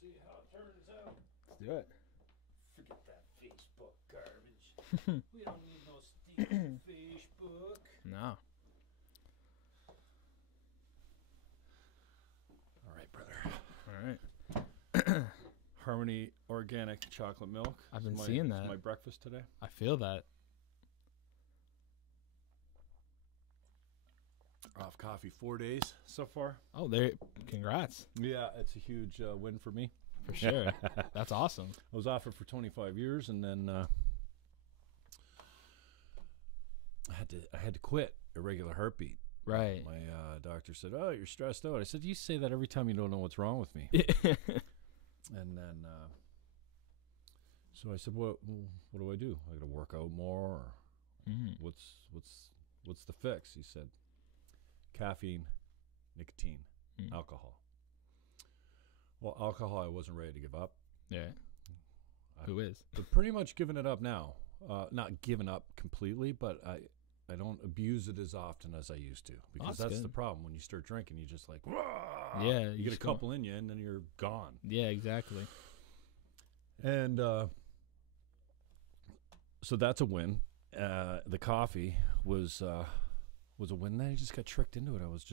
see how it turns out. Let's do it. Forget that Facebook garbage. We don't need no stupid Facebook. No. All right, brother. All right. Harmony Organic Chocolate Milk. I've been seeing that. It's my breakfast today. I feel that. Off coffee 4 days so far. Oh, there. Congrats. Yeah, it's a huge win for me. For sure. That's awesome. I was off it for 25 years, and then I had to quit irregular heartbeat. Right. My doctor said, "Oh, you're stressed out." I said, "You say that every time you don't know what's wrong with me." And then, so I said, "What do I do? I got to work out more, or what's the fix?" He said, "Caffeine, nicotine, alcohol." Well, alcohol I wasn't ready to give up. Yeah. Who is? But pretty much given it up now. Not given up completely, but I don't abuse it as often as I used to, because that's the problem. When you start drinking, you just like, yeah, you get a couple in you, and then you're gone. Yeah, exactly. And so that's a win. The coffee was a win. Then I just got tricked into it. I was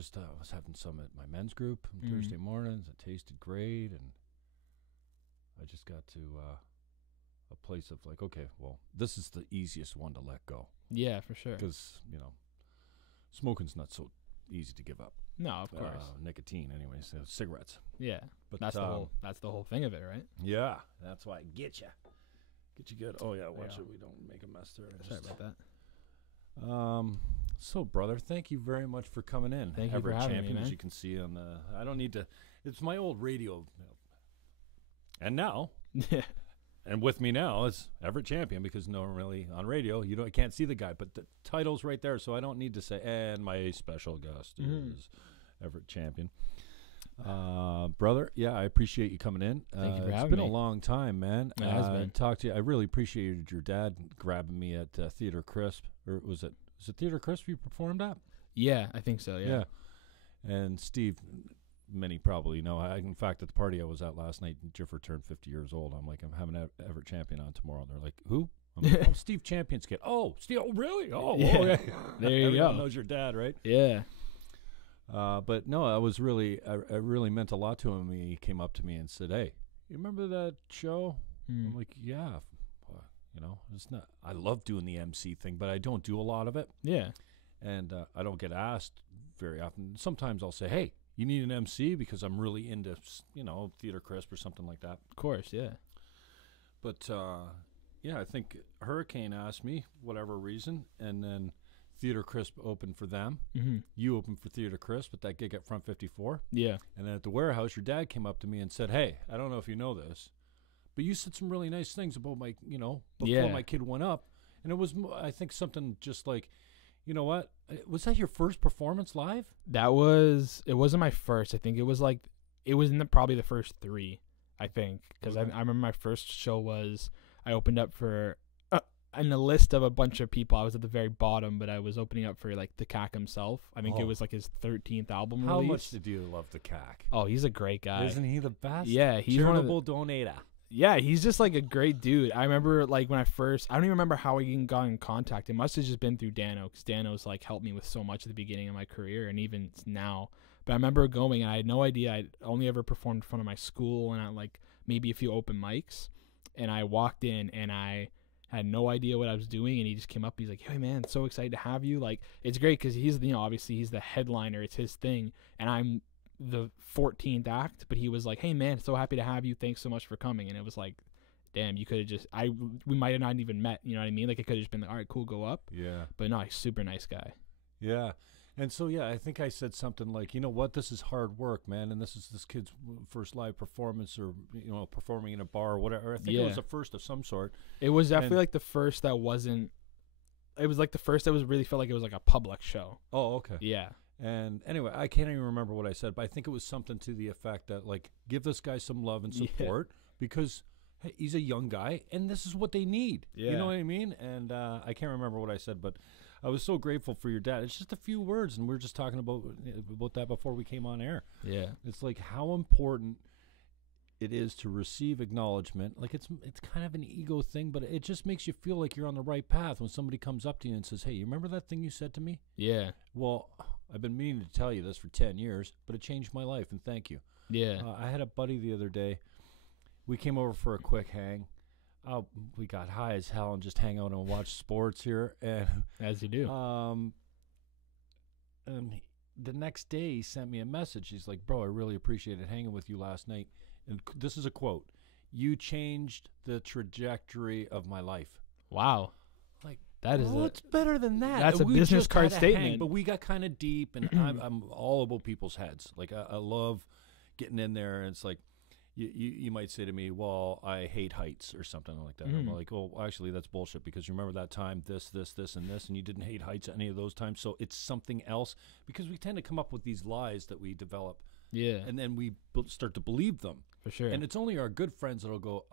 having some at my men's group on Thursday mornings. It tasted great, and I just got to a place of like, okay, well, this is the easiest one to let go. Yeah, for sure. Because, smoking's not so easy to give up. No, of course. Nicotine, anyways. Cigarettes. Yeah, but that's the whole thing of it, right? Yeah, that's why I get you good. Oh yeah, watch it. We don't make a mess there. Sorry about that. So brother, thank you very much for coming in. Thank you Everett for having Champion, me, man. as you can see on the. I don't need to. It's my old radio. And now. Yeah. And with me now is Everett Champion, because normally on radio you can't see the guy, but the title's right there, so I don't need to say. And my special guest is Everett Champion, brother. Yeah, I appreciate you coming in. Thank you for having me. It's been a long time, man. It has been. Talk to you. I really appreciated your dad grabbing me at Theater Crisp, or was it Theater Crisp you performed at? Yeah, I think so. Yeah. And Steve. Many probably know. In fact, at the party I was at last night, Jiffer turned 50 years old. I'm like, I'm having Everett Champion on tomorrow. They're like, who? I'm like, oh, Steve Champion's kid. Oh, Steve. Oh, really? Oh, yeah. Okay. There you Everyone go. knows your dad, right? Yeah. But no, I really meant a lot to him. He came up to me and said, "Hey, you remember that show?" I'm like, "Yeah." It's not. I love doing the MC thing, but I don't do a lot of it. Yeah. And I don't get asked very often. Sometimes I'll say, "Hey, you need an MC?" because I'm really into, Theater Crisp or something like that. Of course, yeah. But, I think Hurricane asked me, whatever reason, and then Theater Crisp opened for them. Mm-hmm. You opened for Theater Crisp at that gig at Front 54. Yeah. And then at the warehouse, your dad came up to me and said, "Hey, I don't know if you know this, but you said some really nice things about my, before my kid went up." And it was, I think, something just like, you know what? Was that your first performance live? It wasn't my first. I think it was probably the first three, I think. Because Okay. I remember my first show was, I opened up for, in the list of a bunch of people, I was at the very bottom, but I was opening up for, like, the CAC himself. I think it was, like, his 13th album How release. much did you love the CAC? Oh, he's a great guy. Isn't he the best? Yeah, he's one of the, charitable donator. yeah, he's just like a great dude. I remember like when I don't even remember how I even got in contact. It must have just been through Dano, because Dano's like helped me with so much at the beginning of my career and even now. But I remember going and I had no idea. I'd only ever performed in front of my school and at like maybe a few open mics. And I walked in and I had no idea what I was doing. And he just came up. He's like, "Hey man, so excited to have you." Like, it's great because he's, obviously he's the headliner. It's his thing. And I'm the 14th act, but he was like, "Hey man, so happy to have you, thanks so much for coming." And it was like, damn, you could have just we might have not even met, you know what I mean? Like, it could have just been like, "All right, cool, go up." Yeah. But no, he's super nice guy. Yeah. And so, I think I said something like, "You know what, this is hard work, man, and this is this kid's first live performance, or performing in a bar or whatever." I think it was the first of some sort. It was definitely like the first that wasn't, it was like the first that was really felt like it was like a public show. Oh, okay. Yeah. And anyway, I can't even remember what I said, but I think it was something to the effect that, like, give this guy some love and support because, hey, he's a young guy and this is what they need. Yeah. You know what I mean? And I can't remember what I said, but I was so grateful for your dad. It's just a few words, and we were just talking about that before we came on air. Yeah. It's like how important it is to receive acknowledgement. Like it's kind of an ego thing, but it just makes you feel like you're on the right path when somebody comes up to you and says, "Hey, you remember that thing you said to me?" Yeah. Well, I've been meaning to tell you this for 10 years, but it changed my life, and thank you. Yeah. I had a buddy the other day. We came over for a quick hang. We got high as hell and just hang out and watch sports here. And As you do. The next day, he sent me a message. He's like, "Bro, I really appreciated hanging with you last night." And this is a quote: "You changed the trajectory of my life." Wow. Like, that is it's better than that. That's a business card statement. But we got kind of deep, and I'm all about people's heads. Like, I love getting in there, and it's like, you might say to me, "Well, I hate heights," or something like that. I'm like, "Well, actually, that's bullshit, because you remember that time, this, and this, and you didn't hate heights any of those times, so it's something else." Because we tend to come up with these lies that we develop, and then we start to believe them. For sure. And it's only our good friends that'll go,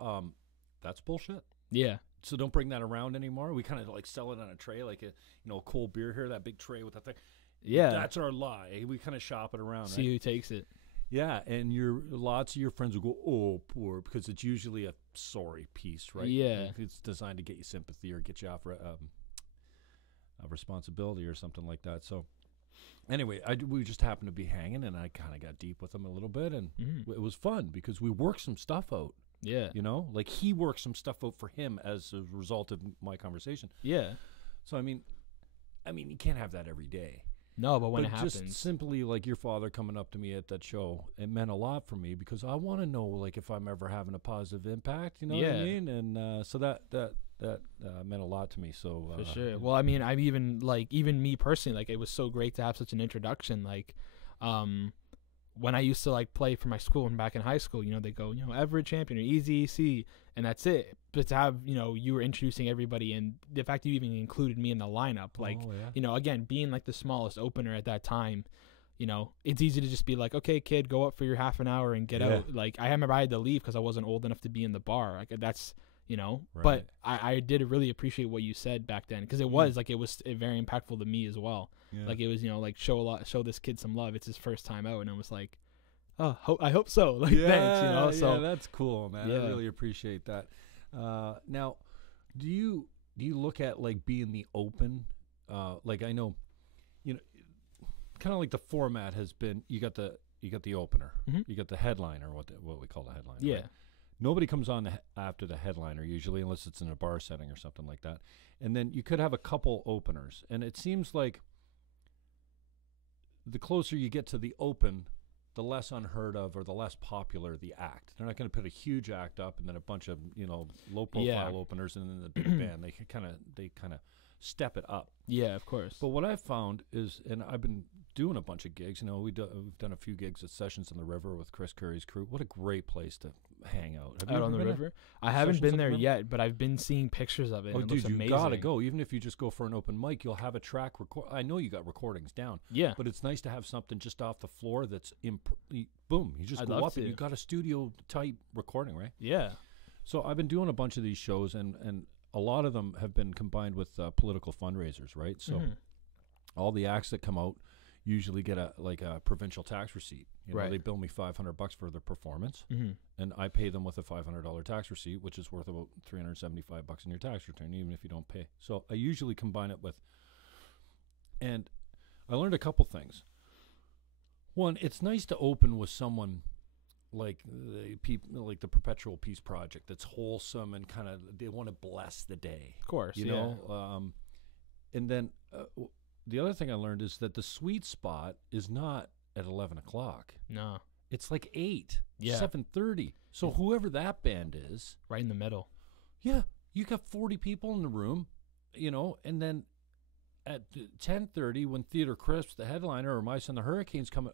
"That's bullshit. Yeah. So don't bring that around anymore." We kind of like sell it on a tray, like a cold beer here, that big tray with that thing. Yeah. That's our lie. We kind of shop it around. See who takes it. Yeah, and lots of your friends will go, "Oh, poor," because it's usually a sorry piece, right? Yeah. Like it's designed to get you sympathy or get you off a responsibility or something like that. So anyway, we just happened to be hanging, and I kind of got deep with him a little bit, and it was fun because we worked some stuff out. Yeah. Like he worked some stuff out for him as a result of my conversation. Yeah. So I mean, you can't have that every day. No, but when it just happens, simply like your father coming up to me at that show, it meant a lot for me because I want to know like if I'm ever having a positive impact. You know what I mean? And so that meant a lot to me. So for sure. Well, I mean, even me personally, like it was so great to have such an introduction. Like, when I used to like play for my school and back in high school, they go, Everett Champion or Easy EC, and that's it. But to have, you were introducing everybody, and the fact you even included me in the lineup, like, again, being like the smallest opener at that time, it's easy to just be like, "Okay, kid, go up for your half an hour and get out." Like, I remember I had to leave because I wasn't old enough to be in the bar. Like, that's, right. But I did really appreciate what you said back then because it was very impactful to me as well. Yeah. Like it was, like show this kid some love. It's his first time out, and it was like, oh, I hope so. Like, thanks, So that's cool, man. I really appreciate that. Now, do you look at like being the open? Like I know, kind of like the format has been. You got the opener, you got the headliner, what we call the headliner. Yeah. Right? Nobody comes on after the headliner usually, unless it's in a bar setting or something like that. And then you could have a couple openers, and it seems like the closer you get to the open, the less unheard of or the less popular the act. They're not going to put a huge act up and then a bunch of low profile openers and then the big band. They kind of step it up. Yeah, of course. But what I've found is, and I've been doing a bunch of gigs. We've done a few gigs at Sessions on the River with Chris Curry's crew. What a great place to hang out. Have you out on the river? I haven't been there yet, but I've been seeing pictures of it. Oh, and dude, it looks amazing. You gotta go. Even if you just go for an open mic, you'll have a track record. I know you got recordings down. Yeah. But it's nice to have something just off the floor that's boom. You just go up and you got a studio type recording, right? Yeah. So I've been doing a bunch of these shows, and a lot of them have been combined with political fundraisers, right? So all the acts that come out usually get a provincial tax receipt. They bill me $500 for their performance, and I pay them with a $500 tax receipt, which is worth about $375 in your tax return, even if you don't pay. So I usually combine it with, and I learned a couple things. One, it's nice to open with someone like the Perpetual Peace Project that's wholesome and kind of they want to bless the day. Of course, and then the other thing I learned is that the sweet spot is not at 11 o'clock. No. It's like 8, yeah. 7:30. So whoever that band is. Right in the middle. Yeah. You got 40 people in the room, and then at 10:30 when Theater Crisp, the headliner, or Mice and the Hurricanes come,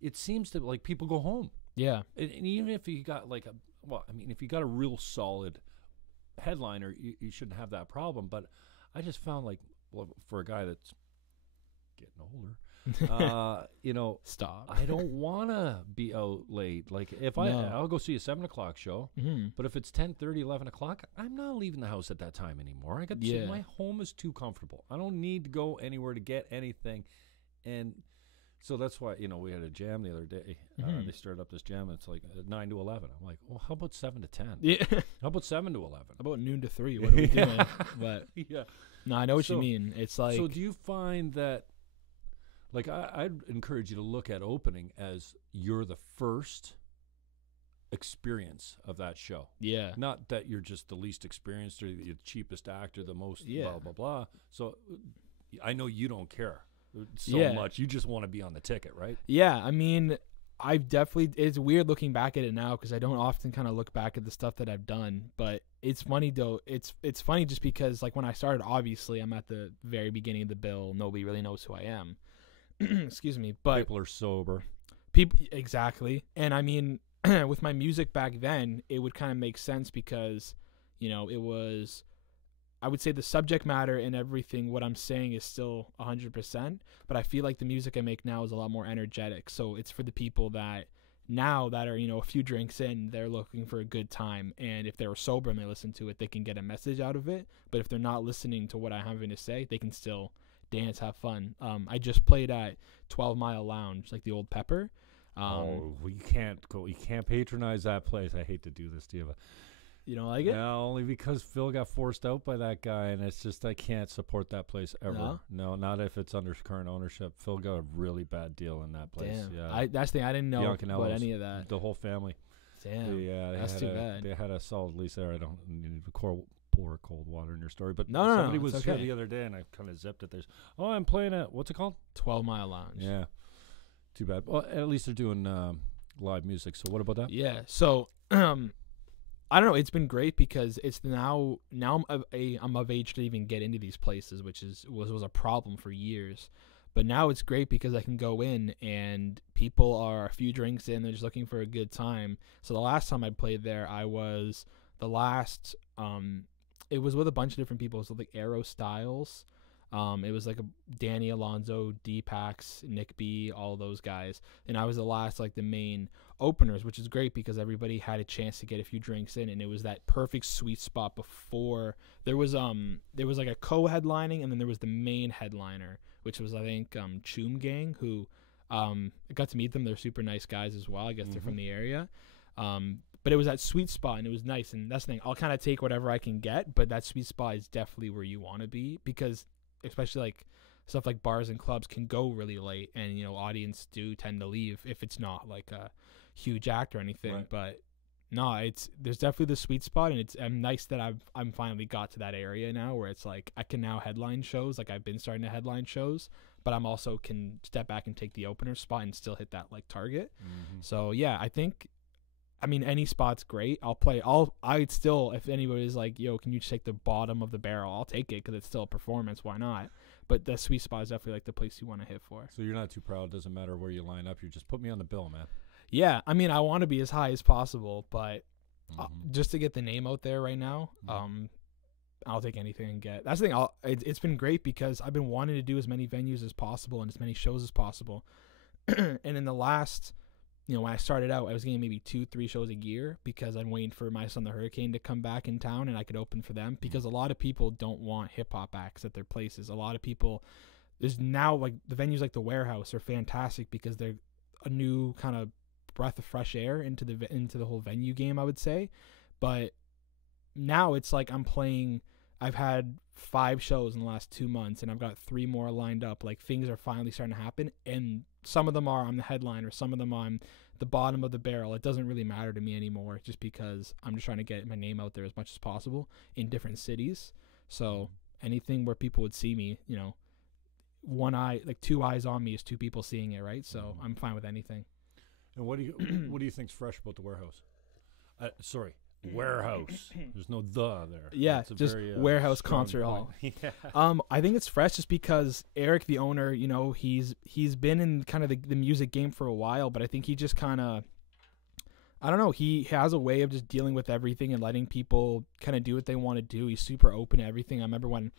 it seems to like people go home. Yeah. And even if you got if you got a real solid headliner, you shouldn't have that problem. But I just found for a guy that's getting older, stop. I don't want to be out late. Like if I'll go see a 7 o'clock show, but if it's 10:30, 11 o'clock, I'm not leaving the house at that time anymore. My home is too comfortable. I don't need to go anywhere to get anything. And So that's why, we had a jam the other day. They started up this jam. And it's like 9 to 11. I'm like, well, how about 7 to 10? Yeah. How about 7 to 11? How about noon to 3? What are we doing? But yeah. no, I know what you mean. It's like. So do you find that, like, I'd encourage you to look at opening as you're the first experience of that show. Yeah. Not that you're just the least experienced or the cheapest actor, the most blah, blah, blah. So I know you don't care so much. You just want to be on the ticket, right? Yeah. I mean, it's weird looking back at it now because I don't often kind of look back at the stuff that I've done. But it's funny, though. It's funny just because, like, when I started, obviously, I'm at the very beginning of the bill. Nobody really knows who I am. Excuse me. But people are sober. Exactly. And I mean, with my music back then, it would kind of make sense because, it was, I would say the subject matter and everything, what I'm saying is still 100%, but I feel like the music I make now is a lot more energetic. So it's for the people that now that are, a few drinks in, they're looking for a good time. And if they were sober and they listen to it, they can get a message out of it. But if they're not listening to what I'm having to say, they can still dance, have fun. I just played at 12 Mile Lounge, like the old Pepper. You can't patronize that place. I hate to do this to you, but you don't like it? No, only because Phil got forced out by that guy, and it's just I can't support that place ever. No, not if it's under current ownership. Phil got a really bad deal in that place. Damn. Yeah, that's the thing. I didn't know about any of that. The whole family. Damn. That's too bad. They had a solid lease there. I don't need to pour cold water in your story, but no, somebody was okay. here the other day, and I kind of zipped it. I'm playing at what's it called? 12 Mile Lounge. Yeah. Too bad. Well, at least they're doing live music. So what about that? Yeah. So I don't know. It's been great because it's now I'm of age to even get into these places, which was a problem for years. But now it's great because I can go in and people are a few drinks in. They're just looking for a good time. So the last time I played there, it was with a bunch of different people. It was like Aero Styles. It was like a Danny Alonso, D-Pax, Nick B, all those guys. And I was the last, like the main openers, which is great because everybody had a chance to get a few drinks in. And it was that perfect sweet spot before there was like a co-headlining and then there was the main headliner, which was, I think, Choom Gang, who I got to meet them. They're super nice guys as well. I guess they're from the area. But it was that sweet spot and it was nice. And that's the thing. I'll kind of take whatever I can get, but that sweet spot is definitely where you want to be because especially like stuff like bars and clubs can go really late and audience do tend to leave if it's not like a huge act or anything. Right. But no, there's definitely the sweet spot, and I'm nice that I'm finally got to that area now where it's like I can now headline shows. Like I've been starting to headline shows, but I'm also can step back and take the opener spot and still hit that like target. So yeah, I mean, any spot's great. I'd still, if anybody's like, yo, can you just take the bottom of the barrel? I'll take it because it's still a performance. Why not? But the sweet spot is definitely like the place you want to hit for. So you're not too proud. It doesn't matter where you line up. You just put me on the bill, man. Yeah. I mean, I want to be as high as possible, but just to get the name out there right now, I'll take anything and get. That's the thing. It's been great because I've been wanting to do as many venues as possible and as many shows as possible. And in the last... when I started out, I was getting maybe 2-3 shows a year because I'm waiting for My Son the Hurricane to come back in town and I could open for them because a lot of people don't want hip-hop acts at their places. A lot of people, there's now like the venues like the Warehouse are fantastic because they're a new kind of breath of fresh air into the whole venue game, I would say. But now it's like I've had 5 shows in the last 2 months and I've got 3 more lined up. Like things are finally starting to happen, and some of them are I'm the headliner, some of them I'm the bottom of the barrel. It doesn't really matter to me anymore just because I'm just trying to get my name out there as much as possible in different cities. So anything where people would see me, 1 eye, like 2 eyes on me is 2 people seeing it, right? So I'm fine with anything. And what do you think's fresh about the Warehouse? Warehouse. There's no "the" there. Yeah, just very, Warehouse Concert Hall. Yeah. I think it's fresh just because Eric, the owner, he's been in kind of the music game for a while, but I think he just kind of, I don't know, he has a way of just dealing with everything and letting people kind of do what they want to do. He's super open to everything. I remember when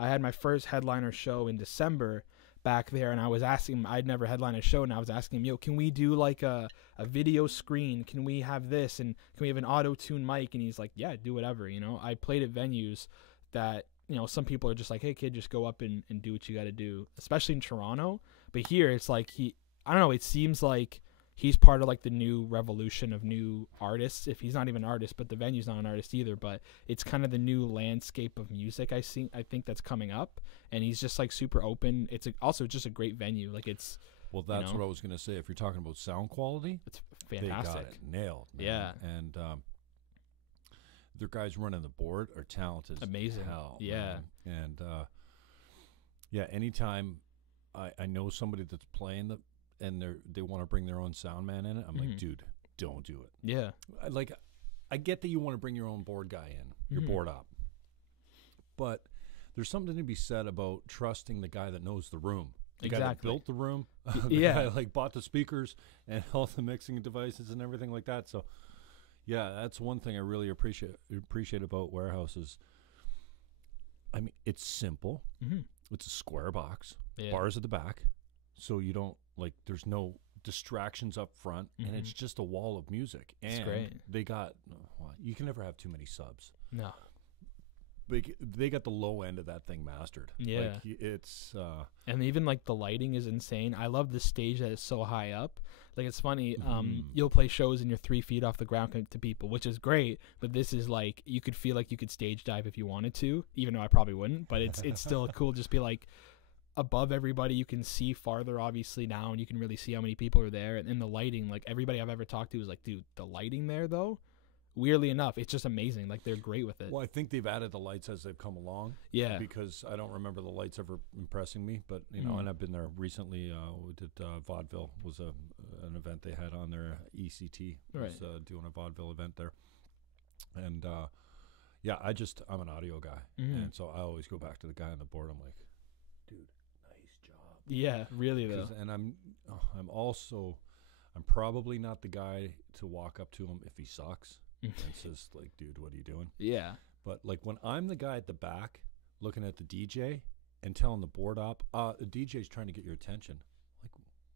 I had my first headliner show in December back there, and I was asking him, I'd never headlined a show, and I was asking him, yo, can we do like a video screen? Can we have this? And can we have an auto-tune mic? And he's like, yeah, do whatever. I played at venues that, some people are just like, hey kid, just go up and do what you got to do, especially in Toronto. But here it's like I don't know, it seems like he's part of like the new revolution of new artists. If he's not even an artist, but the venue's not an artist either, but it's kind of the new landscape of music I think that's coming up, and he's just like super open. It's also just a great venue. Like it's Well, that's what I was going to say. If you're talking about sound quality, it's fantastic. They got it nailed, man. Yeah. And their guys running the board are talented. Amazing. As hell, Yeah. man. And anytime I know somebody that's playing and they want to bring their own sound man in it, I'm like, dude, don't do it. Yeah. I get that you want to bring your own board guy in, your board op, but there's something to be said about trusting the guy that knows the room. The guy that built the room, the guy like bought the speakers and all the mixing devices and everything like that. So, yeah, that's one thing I really appreciate about Warehouses. I mean, it's simple. It's a square box, bars at the back, so you don't there's no distractions up front, and it's just a wall of music. And it's great. They got you can never have too many subs. No. They got the low end of that thing mastered. Yeah. It's and even like the lighting is insane. I love the stage that is so high up. Like it's funny, you'll play shows and you're 3 feet off the ground to people, which is great, but this is like you could feel like you could stage dive if you wanted to, even though I probably wouldn't, but it's still cool just be like above everybody. You can see farther obviously now, and you can really see how many people are there, and the lighting, like everybody I've ever talked to is like, dude, the lighting there though, weirdly enough, it's just amazing. Like they're great with it. Well, I think they've added the lights as they've come along. Yeah. Because I don't remember the lights ever impressing me, but you know, and I've been there recently. We did Vaudeville was an event they had on their ECT. Was doing a vaudeville event there, and yeah, I'm an audio guy, and so I always go back to the guy on the board. I'm like, dude, nice job. Yeah, really though. And I'm probably not the guy to walk up to him if he sucks. And says like, dude, what are you doing? Yeah. But like when I'm the guy at the back looking at the DJ and telling the board op, the DJ's trying to get your attention. Like,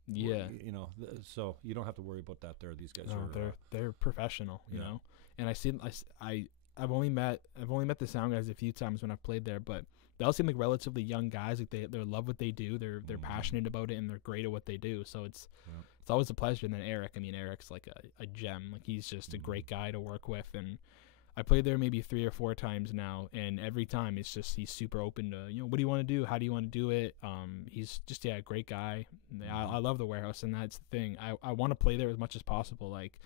yeah, you know, so you don't have to worry about that there. These guys they're professional, you know. And I've only met the sound guys a few times when I've played there, but they all seem like relatively young guys. Like they love what they do. They're passionate about it, and they're great at what they do. So it's always a pleasure. And then Eric's like a gem. Like he's just a great guy to work with. And I played there maybe 3 or 4 times now, and every time it's just he's super open to, you know, what do you want to do? How do you want to do it? He's just a great guy. I love the Warehouse, and that's the thing. I want to play there as much as possible. Like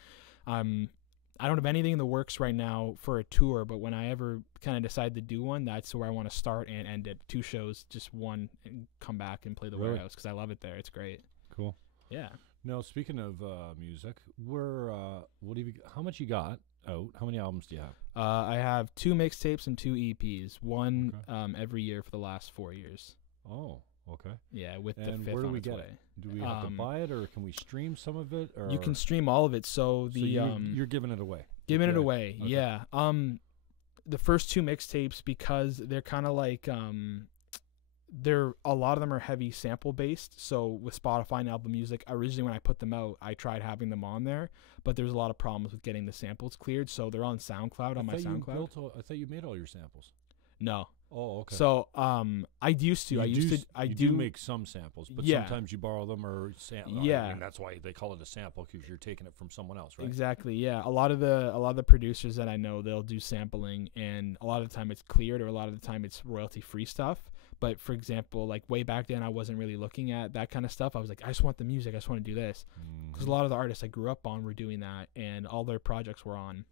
I don't have anything in the works right now for a tour, but when I ever kind of decide to do one, that's where I want to start and end it. 2 shows, just one, and come back and play the Warehouse because I love it there. It's great. Cool. Yeah. Now, speaking of music, how much you got out? How many albums do you have? I have 2 mixtapes and 2 EPs, one every year for the last 4 years. Oh, okay. Yeah, with the 5th where do on we its get way. it? Do we have to buy it, or can we stream some of it? Or you can stream all of it. So you're giving it away. Giving it away, okay. Yeah. The first 2 mixtapes, because they're kind of like a lot of them are heavy sample based. So with Spotify and Apple Music, originally when I put them out, I tried having them on there, but there's a lot of problems with getting the samples cleared. So they're on SoundCloud on my SoundCloud. I thought you made all your samples. No. Oh, okay. So I used to. I do make some samples, but sometimes you borrow them or yeah, and that's why they call it a sample, because you're taking it from someone else, right? Exactly. Yeah. A lot of the producers that I know, they'll do sampling, and a lot of the time it's cleared, or a lot of the time it's royalty free stuff. But for example, like way back then, I wasn't really looking at that kind of stuff. I was like, I just want the music. I just want to do this, because a lot of the artists I grew up on were doing that, and all their projects were on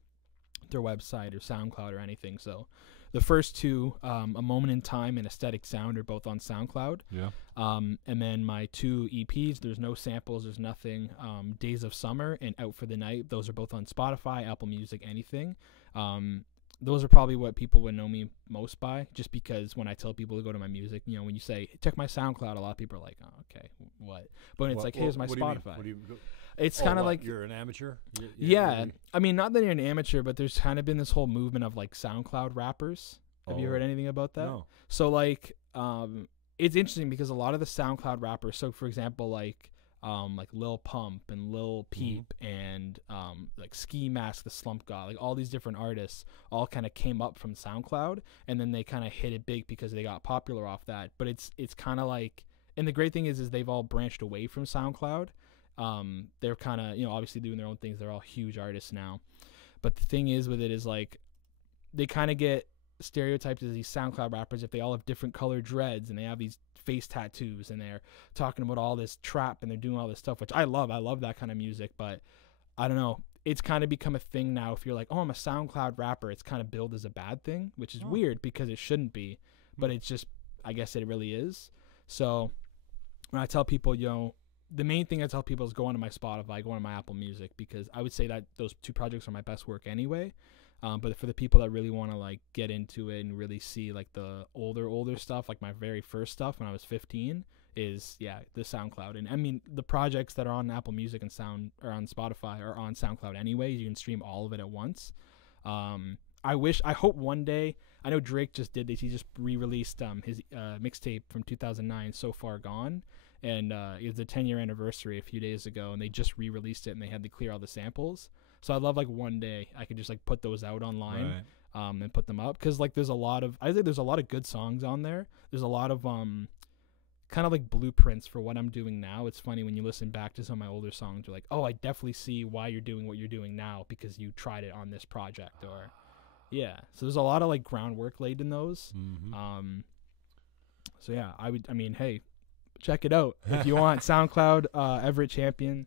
their website or SoundCloud or anything. So the first 2, A Moment in Time and Aesthetic Sound, are both on SoundCloud. Yeah. And then my 2 EPs, there's no samples, there's nothing. Days of Summer and Out for the Night, those are both on Spotify, Apple Music, anything. Those are probably what people would know me most by, just because when I tell people to go to my music, you know, when you say, check my SoundCloud, a lot of people are like, oh, okay, what? But it's like, here's my Spotify. It's kind of like you're an amateur. Yeah, I mean, not that you're an amateur, but there's kind of been this whole movement of like SoundCloud rappers. Have you heard anything about that? No. So like, it's interesting because a lot of the SoundCloud rappers. So for example, like Lil Pump and Lil Peep and like Ski Mask, the Slump God, like all these different artists all kind of came up from SoundCloud, and then they kind of hit it big because they got popular off that. But it's kind of like, And the great thing is they've all branched away from SoundCloud. They're kind of, obviously doing their own things. They're all huge artists now. But the thing is with it is like they kind of get stereotyped as these SoundCloud rappers if they all have different colored dreads and they have these face tattoos and they're talking about all this trap and they're doing all this stuff, which I love. I love that kind of music, but I don't know. It's kind of become a thing now. If you're like, oh, I'm a SoundCloud rapper, it's kind of billed as a bad thing, which is weird because it shouldn't be, but it's just, I guess it really is. So when I tell people, the main thing I tell people is go onto my Spotify, go onto my Apple Music, because I would say that those two projects are my best work anyway. But for the people that really want to like get into it and really see like the older stuff, like my very first stuff when I was 15 is the SoundCloud. And I mean, the projects that are on Apple Music and or on Spotify are on SoundCloud anyway. You can stream all of it at once. I hope one day, I know Drake just did this. He just re-released his mixtape from 2009, So Far Gone. And it was the 10-year anniversary a few days ago, and they just re-released it, and they had to clear all the samples. So I'd love like one day I could just like put those out online, and put them up, because like there's a lot of good songs on there. There's a lot of kind of like blueprints for what I'm doing now. It's funny when you listen back to some of my older songs, you're like, oh, I definitely see why you're doing what you're doing now because you tried it on this project, or so there's a lot of like groundwork laid in those. So yeah, I mean, hey, check it out if you want. SoundCloud, Everett Champion,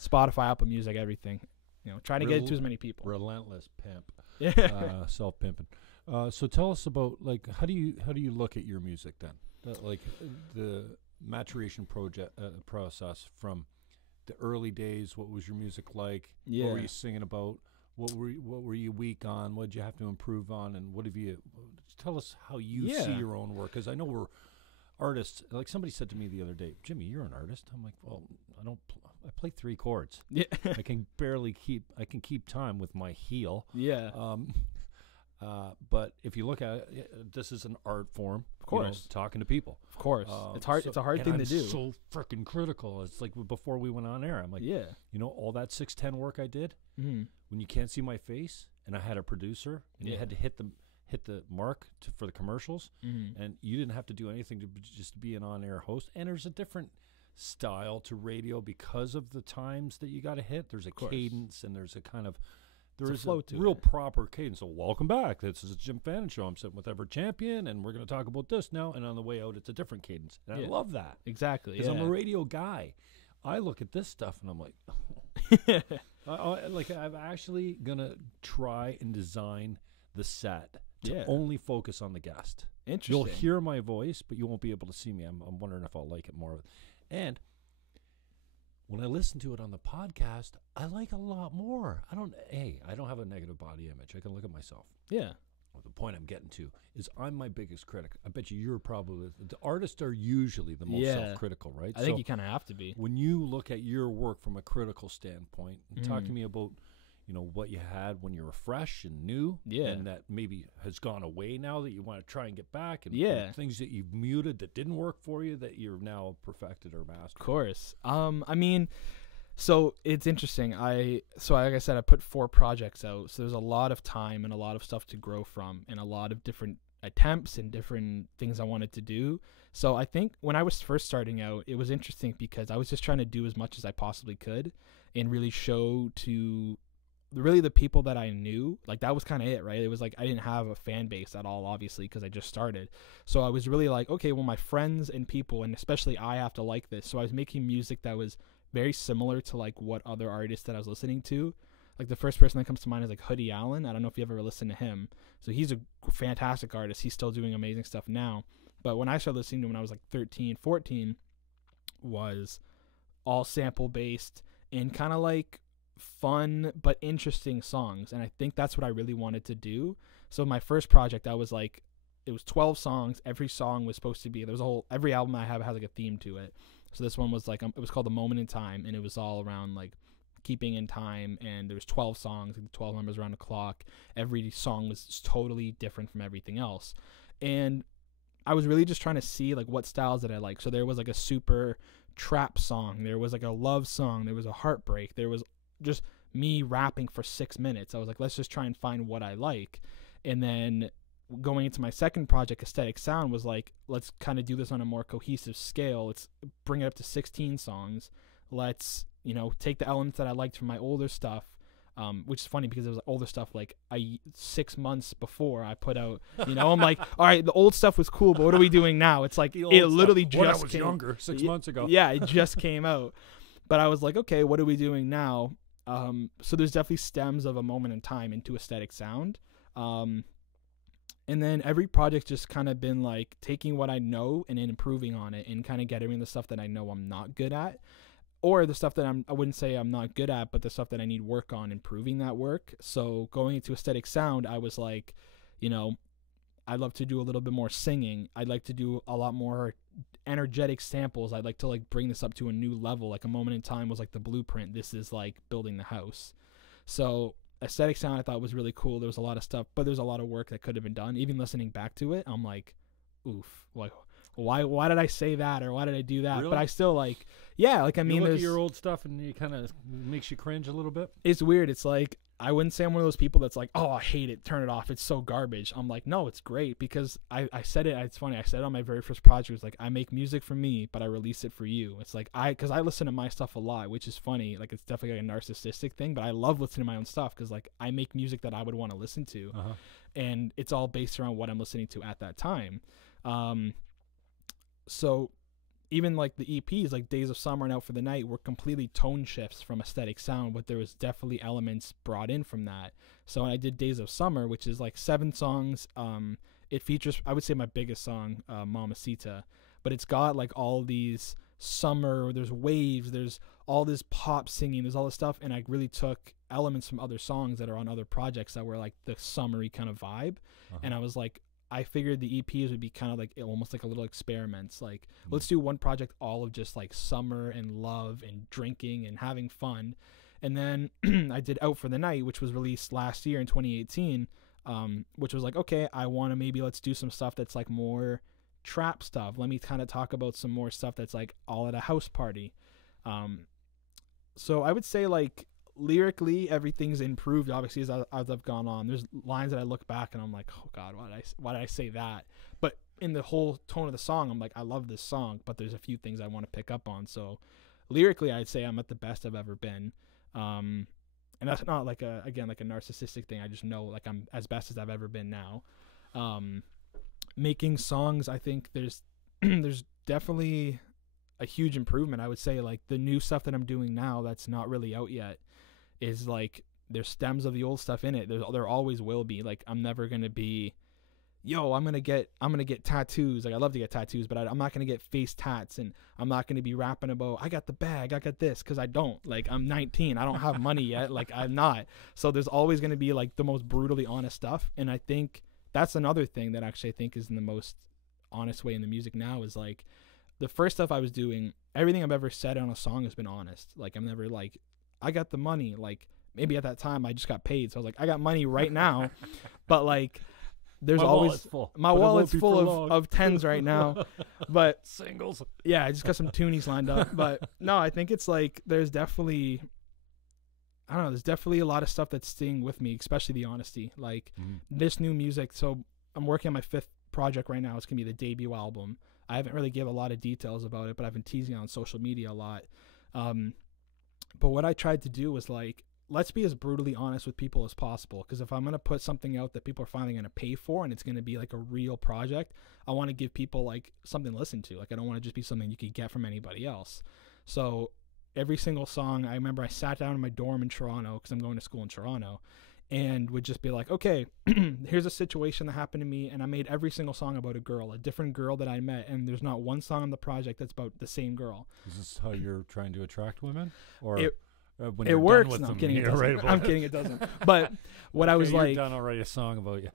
Spotify, Apple Music, everything. Try to get it to as many people. Relentless pimp. Self-pimping. So tell us about like how do you look at your music then? Like the maturation process from the early days. What was your music like? Yeah. What were you singing about? What were you weak on? What did you have to improve on? And what have you? Tell us how you see your own work, because I know we're artists. Like somebody said to me the other day, Jimmy, you're an artist. I'm like, well, I play 3 chords. Yeah. I can keep time with my heel. Yeah. But if you look at it, this is an art form. Of course. Talking to people. Of course. It's hard. It's a hard thing to do. So freaking critical. It's like before we went on air. I'm like, all that 610 work I did, when you can't see my face, and I had a producer, and you had to hit the mark for the commercials, and you didn't have to do anything to just be an on-air host. And there's a different style to radio because of the times that you got to hit. There's a cadence, and there's a kind of a real proper cadence. So welcome back. This is Jim Fannon Show. I'm sitting with Everett Champion, and we're going to talk about this now. And on the way out, it's a different cadence. And I love that. Exactly. Because I'm a radio guy. I look at this stuff, and I'm like, I'm actually going to try and design the set to only focus on the guest. Interesting. You'll hear my voice, but you won't be able to see me. I'm wondering if I'll like it more. And when I listen to it on the podcast, I like a lot more. I don't have a negative body image. I can look at myself. Yeah. Well, the point I'm getting to is I'm my biggest critic. I bet you're probably the artists are usually the most self-critical, right? I think you kind of have to be. When you look at your work from a critical standpoint, and talk to me about what you had when you were fresh and new, and that maybe has gone away now that you want to try and get back, and things that you've muted that didn't work for you that you're now perfected or mastered. Of course. I mean, so it's interesting. So like I said, I put 4 projects out, so there's a lot of time and a lot of stuff to grow from, and a lot of different attempts and different things I wanted to do. So I think when I was first starting out, it was interesting because I was just trying to do as much as I possibly could and really show to really the people that I knew. Like that was kind of it, right? It was like I didn't have a fan base at all, obviously, because I just started. So I was really like, okay, well, my friends and people, and especially I have to like this. So I was making music that was very similar to like what other artists that I was listening to. Like the first person that comes to mind is like Hoodie Allen. I don't know if you ever listened to him. So he's a fantastic artist. He's still doing amazing stuff now. But when I started listening to him when I was like 13, 14, was all sample based and kind of like fun but interesting songs, and I think that's what I really wanted to do. So my first project, I was like, it was 12 songs. Every song was supposed to be, every album I have has like a theme to it. So this one was like, it was called The Moment in Time, and it was all around like keeping in time, and there was 12 songs, like 12 numbers around the clock. Every song was totally different from everything else, and I was really just trying to see like what styles that I like. So there was like a super trap song, there was like a love song, there was a heartbreak, there was just me rapping for 6 minutes. I was like, let's just try and find what I like. And then going into my second project, Aesthetic Sound, was like, let's kind of do this on a more cohesive scale. Let's bring it up to 16 songs. Let's, you know, take the elements that I liked from my older stuff, which is funny because it was older stuff like 6 months before I put out, you know, I'm like, all right, the old stuff was cool, but what are we doing now? It's like, it literally just when I was younger, 6 months ago. Yeah, it just came out. But I was like, okay, what are we doing now? So there's definitely stems of a moment in time into Aesthetic Sound. And then every project just kind of been like taking what I know and then improving on it and kind of getting the stuff that I know I'm not good at, or the stuff that I wouldn't say I'm not good at, but the stuff that I need work on, improving that work. So going into Aesthetic Sound, I was like, you know, I'd love to do a little bit more singing. I'd like to do a lot more energetic samples. I'd like to like bring this up to a new level. Like A Moment in Time was like the blueprint. This is like building the house. So Aesthetic Sound I thought was really cool. There was a lot of stuff, but there's a lot of work that could have been done. Even listening back to it, I'm like, oof, like why did I say that, or why did I do that? Really? But I still like, yeah, like I mean, you look at your old stuff and it kind of makes you cringe a little bit. It's weird. It's like, I wouldn't say I'm one of those people that's like, oh, I hate it, turn it off, it's so garbage. I'm like, no, it's great, because I said it, it's funny, I said it on my very first project, it was like, I make music for me, but I release it for you. It's like, because I listen to my stuff a lot, which is funny, like it's definitely like a narcissistic thing, but I love listening to my own stuff, because like I make music that I would want to listen to, and it's all based around what I'm listening to at that time. So even like the EPs, like Days of Summer and Out for the Night, were completely tone shifts from Aesthetic Sound, but there was definitely elements brought in from that. So when I did Days of Summer, which is like 7 songs, it features, I would say, my biggest song, Mamacita, but it's got like all these summer, there's waves, there's all this pop singing, there's all this stuff, and I really took elements from other songs that are on other projects that were like the summery kind of vibe, and I was like, I figured the EPs would be kind of like almost like a little experiments. Like, let's do one project all of just like summer and love and drinking and having fun. And then I did Out for the Night, which was released last year in 2018, which was like, okay, I want to maybe let's do some stuff that's like more trap stuff. Let me kind of talk about some more stuff that's like all at a house party. So I would say like, lyrically everything's improved obviously as I've gone on. There's lines that I look back and I'm like, oh god, why did I say that? But in the whole tone of the song, I'm like, I love this song, but there's a few things I want to pick up on. So lyrically I'd say I'm at the best I've ever been, and that's not like a narcissistic thing. I just know like I'm as best as I've ever been now. Making songs, I think there's definitely a huge improvement. I would say like the new stuff that I'm doing now that's not really out yet is like there's stems of the old stuff in it. There always will be. Like I'm never gonna be, yo, I'm gonna get tattoos. Like I love to get tattoos, but I'm not gonna get face tats, and I'm not gonna be rapping about I got the bag, I got this, because I don't. Like I'm 19, I don't have money yet. Like I'm not. So there's always gonna be like the most brutally honest stuff, and I think that's another thing that actually I think is in the most honest way in the music now is like the first stuff I was doing. Everything I've ever said on a song has been honest. Like I'm never like, I got the money. Like maybe at that time I just got paid, so I was like, I got money right now. But like there's my wallet's full of tens right now. But singles. Yeah, I just got some toonies lined up. But no, I think it's like there's definitely a lot of stuff that's staying with me, especially the honesty. Like this new music. So I'm working on my 5th project right now. It's gonna be the debut album. I haven't really given a lot of details about it, but I've been teasing on social media a lot. But what I tried to do was like, let's be as brutally honest with people as possible. Because if I'm going to put something out that people are finally going to pay for and it's going to be like a real project, I want to give people like something to listen to. Like I don't want to just be something you could get from anybody else. So every single song, I remember I sat down in my dorm in Toronto, because I'm going to school in Toronto, and would just be like, okay, here's a situation that happened to me, and I made every single song about a girl, a different girl that I met, and there's not one song on the project that's about the same girl. Is this how you're trying to attract women? Or when it works. No, I'm kidding. It doesn't. I'm kidding. It doesn't. But what I was like, done already a song about you.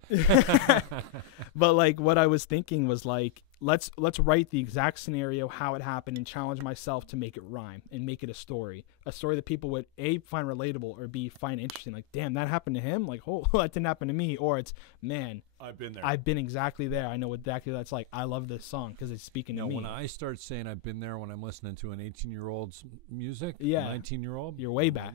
But like what I was thinking was like, let's write the exact scenario, how it happened, and challenge myself to make it rhyme and make it a story that people would A, find relatable, or B, find interesting. Like, damn, that happened to him. Like, oh, that didn't happen to me. Or it's, man, I've been there. I've been exactly there. I know exactly what that's like. I love this song because it's speaking to me. When I start saying I've been there when I'm listening to an 18-year-old's music, Yeah. 19-year-old, You're way back.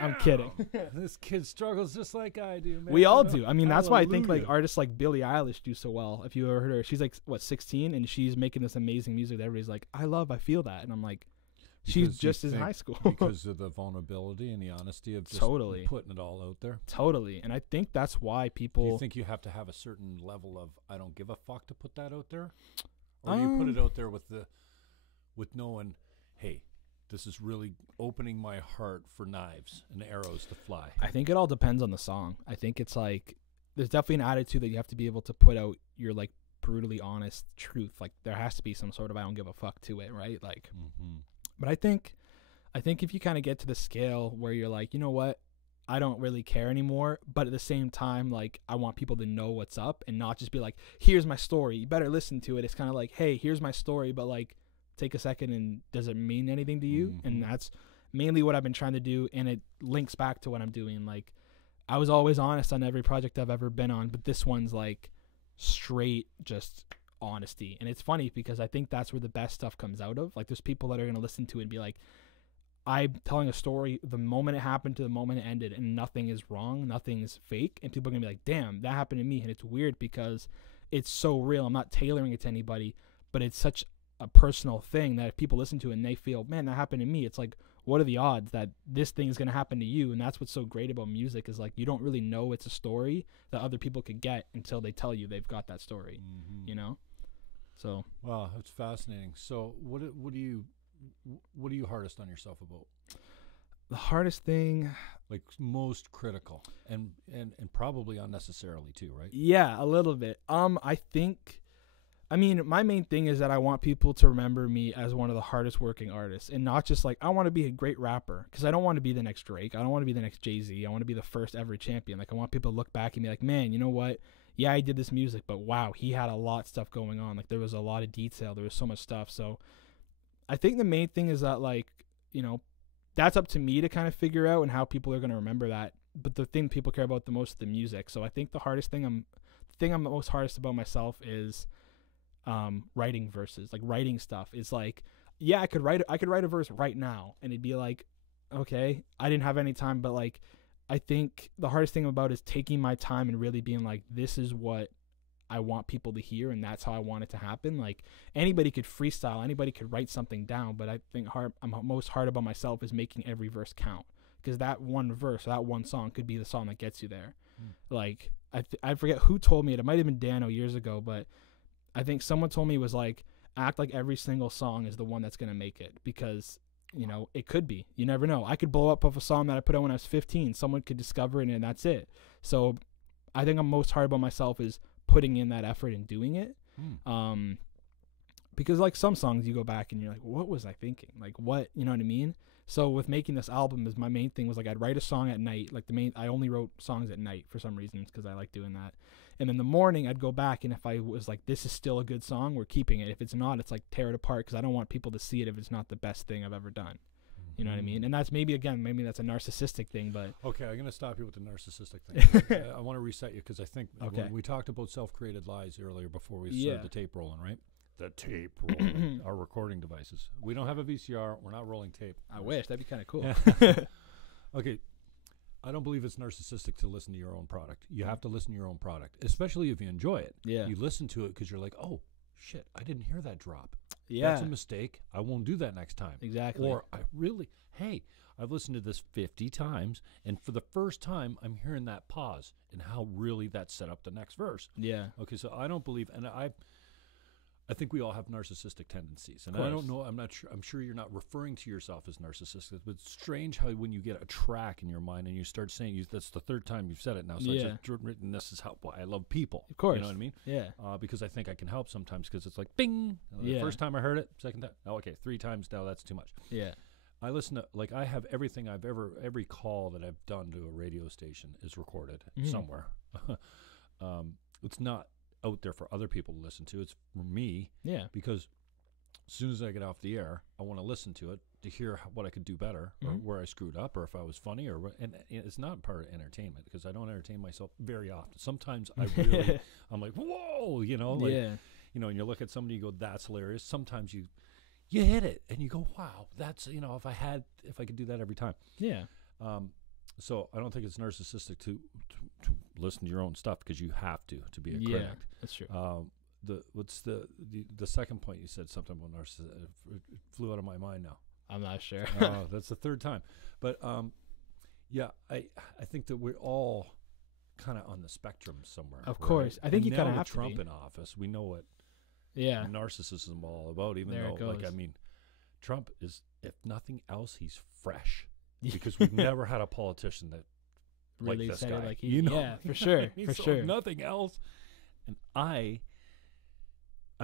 I'm kidding. This kid struggles just like I do, man. We all do. I mean, that's why I think like Hallelujah. artists like Billie Eilish do so well. If you ever heard her, she's like, what, 16, and she's making this amazing music that everybody's like, I feel that. And I'm like, she's Because you just as think high school. because of the vulnerability and the honesty of just Totally. putting it all out there. Totally. And I think that's why Do people. you think you have to have a certain level of I don't give a fuck to put that out there? Or do you put it out there with knowing, hey, this is really opening my heart for knives and arrows to fly? I think it all depends on the song. I think it's like there's definitely an attitude that you have to be able to put out your like brutally honest truth. Like there has to be some sort of I don't give a fuck to it, right? Like, but I think if you kind of get to the scale where you're like, you know what, I don't really care anymore, but at the same time, like I want people to know what's up and not just be like, here's my story, you better listen to it. It's kind of like, hey, here's my story, but like take a second and does it mean anything to you? And that's mainly what I've been trying to do, and it links back to what I'm doing. Like I was always honest on every project I've ever been on, but this one's like straight just honesty. And it's funny because I think that's where the best stuff comes out of. Like there's people that are going to listen to it and be like, I'm telling a story the moment it happened to the moment it ended, and nothing is wrong, nothing is fake, and people are going to be like, damn, that happened to me. And it's weird because it's so real. I'm not tailoring it to anybody, but it's such a personal thing that if people listen to it and they feel, man, that happened to me, it's like, what are the odds that this thing is going to happen to you? And that's what's so great about music is like you don't really know it's a story that other people could get until they tell you they've got that story, you know? So wow, that's fascinating. So what are you hardest on yourself about? the hardest thing, Like most critical and probably unnecessarily too, right? yeah, a little bit. I mean, my main thing is that I want people to remember me as one of the hardest working artists, and not just like I want to be a great rapper, because I don't want to be the next Drake. I don't want to be the next Jay-Z. I want to be the first Everett Champion. Like I want people to look back and be like, man, you know what? Yeah, I did this music, but wow, he had a lot of stuff going on. Like there was a lot of detail. There was so much stuff. So I think the main thing is that like, you know, that's up to me to kind of figure out and how people are going to remember that. But the thing people care about the most is the music. So I think the thing I'm most hardest about myself is writing verses, like writing stuff. It's like, yeah, I could write a verse right now and it'd be like, okay, I didn't have any time, but like I think the hardest thing about it is taking my time and really being like, this is what I want people to hear and that's how I want it to happen. Like anybody could freestyle, anybody could write something down, but I think I'm most hard about myself is making every verse count, because that one verse, that one song could be the song that gets you there. Like I forget who told me it. It might have been Dano years ago, but I think someone told me it was like, act like every single song is the one that's going to make it, because, you know, it could be. You never know. I could blow up off a song that I put out when I was 15. Someone could discover it and that's it. So I think I'm most hard about myself is putting in that effort and doing it. Because like some songs you go back and you're like, what was I thinking? Like what, you know what I mean? So with making this album, is my main thing was like I'd write a song at night. Like I only wrote songs at night for some reasons because I like doing that. And in the morning I'd go back, and if I was like, this is still a good song, we're keeping it. If it's not, it's like tear it apart, because I don't want people to see it if it's not the best thing I've ever done. You know what I mean? And that's maybe that's a narcissistic thing, but Okay, I'm going to stop you with the narcissistic thing. I want to reset you because I think when we talked about self-created lies earlier before we started the tape rolling, right? The tape rolling, our recording devices. We don't have a VCR. We're not rolling tape. I wish. That'd be kind of cool. Yeah. Okay. I don't believe it's narcissistic to listen to your own product. You have to listen to your own product, especially if you enjoy it. Yeah. You listen to it because you're like, oh, shit, I didn't hear that drop. Yeah. That's a mistake. I won't do that next time. Exactly. Or I've listened to this 50 times, and for the first time, I'm hearing that pause and how really that set up the next verse. Yeah. Okay, so I don't believe, and I think we all have narcissistic tendencies, and I don't know. I'm not sure. I'm sure you're not referring to yourself as narcissistic, but it's strange how when you get a track in your mind and you start saying that's the third time you've said it now. So I just written this is why I love people. Of course, you know what I mean? Yeah. Because I think I can help sometimes, because it's like bing. The first time I heard it, second time. Oh, okay, 3 times now. That's too much. Yeah. I listen to, like, I have everything every call that I've done to a radio station is recorded somewhere. It's not out there for other people to listen to. It's for me. Yeah. Because as soon as I get off the air, I want to listen to it to hear what I could do better, or where I screwed up, or if I was funny, or and it's not part of entertainment because I don't entertain myself very often. Sometimes I really, I'm like, whoa, you know, like, you know, and you look at somebody, you go, that's hilarious. Sometimes you hit it and you go, wow, that's, you know, if I could do that every time. Yeah. So I don't think it's narcissistic to listen to your own stuff because you have to be a critic. Yeah, that's true. What's the second point you said something about narcissism? It flew out of my mind now. I'm not sure. That's the third time. But yeah, I think that we're all kind of on the spectrum somewhere. Of course. I think you kind of have Trump to be. in office, we know what Yeah. narcissism is all about, even There it though, like, goes. I mean, Trump is, if nothing else, he's fresh. Because we've never had a politician that Really like this said guy. it like he, you know? yeah, for sure. For So sure. if nothing else. And I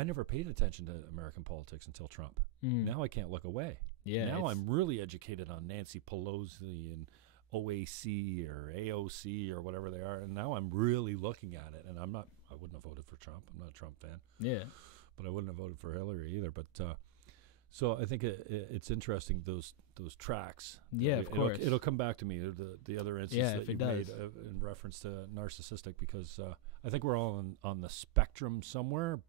never paid attention to American politics until Trump. Now I can't look away. Yeah. Now I'm really educated on Nancy Pelosi and OAC or AOC or whatever they are. And now I'm really looking at it. And I wouldn't have voted for Trump. I'm not a Trump fan. Yeah. But I wouldn't have voted for Hillary either. But so I think it's interesting, those tracks. Yeah, of course. It'll come back to me, the other instance that you made does. in reference to narcissistic, because I think we're all on the spectrum somewhere,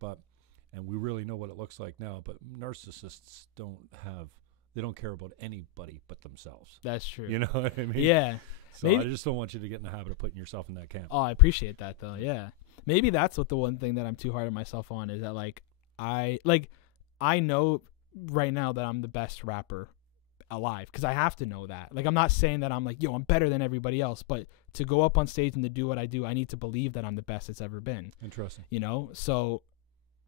and we really know what it looks like now. But narcissists don't care about anybody but themselves. That's true. You know what I mean? Yeah. So I just don't want you to get in the habit of putting yourself in that camp. Oh, I appreciate that though. Yeah. Maybe that's what the one thing that I'm too hard on myself on is that I know right now that I'm the best rapper alive because I have to know that. Like, I'm not saying that I'm like, yo, I'm better than everybody else, but to go up on stage and to do what I do, I need to believe that I'm the best it's ever been. Interesting. You know? So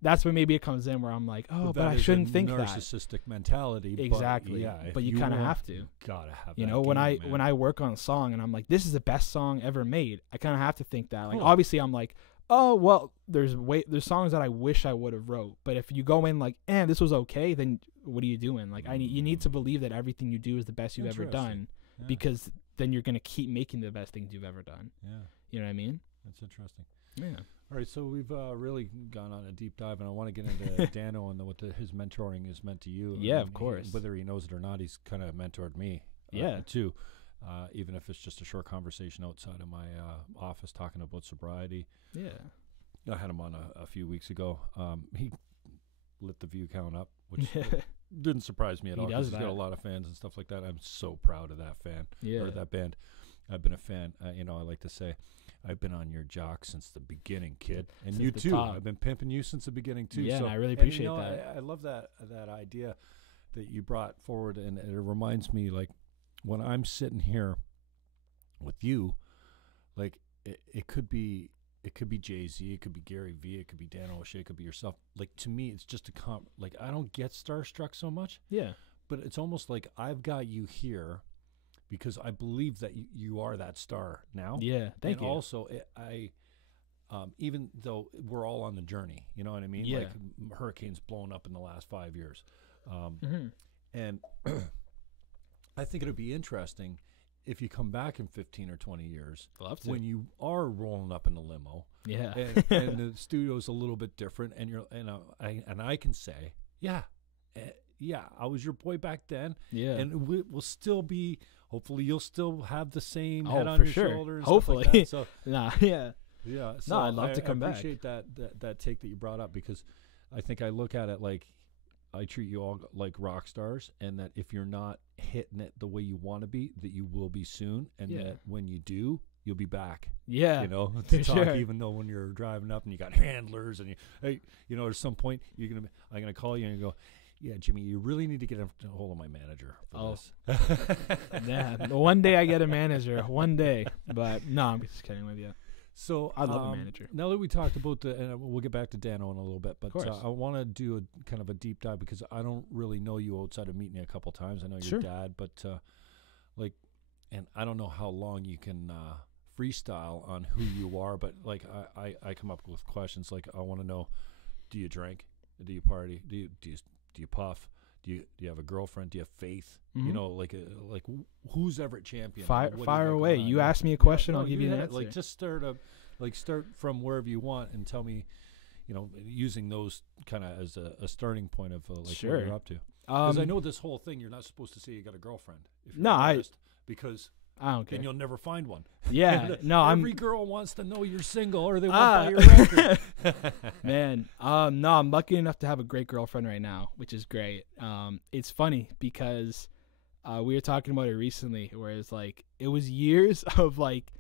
that's when maybe it comes in where I'm like, oh, but I shouldn't think that. Narcissistic mentality. Exactly. But you kind of have to. You gotta have. You that know, game, when I work on a song and I'm like, this is the best song ever made, I kind of have to think that. Like, obviously, I'm like, oh well, there's songs that I wish I would have wrote. But if you go in like, this was okay, then what are you doing? Like, you need to believe that everything you do is the best you've ever done, because then you're gonna keep making the best things you've ever done. Yeah. You know what I mean? That's interesting. Yeah. All right, so we've really gone on a deep dive, and I want to get into Dano and what his mentoring has meant to you. Yeah, of course. Whether he knows it or not, he's kind of mentored me. Too. Even if it's just a short conversation outside of my office talking about sobriety. Yeah. I had him on a few weeks ago. He lit the view count up, which didn't surprise me at all. He's got a lot of fans and stuff like that. I'm so proud of that fan or that band. I've been a fan. I like to say, I've been on your jock since the beginning, kid. And you too. Top. I've been pimping you since the beginning too. Yeah, so, and I really appreciate and, that. I love that idea that you brought forward, and it reminds me, like, when I'm sitting here with you, like it could be Jay-Z, it could be Gary Vee, it could be Dan O'Shea, it could be yourself. Like, to me, it's just like, I don't get starstruck so much. Yeah. But it's almost like I've got you here because I believe that you are that star now. Yeah, thank you. And also, even though we're all on the journey, you know what I mean? Yeah. Like, hurricanes blown up in the last 5 years. And I think it would be interesting if you come back in 15 or 20 years, when you are rolling up in a limo, and the studio's a little bit different, and I can say, I was your boy back then, and we'll still be. Hopefully, you'll still have the same head on your shoulder. And hopefully, stuff like that. So, So I'd love to come back. I appreciate that take that you brought up, because I think I look at it like, I treat you all like rock stars, and that if you're not hitting it the way you want to be, that you will be soon, and that when you do, you'll be back. Yeah, you know, to talk. Even though when you're driving up and you got handlers, and at some point I'm gonna call you and go, yeah, Jimmy, you really need to get a hold of my manager for this. Yeah, one day I get a manager, one day, but no, I'm just kidding with you. So I love a manager. Now that we talked about and we'll get back to Dano in a little bit, but I want to do a kind of a deep dive, because I don't really know you outside of meeting you a couple times. I know your dad, but and I don't know how long you can freestyle on who you are, but like I come up with questions like, I want to know, do you drink? Do you party? Do you puff? Do you have a girlfriend? Do you have faith? You know, like who's Everett Champion? Fire away. You ask me a question, I'll give you the answer. Like, just start from wherever you want and tell me, using those kind of as a starting point of like Sure. what you're up to. Because I know this whole thing, you're not supposed to say you got a girlfriend. If you're No, an artist, because I don't care. then you'll never find one. Yeah, no, Every girl wants to know you're single, or they want to buy your record. Man, no, I'm lucky enough to have a great girlfriend right now, which is great. It's funny because we were talking about it recently, where it's like it was years of like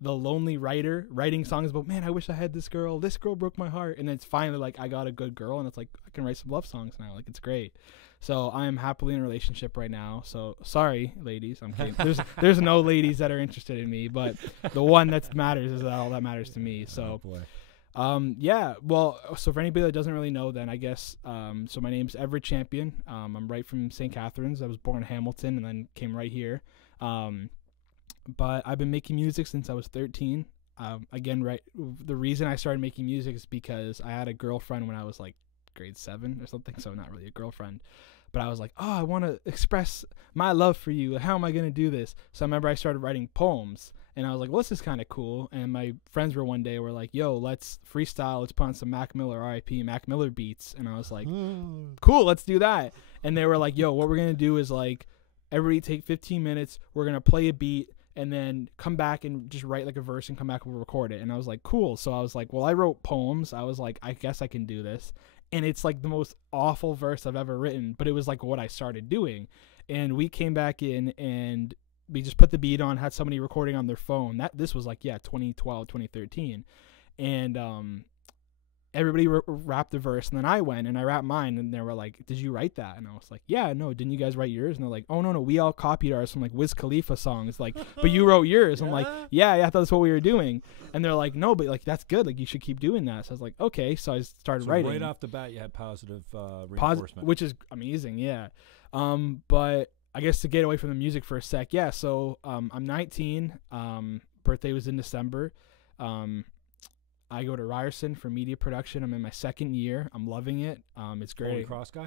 the lonely writer writing songs about, man, I wish I had this girl broke my heart, and then it's finally like I got a good girl, and it's like I can write some love songs now. Like, it's great. So I am happily in a relationship right now. So sorry, ladies, I'm kidding. There's no ladies that are interested in me, but the one that matters is all that matters to me. So yeah, well, so for anybody that doesn't really know, then I guess so my name's Everett Champion. I'm right from St. Catharines. I was born in Hamilton and then came right here. But I've been making music since I was 13. Again, right, the reason I started making music is because I had a girlfriend when I was like grade 7 or something, so not really a girlfriend. But I was like, oh, I want to express my love for you. How am I going to do this? So I remember I started writing poems, and I was like, well, this is kind of cool. And my friends were one day were like, yo, let's freestyle. Let's put on some Mac Miller, R.I.P. Mac Miller beats. And I was like, cool, let's do that. And they were like, yo, what we're going to do is like everybody take 15 minutes. We're going to play a beat and then come back and just write like a verse and come back and we'll record it. And I was like, cool. So I was like, well, I wrote poems. I was like, I guess I can do this. And it's like the most awful verse I've ever written, but it was like what I started doing. And we came back in and we just put the beat on, had somebody recording on their phone. This was like, 2012, 2013. And everybody rapped the verse, and then I went and I rapped mine, and they were like, did you write that? And I was like, yeah, no, didn't you guys write yours? And they're like, oh, no, we all copied ours from like Wiz Khalifa songs. Like, but you wrote yours. I'm like, yeah, I thought that's what we were doing. And they're like, no, but like, that's good. Like, you should keep doing that. So I was like, okay. So I started writing. Right off the bat, you had positive reinforcement. Which is amazing, yeah. But I guess to get away from the music for a sec, yeah, so I'm 19. Birthday was in December. I go to Ryerson for media production. I'm in my second year. I'm loving it. It's great. Holy Cross guy?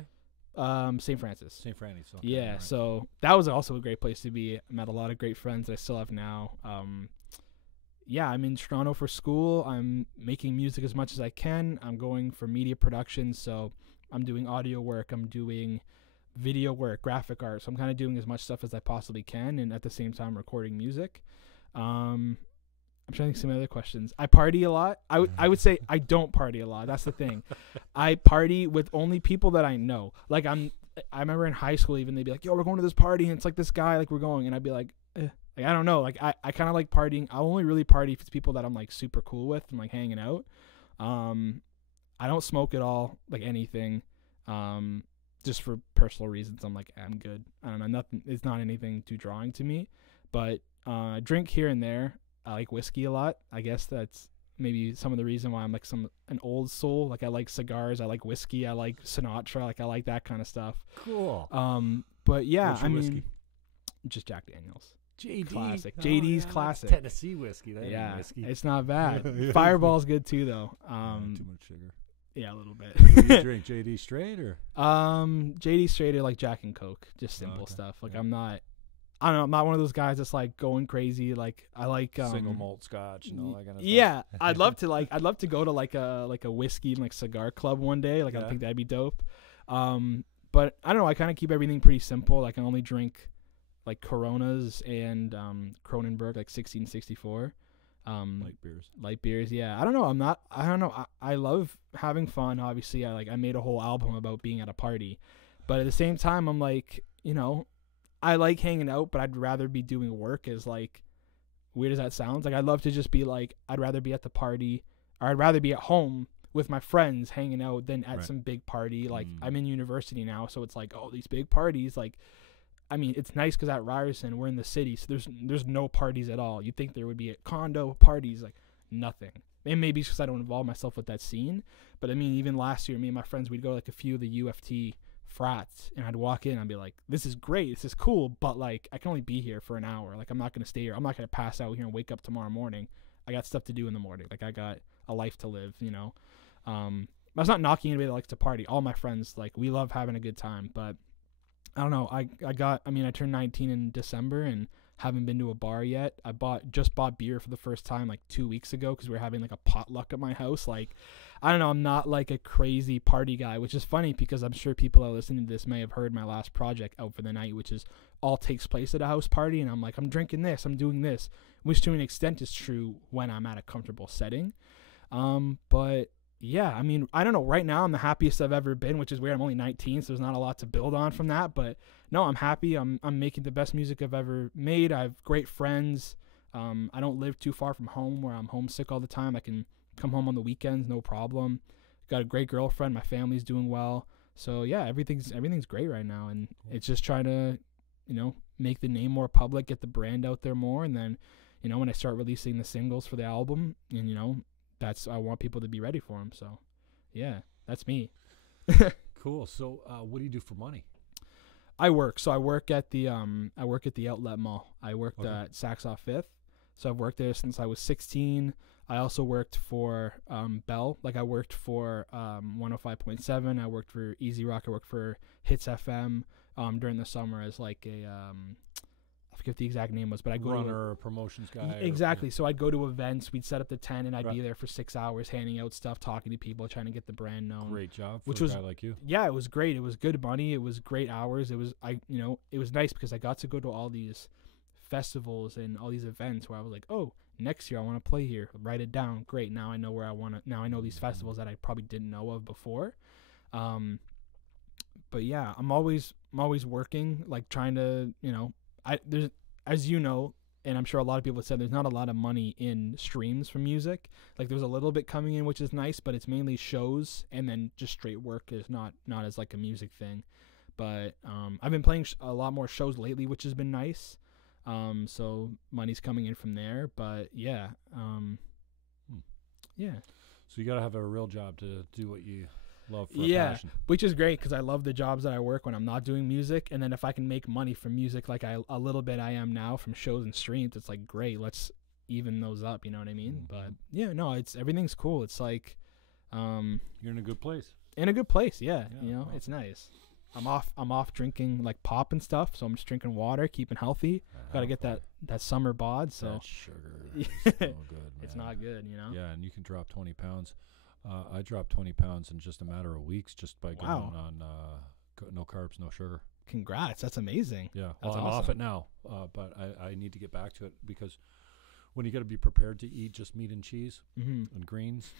St. Francis. St. Francis. Okay, yeah, right. So that was also a great place to be. I met a lot of great friends that I still have now. Yeah, I'm in Toronto for school. I'm making music as much as I can. I'm going for media production, so I'm doing audio work. I'm doing video work, graphic art. So I'm kind of doing as much stuff as I possibly can, and at the same time recording music. I'm trying to think of some other questions. I party a lot. I would say I don't party a lot. That's the thing. I party with only people that I know. Like I remember in high school even they'd be like, yo, we're going to this party and it's like this guy, like we're going, and I'd be like, like I don't know. Like I kind of like partying. I'll only really party if it's people that I'm like super cool with and like hanging out. I don't smoke at all, like anything. Just for personal reasons. I'm like, I'm good. I don't know. Nothing. It's not anything too drawing to me, but I drink here and there. I like whiskey a lot. I guess that's maybe some of the reason why I'm like an old soul. Like I like cigars. I like whiskey. I like Sinatra. Like I like that kind of stuff. Cool. But yeah, What's your whiskey? mean, just Jack Daniels. JD. Classic. Oh, JD's yeah, classic. Tennessee whiskey. That Yeah, ain't whiskey. it's not bad. Yeah. Fireball's good too, though. Too much sugar. Yeah, a little bit. What do you drink? JD straight or? JD straight or like Jack and Coke, just simple okay. stuff. Like Yeah. I don't know, I'm not one of those guys that's like going crazy. Like I like Single malt scotch and all that kind of stuff. Yeah, I'd love to go to like a whiskey and like cigar club one day. Like I think that'd be dope. But I don't know. I kind of keep everything pretty simple. I can only drink like Coronas and Kronenberg, like 1664. Light beers. Yeah. I don't know. I love having fun. Obviously, I made a whole album about being at a party, but at the same time, I'm like, I like hanging out, but I'd rather be doing work. As like weird as that sounds, like I'd love to just be like, I'd rather be at the party, or I'd rather be at home with my friends hanging out than at some big party. Like I'm in university now, so it's like, oh, these big parties. Like, I mean, it's nice because at Ryerson we're in the city, so there's no parties at all. You'd think there would be condo parties, like nothing. And maybe it's because I don't involve myself with that scene. But I mean, even last year, me and my friends, we'd go to like a few of the UFT frats, and I'd walk in and I'd be like, this is great, this is cool, but like I can only be here for an hour. Like I'm not going to stay here. I'm not going to pass out here and wake up tomorrow morning. I got stuff to do in the morning. Like I got a life to live, That's not knocking anybody that likes to party. All my friends, like, we love having a good time, but I don't know. I turned 19 in December, and Haven't been to a bar yet. I just bought beer for the first time like 2 weeks ago because we were having like a potluck at my house. Like, I don't know, I'm not like a crazy party guy, which is funny because I'm sure people that are listening to this may have heard my last project, Out for the Night, which is all takes place at a house party. And I'm like, I'm drinking this, I'm doing this, which to an extent is true when I'm at a comfortable setting. But yeah, I mean, I don't know. Right now, I'm the happiest I've ever been, which is weird. I'm only 19, so there's not a lot to build on from that. But no, I'm happy. I'm making the best music I've ever made. I have great friends. I don't live too far from home where I'm homesick all the time. I can come home on the weekends, no problem. Got a great girlfriend. My family's doing well. So yeah, everything's great right now, and it's just trying to, make the name more public, get the brand out there more, and then, when I start releasing the singles for the album, and I want people to be ready for them. So, yeah, that's me. Cool. So, what do you do for money? I work. So I work at the Outlet Mall. I worked at Saks Off 5th. So I've worked there since I was 16. I also worked for Bell. Like I worked for 105.7. I worked for Easy Rock. I worked for Hits FM during the summer as like a I forget what the exact name was, but I go runner, promotions guy. Exactly. So I'd go to events. We'd set up the tent, and I'd be there for 6 hours, handing out stuff, talking to people, trying to get the brand known. Great job for a guy like you. Yeah, it was great. It was good money. It was great hours. It was it was nice because I got to go to all these festivals and all these events where I was like, oh, next year I want to play here. Write it down. Great. Now I know where I want to. Now I know these festivals that I probably didn't know of before. But yeah, I'm always working, like trying to, there's, as you know, and I'm sure a lot of people have said, there's not a lot of money in streams for music. Like there's a little bit coming in, which is nice, but it's mainly shows, and then just straight work is not as like a music thing. But I've been playing a lot more shows lately, which has been nice. So money's coming in from there, but yeah. Yeah. So you got to have a real job to do what you love for passion. Which is great because I love the jobs that I work when I'm not doing music, and then if I can make money from music like a little bit I am now from shows and streams, it's like great, let's even those up, you know what I mean? But yeah, no, everything's cool. It's like you're in a good place. Yeah, wow. It's nice. I'm off drinking like pop and stuff, so I'm just drinking water, keeping healthy. Got to get that summer bod, so that sugar is no good, man. It's not good, Yeah, and you can drop 20 pounds. I dropped 20 pounds in just a matter of weeks just by going on no carbs, no sugar. Congrats. That's amazing. Yeah. That's I'm awesome. off it now, but I need to get back to it because when you got to be prepared to eat just meat and cheese and greens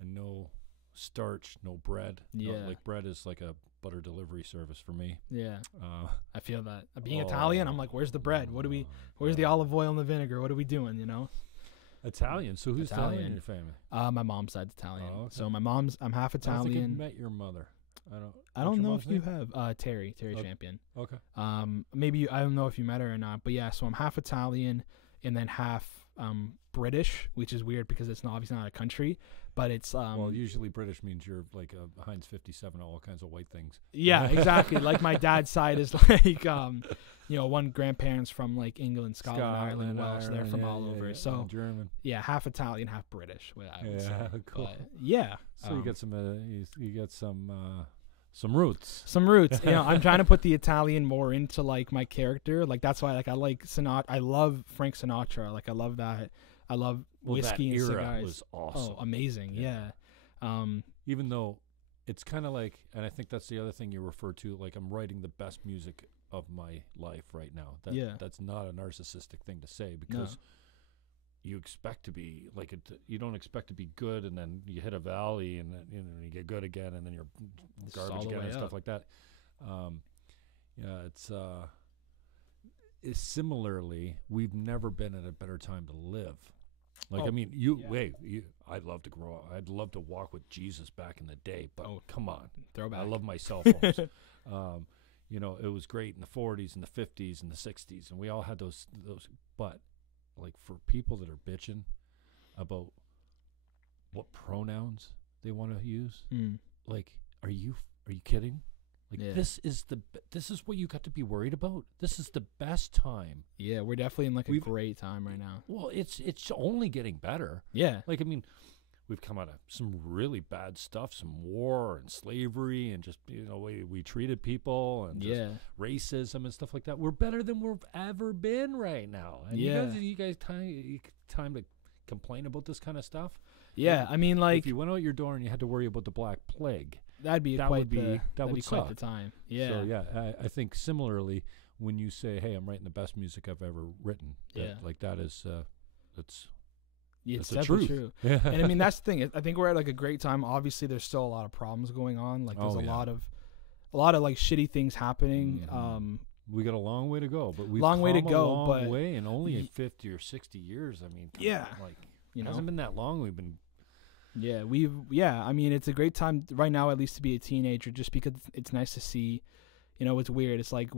and no starch, no bread. Yeah. Like bread is like a butter delivery service for me. Yeah. I feel that. Being Italian, I'm like, where's the bread? Where's the olive oil and the vinegar? What are we doing, Italian. So who's Italian in your family? My mom's side's Italian. Oh, okay. So I'm half Italian. I don't think I've met your mother. I don't know if you have Terry Champion. Okay. Maybe I don't know if you met her or not, but yeah. So I'm half Italian and then half British, which is weird because it's obviously not a country, but it's well, usually British means you're like a Heinz 57, all kinds of white things. Yeah, exactly. Like my dad's side is like one grandparents from like England, Scotland, Ireland, Welsh. They're from all over. Yeah, so German. Yeah, half Italian, half British. I would say. Cool. But, yeah. So you got some roots. Some roots. I'm trying to put the Italian more into like my character. Like that's why I like Sinatra. I love Frank Sinatra. Like I love that. I love whiskey and cigars. Was awesome. Oh, amazing. Yeah. Even though it's kind of like, and I think that's the other thing you refer to, like I'm writing the best music of my life right now. That's not a narcissistic thing to say because you expect to be like you don't expect to be good and then you hit a valley and then you get good again and then you're garbage again and stuff like that. It's similarly, we've never been at a better time to live. Like, I'd love to grow up. I'd love to walk with Jesus back in the day, but come on. Throwback. I love my cell phones. It was great in the 40s and the 50s and the 60s, and we all had those. But, like, for people that are bitching about what pronouns they want to use, like, are you kidding? Like this is what you got to be worried about. This is the best time. Yeah, we're definitely in like a great time right now. Well, it's only getting better. Yeah. Like I mean, we've come out of some really bad stuff, some war and slavery and just, way we treated people and just racism and stuff like that. We're better than we've ever been right now. And you guys time to complain about this kind of stuff? Yeah, I mean, like, if you went out your door and you had to worry about the Black Plague, that'd be quite the time. Yeah. So yeah, I think similarly when you say, "Hey, I'm writing the best music I've ever written," that is it's definitely true. And I mean, that's the thing. I think we're at like a great time. Obviously, there's still a lot of problems going on. Like there's a lot of like shitty things happening. We got a long way to go, but we've long way to come go, a long but way in only 50 or 60 years. I mean, it hasn't been that long. We've been. I mean, it's a great time right now, at least, to be a teenager, just because it's nice to see. It's weird. It's like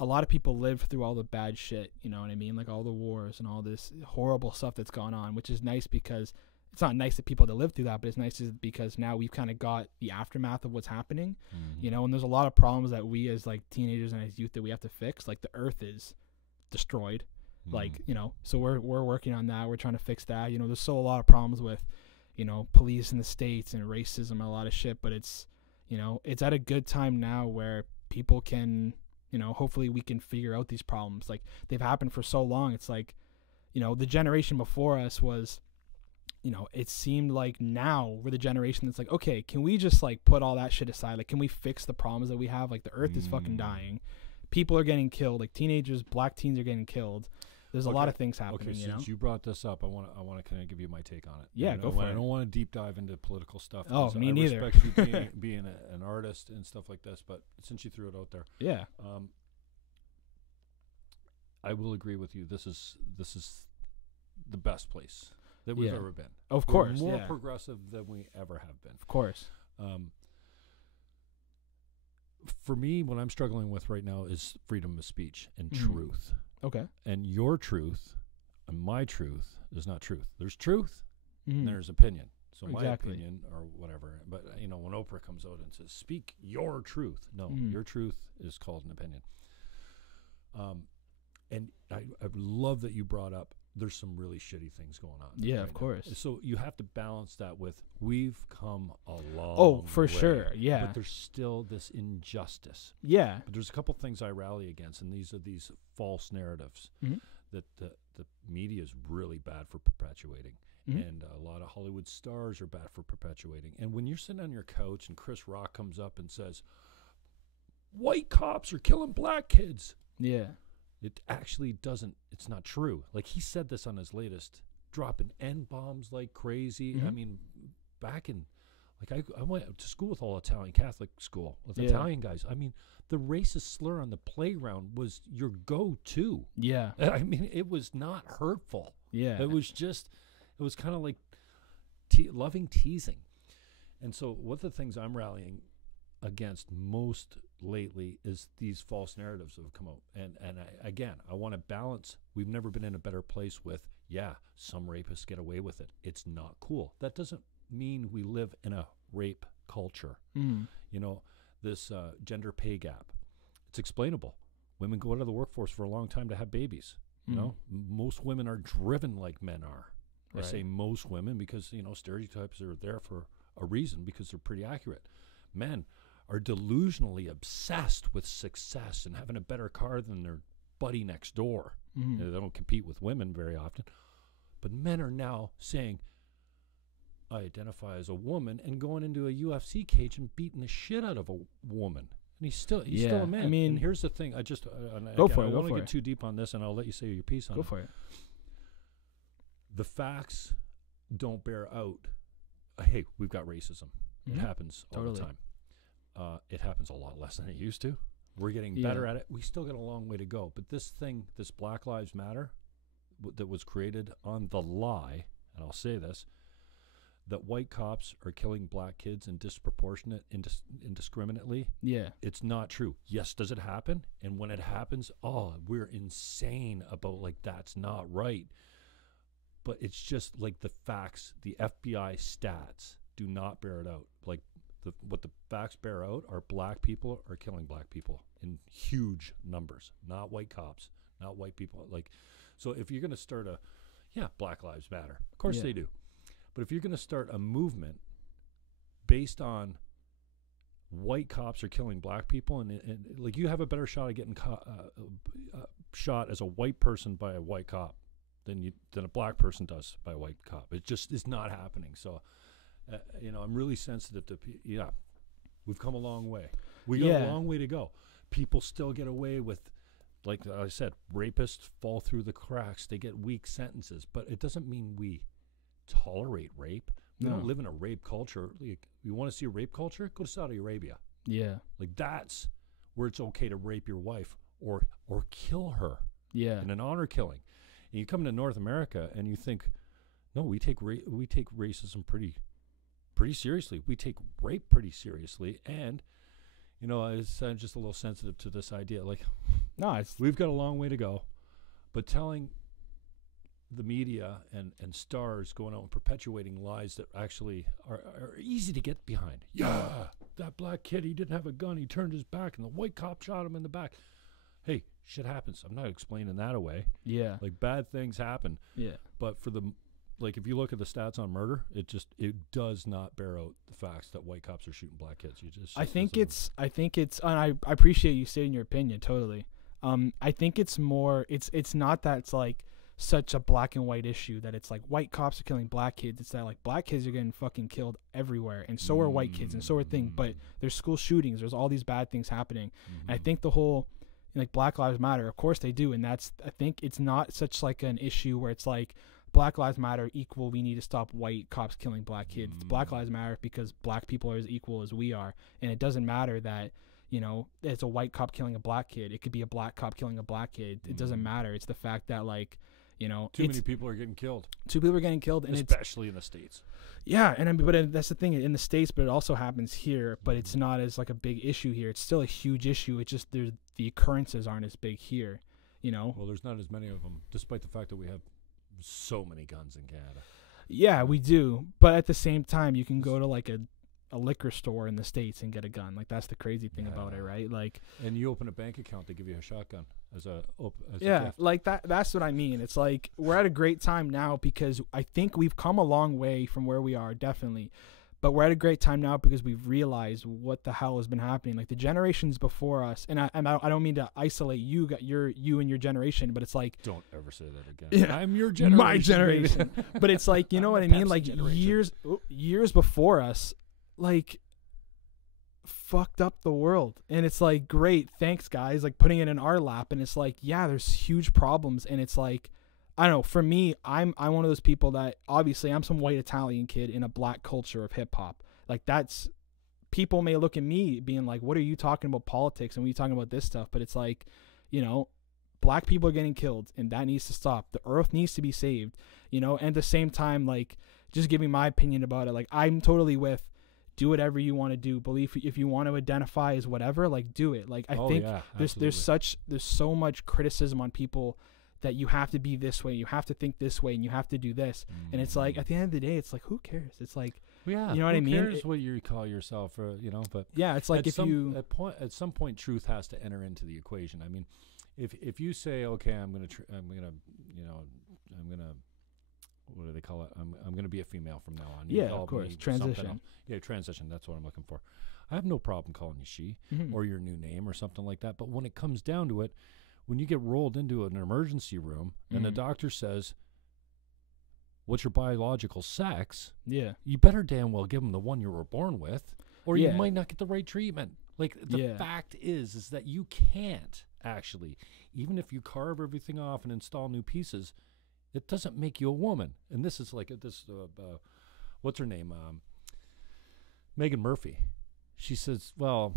a lot of people live through all the bad shit. You know what I mean? Like all the wars and all this horrible stuff that's gone on, which is nice because it's not nice that people that live through that, but it's nice because now we've kind of got the aftermath of what's happening. And there's a lot of problems that we as like teenagers and as youth that we have to fix. Like the earth is destroyed. Like, so we're working on that. We're trying to fix that. There's still a lot of problems with, police in the States and racism and a lot of shit, but it's at a good time now where people can, hopefully we can figure out these problems. Like they've happened for so long. It's like, the generation before us was, it seemed like now we're the generation that's like, okay, can we just like put all that shit aside? Like, can we fix the problems that we have? Like the earth is fucking dying. People are getting killed. Like teenagers, black teens are getting killed. There's a lot of things happening. Okay, since you brought this up, I want to kind of give you my take on it. Yeah, go for it. I don't want to deep dive into political stuff. Oh, me neither. I respect you being an artist and stuff like this, but since you threw it out there, I will agree with you. This is the best place that we've ever been. Of course, we're more progressive than we ever have been. Of course. For me, what I'm struggling with right now is freedom of speech and truth. Okay. And your truth and my truth is not truth. There's truth and there's opinion. So my opinion or whatever. But, when Oprah comes out and says, speak your truth. No, your truth is called an opinion. And I love that you brought up there's some really shitty things going on. Yeah, of course. So you have to balance that with we've come a long way. For way, sure, yeah. But there's still this injustice. Yeah. But there's a couple things I rally against, and these are these false narratives that the media is really bad for perpetuating. And a lot of Hollywood stars are bad for perpetuating. And when you're sitting on your couch and Chris Rock comes up and says, white cops are killing black kids. Yeah. It actually doesn't. It's not true. Like he said this on his latest, dropping N-bombs like crazy. I mean, back in, like I went to school with all Italian Catholic school with Italian guys. I mean, the racist slur on the playground was your go-to. Yeah. I mean, it was not hurtful. Yeah. It was kind of like loving teasing. And so one of the things I'm rallying against most lately is these false narratives that have come out. And I want to balance. We've never been in a better place with, some rapists get away with it. It's not cool. That doesn't mean we live in a rape culture. This gender pay gap, it's explainable. Women go out of the workforce for a long time to have babies. Most women are driven like men are. Right. I say most women because, stereotypes are there for a reason because they're pretty accurate. Men are delusionally obsessed with success and having a better car than their buddy next door. They don't compete with women very often. But men are now saying, I identify as a woman and going into a UFC cage and beating the shit out of a woman. And he's still a man. I mean, and here's the thing. I don't want to get too deep on this, and I'll let you say your piece on it. Go for it. The facts don't bear out. Hey, we've got racism. It happens all the time. It happens a lot less than it used to. We're getting better at it. We still got a long way to go. But this Black Lives Matter, that was created on the lie, and I'll say this, that white cops are killing black kids in indiscriminately. Yeah. It's not true. Yes, does it happen? And when it happens, we're insane about, like, that's not right. But it's just like the facts, the FBI stats do not bear it out. Like, what the facts bear out are black people are killing black people in huge numbers, not white cops, not white people. Like, so if you're going to start Black Lives Matter, of course they do. But if you're going to start a movement based on white cops are killing black people, and like you have a better shot of getting shot as a white person by a white cop than a black person does by a white cop. It just is not happening. So, I'm really sensitive to. We've come a long way. We got a long way to go. People still get away with, like I said, rapists fall through the cracks. They get weak sentences, but it doesn't mean we tolerate rape. We don't live in a rape culture. Like, you want to see a rape culture? Go to Saudi Arabia. Yeah. Like, that's where it's okay to rape your wife or kill her. Yeah. In an honor killing. And you come to North America and you think, no, we take racism pretty seriously. We take rape pretty seriously. And, I'm just a little sensitive to this idea. Like, we've got a long way to go. But telling the media and stars going out and perpetuating lies that actually are easy to get behind. Yeah, that black kid, he didn't have a gun. He turned his back and the white cop shot him in the back. Hey, shit happens. I'm not explaining that away. Yeah. Like, bad things happen. Yeah. But if you look at the stats on murder, it does not bear out the facts that white cops are shooting black kids. I think it's, and I appreciate you stating your opinion totally. I think it's more, it's not that it's like such a black and white issue that it's like white cops are killing black kids. It's that like black kids are getting fucking killed everywhere, and so are white kids, and so are things. But there's school shootings. There's all these bad things happening. And I think the whole, like, Black Lives Matter, of course they do, and I think it's not such like an issue where it's like Black Lives Matter equal, we need to stop white cops killing black kids. Black Lives Matter because black people are as equal as we are, and it doesn't matter that it's a white cop killing a black kid. It could be a black cop killing a black kid. It doesn't matter. It's the fact that, like, too many people are getting killed. And especially in the States. Yeah, but that's the thing in the States, but it also happens here. But it's not as like a big issue here. It's still a huge issue. It's just the occurrences aren't as big here. Well, there's not as many of them, despite the fact that we have so many guns in Canada. Yeah, we do. But at the same time, you can go to like a liquor store in the States and get a gun. Like, that's the crazy thing about it, right? Like, and you open a bank account, they give you a shotgun as a gift. Like that's what I mean. It's like we're at a great time now because I think we've come a long way from where we are, definitely. But we're at a great time now because we've realized what the hell has been happening. Like, the generations before us, and I don't mean to isolate you and your generation, but it's like, don't ever say that again. Yeah, I'm your generation. My generation. But it's like, you know what I mean? Like, years before us, like, fucked up the world, and it's like, great, thanks guys, like, putting it in our lap. And it's like, yeah, there's huge problems, and it's like, I don't know, for me, I'm one of those people that, obviously, I'm some white Italian kid in a black culture of hip-hop. Like, that's, people may look at me being like, what are you talking about politics, and what are you talking about this stuff? But it's like, black people are getting killed, and that needs to stop. The earth needs to be saved, and at the same time, like, just giving my opinion about it, like, I'm totally with, do whatever you want to do. Believe, if you want to identify as whatever, like, do it. Like, I think there's so much criticism on people that you have to be this way, you have to think this way, and you have to do this. And it's like, at the end of the day, it's like, who cares? It's like, you know what I mean? Who cares what you call yourself, but yeah, it's like, at some point, truth has to enter into the equation. I mean, if you say, okay, I'm gonna what do they call it? I'm going to be a female from now on. Yeah, of course. Transition. Yeah, transition. That's what I'm looking for. I have no problem calling you she or your new name or something like that. But when it comes down to it, when you get rolled into an emergency room and the doctor says, what's your biological sex? Yeah. You better damn well give them the one you were born with, or you might not get the right treatment. Like, the fact is that you can't actually, even if you carve everything off and install new pieces, it doesn't make you a woman. And this is like what's her name? Megan Murphy. She says, well,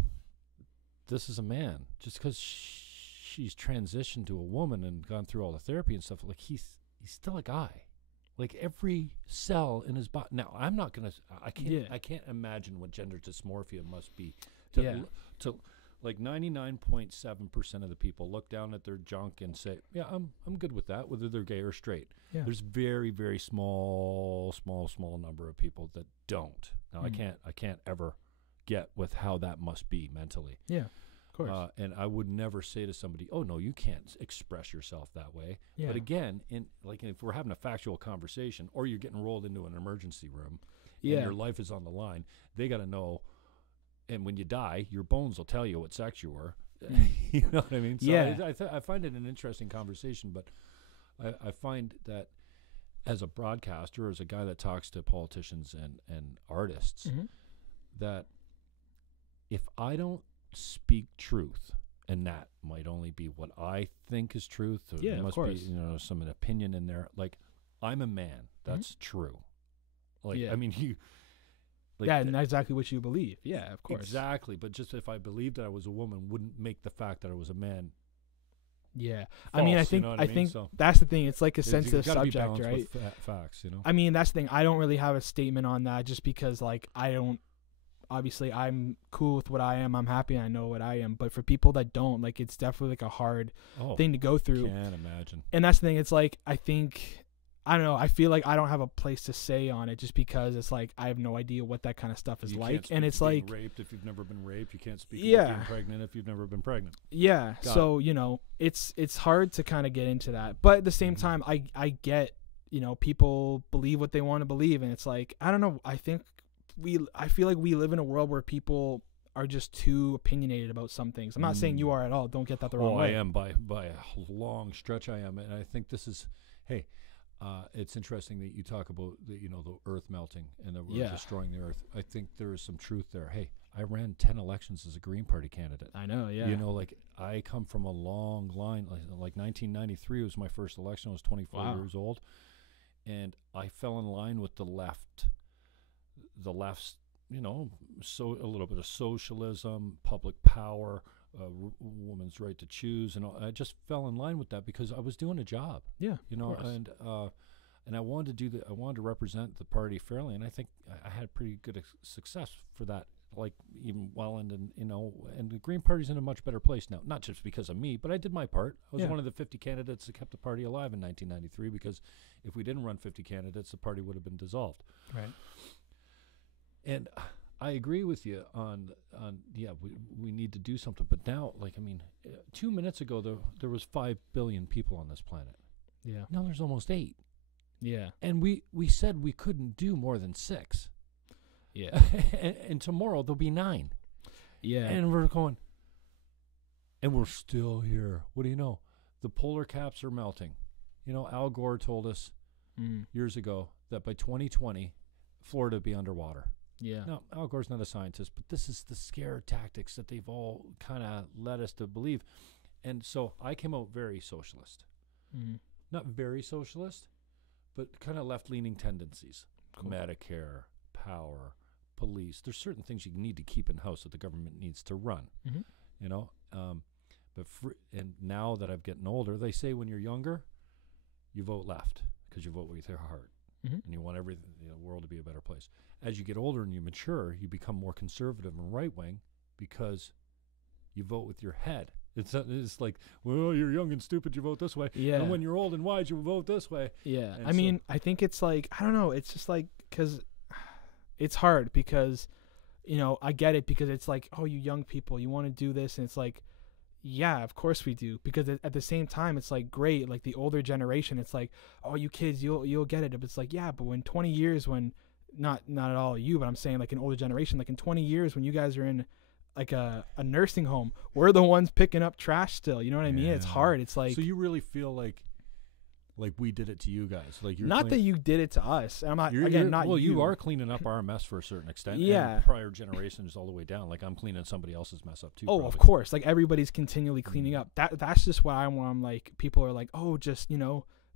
this is a man. Just because she's transitioned to a woman and gone through all the therapy and stuff, like, he's still a guy. Like, every cell in his body. Now, I'm not going to, I can't imagine what gender dysmorphia must be to like 99.7% of the people look down at their junk and say, yeah, I'm good with that, whether they're gay or straight. Yeah. There's very, very small number of people that don't. Now, I can't ever get with how that must be mentally. Yeah, of course. And I would never say to somebody, "Oh no, you can't express yourself that way." Yeah. But again, if we're having a factual conversation, or you're getting rolled into an emergency room, and your life is on the line, they got to know. And when you die, your bones will tell you what sex you were. You know what I mean? So I find it an interesting conversation, but I find that as a broadcaster, as a guy that talks to politicians and artists, that if I don't speak truth, and that might only be what I think is truth, or there must be some opinion in there. Like, I'm a man. That's true. Like, I mean, you. Like and that's exactly what you believe. Yeah, of course. Exactly. But just if I believed that I was a woman wouldn't make the fact that I was a man. Yeah. False, I mean, I think so that's the thing. It's like a sensitive subject, right? With facts, I mean, that's the thing. I don't really have a statement on that just because, like, obviously I'm cool with what I am. I'm happy. I know what I am. But for people that don't, like, it's definitely like a hard thing to go through. Can't imagine. And that's the thing. It's like, I don't know. I feel like I don't have a place to say on it just because it's like I have no idea what that kind of stuff is like. And it's like raped if you've never been raped. You can't speak about being pregnant if you've never been pregnant. Yeah. So, it's hard to kind of get into that. But at the same time, I get, people believe what they want to believe. And it's like, I don't know. I feel like we live in a world where people are just too opinionated about some things. I'm not saying you are at all. Don't get that the wrong way. I am by a long stretch. I am. And I think this is, hey, it's interesting that you talk about the Earth melting and that we're destroying the Earth. I think there is some truth there. Hey, I ran 10 elections as a Green Party candidate. I know, yeah. Like, I come from a long line. Like 1993 was my first election. I was 24 years old, and I fell in line with the left. The left's, so a little bit of socialism, public power, woman's right to choose, and I just fell in line with that because I was doing a job. Yeah, and I wanted to I wanted to represent the party fairly, and I think I had pretty good success for that. Like, even well, and the Green Party's in a much better place now. Not just because of me, but I did my part. I was one of the 50 candidates that kept the party alive in 1993. Because if we didn't run 50 candidates, the party would have been dissolved. Right. And I agree with you on we need to do something. But now, 2 minutes ago, there was 5 billion people on this planet. Yeah. Now there's almost 8. Yeah. And we said we couldn't do more than 6. Yeah. and tomorrow there'll be 9. Yeah. And we're going, and we're still here. What do you know? The polar caps are melting. Al Gore told us years ago that by 2020, Florida would be underwater. Yeah. Now, Al Gore's not a scientist, but this is the scare tactics that they've all kind of led us to believe. And so I came out very socialist. Not very socialist, but kind of left-leaning tendencies. Cool. Medicare, power, police. There's certain things you need to keep in house that the government needs to run. And now that I'm getting older, they say when you're younger, you vote left because you vote with your heart. And you want the world to be a better place. As you get older and you mature, you become more conservative and right-wing because you vote with your head. It's like, well, you're young and stupid, you vote this way. Yeah. And when you're old and wise, you vote this way. Yeah. And I think it's like, I don't know. It's just like, because it's hard because, I get it because it's like, oh, you young people, you want to do this. And it's like, yeah, of course we do. Because at the same time, it's like, great. Like the older generation, it's like, oh, you kids, you'll get it. But it's like, yeah, but when 20 years, when not at all you, but I'm saying like an older generation, like in 20 years when you guys are in like a nursing home, we're the ones picking up trash still. You know what I mean? It's hard. It's like, so you really feel like we did it to you guys. Like, you're not that you did it to us. I'm not, not well, you. you are cleaning up our mess for a certain extent. Yeah. And prior generations all the way down. Like, I'm cleaning somebody else's mess up too. Oh, probably. Of course. Like, everybody's continually cleaning up. That's just why I'm like, people are like, oh, just,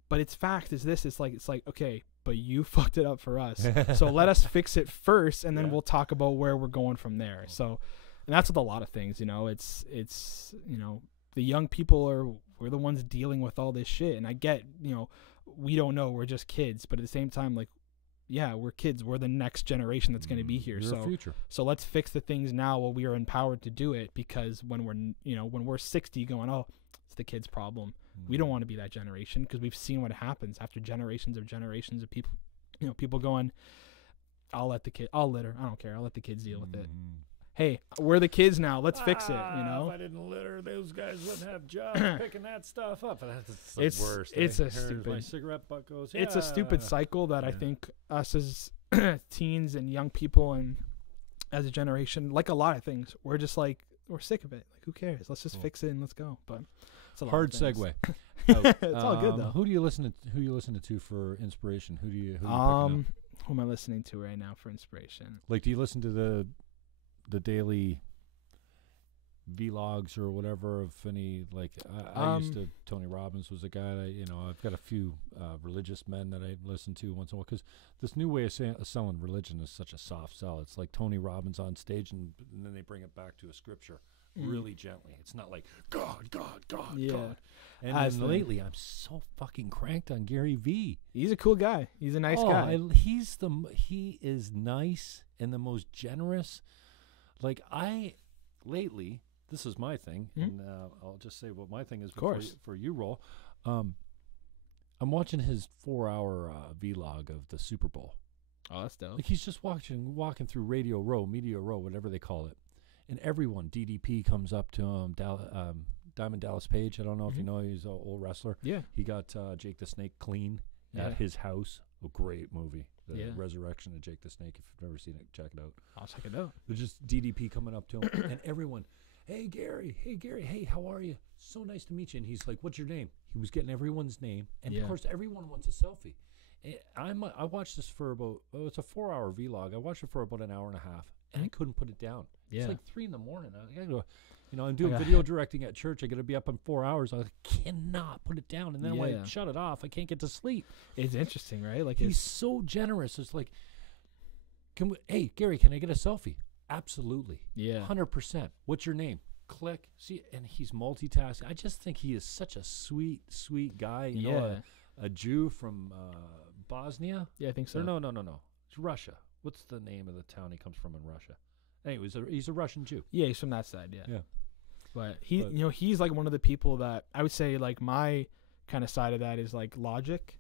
but it's fact is this. It's like, okay, but you fucked it up for us. So let us fix it first. And then we'll talk about where we're going from there. So, and that's with a lot of things, it's, the young people we're the ones dealing with all this shit. And I get, we don't know, we're just kids, but at the same time, like, yeah, we're kids. We're the next generation that's going to be here. You're future. So let's fix the things now while we are empowered to do it, because when we're 60 going, oh, it's the kids' problem. We don't want to be that generation because we've seen what happens after generations of people, people going, I'll litter. I don't care. I'll let the kids deal with it. hey, we're the kids now. Let's fix it. You If know, I didn't litter, those guys wouldn't have jobs picking that stuff up. That's the It's- worst. it's eh? a Here's stupid- My cigarette butt goes. it's a stupid "Yeah." cycle that I Yeah. think us as teens and young people and as a generation, like a lot of things, we're just like, we're sick of it. Like, who cares? Let's just Cool. fix it and let's go. But it's a lot Hard of things. segue. It's all good though. Who do you listen to for inspiration? Who you picking up? Who am I listening to right now for inspiration? Like, do you listen to the daily vlogs or whatever of any, like, I used to, Tony Robbins was a guy that, I've got a few religious men that I listen to once in a while, because this new way of selling religion is such a soft sell. It's like Tony Robbins on stage, and then they bring it back to a scripture really gently. It's not like, God, God, God, Yeah. God. And As then the- lately, I'm so fucking cranked on Gary V. He's a cool guy. He's a nice guy. He is nice and the most generous. Like, lately, this is my thing, and I'll just say what my thing is before you roll. I'm watching his 4-hour vlog of the Super Bowl. Oh, that's dope. Like, he's just walking through Radio Row, Media Row, whatever they call it, and everyone, DDP comes up to him, Diamond Dallas Page. I don't know if you know, he's an old wrestler. Yeah. He got Jake the Snake clean at his house. A great movie, The Resurrection of Jake the Snake. If you've never seen it, check it out. I'll check it out. There's just DDP coming up to him, and everyone, hey Gary, hey, how are you? So nice to meet you. And he's like, what's your name? He was getting everyone's name, and of course, everyone wants a selfie. And I watched this for about, it's a 4-hour vlog. I watched it for about an hour and a half, and I couldn't put it down. Yeah. It's like 3 a.m. I gotta go. I'm doing video directing at church. I got to be up in 4 hours. I cannot put it down. And then when I shut it off, I can't get to sleep. It's interesting, right? Like, He's so generous. It's like, hey, Gary, can I get a selfie? Absolutely. Yeah. 100%. What's your name? Click. See, and he's multitasking. I just think he is such a sweet, sweet guy. You know, a Jew from Bosnia? Yeah, I think so. Or no. It's Russia. What's the name of the town he comes from in Russia? Anyways, he's a Russian Jew. Yeah, he's from that side, yeah. But But- he's like one of the people that I would say, like, my kind of side of that is like Logic.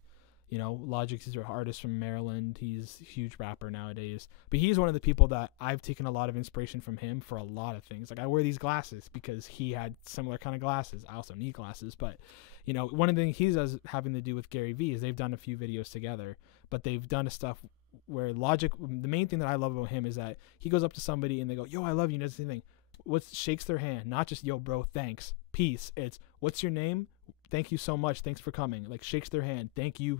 Logic is an artist from Maryland. He's a huge rapper nowadays. But he's one of the people that I've taken a lot of inspiration from him for a lot of things. Like, I wear these glasses because he had similar kind of glasses. I also need glasses. But, one of the things he does having to do with Gary V is they've done a few videos together. But they've done stuff where Logic, the main thing that I love about him is that he goes up to somebody and they go, yo, I love you. And does the thing. Shakes their hand, not just, yo, bro, thanks, peace. It's, what's your name? Thank you so much. Thanks for coming. Like, shakes their hand. Thank you.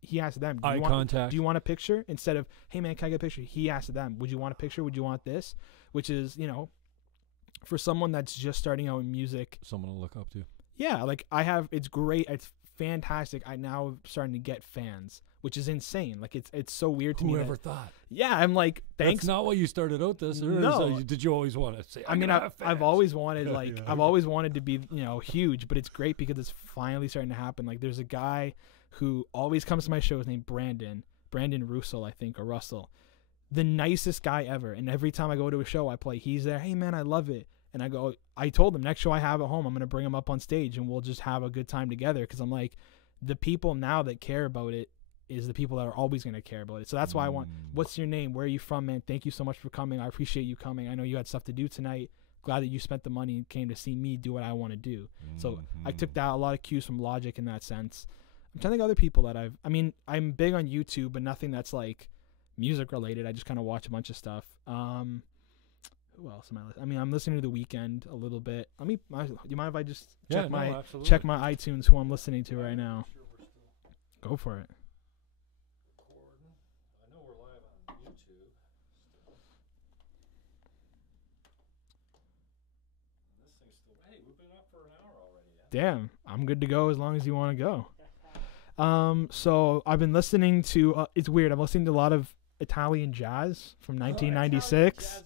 He asked them, Eye contact. Do you want a picture? Instead of, hey man, can I get a picture? He asked them, would you want a picture? Would you want this? Which is, for someone that's just starting out in music. Someone to look up to. Yeah. Like, it's great. It's fantastic. I now am starting to get fans, which is insane. Like, it's so weird to me. Whoever thought? Yeah. I'm like, thanks. That's not what you started out this. No. Did you always want to say? I mean, I've always wanted, like, Yeah. I've always wanted to be, huge, but it's great because it's finally starting to happen. Like, there's a guy who always comes to my shows named Brandon Russell, I think, or Russell, the nicest guy ever. And every time I go to a show, I play, he's there. Hey man, I love it. And I told him next show I have at home, I'm going to bring him up on stage and we'll just have a good time together. Cause I'm like, the people now that care about it is the people that are always going to care about it. So that's why I want, what's your name? Where are you from, man? Thank you so much for coming. I appreciate you coming. I know you had stuff to do tonight. Glad that you spent the money and came to see me do what I want to do. So I took a lot of cues from Logic in that sense. I'm trying to think of other people that I'm big on YouTube, but nothing that's like music related. I just kind of watch a bunch of stuff. Who else am I listening? I'm listening to The Weeknd a little bit. Do you mind if I just check my iTunes who I'm listening to right now? Go for it. I know we're live on YouTube. This thing's still. Hey, we've been up for an hour already. Damn, I'm good to go as long as you want to go. So I've been listening to. It's weird. I'm listening to a lot of Italian jazz from 1996.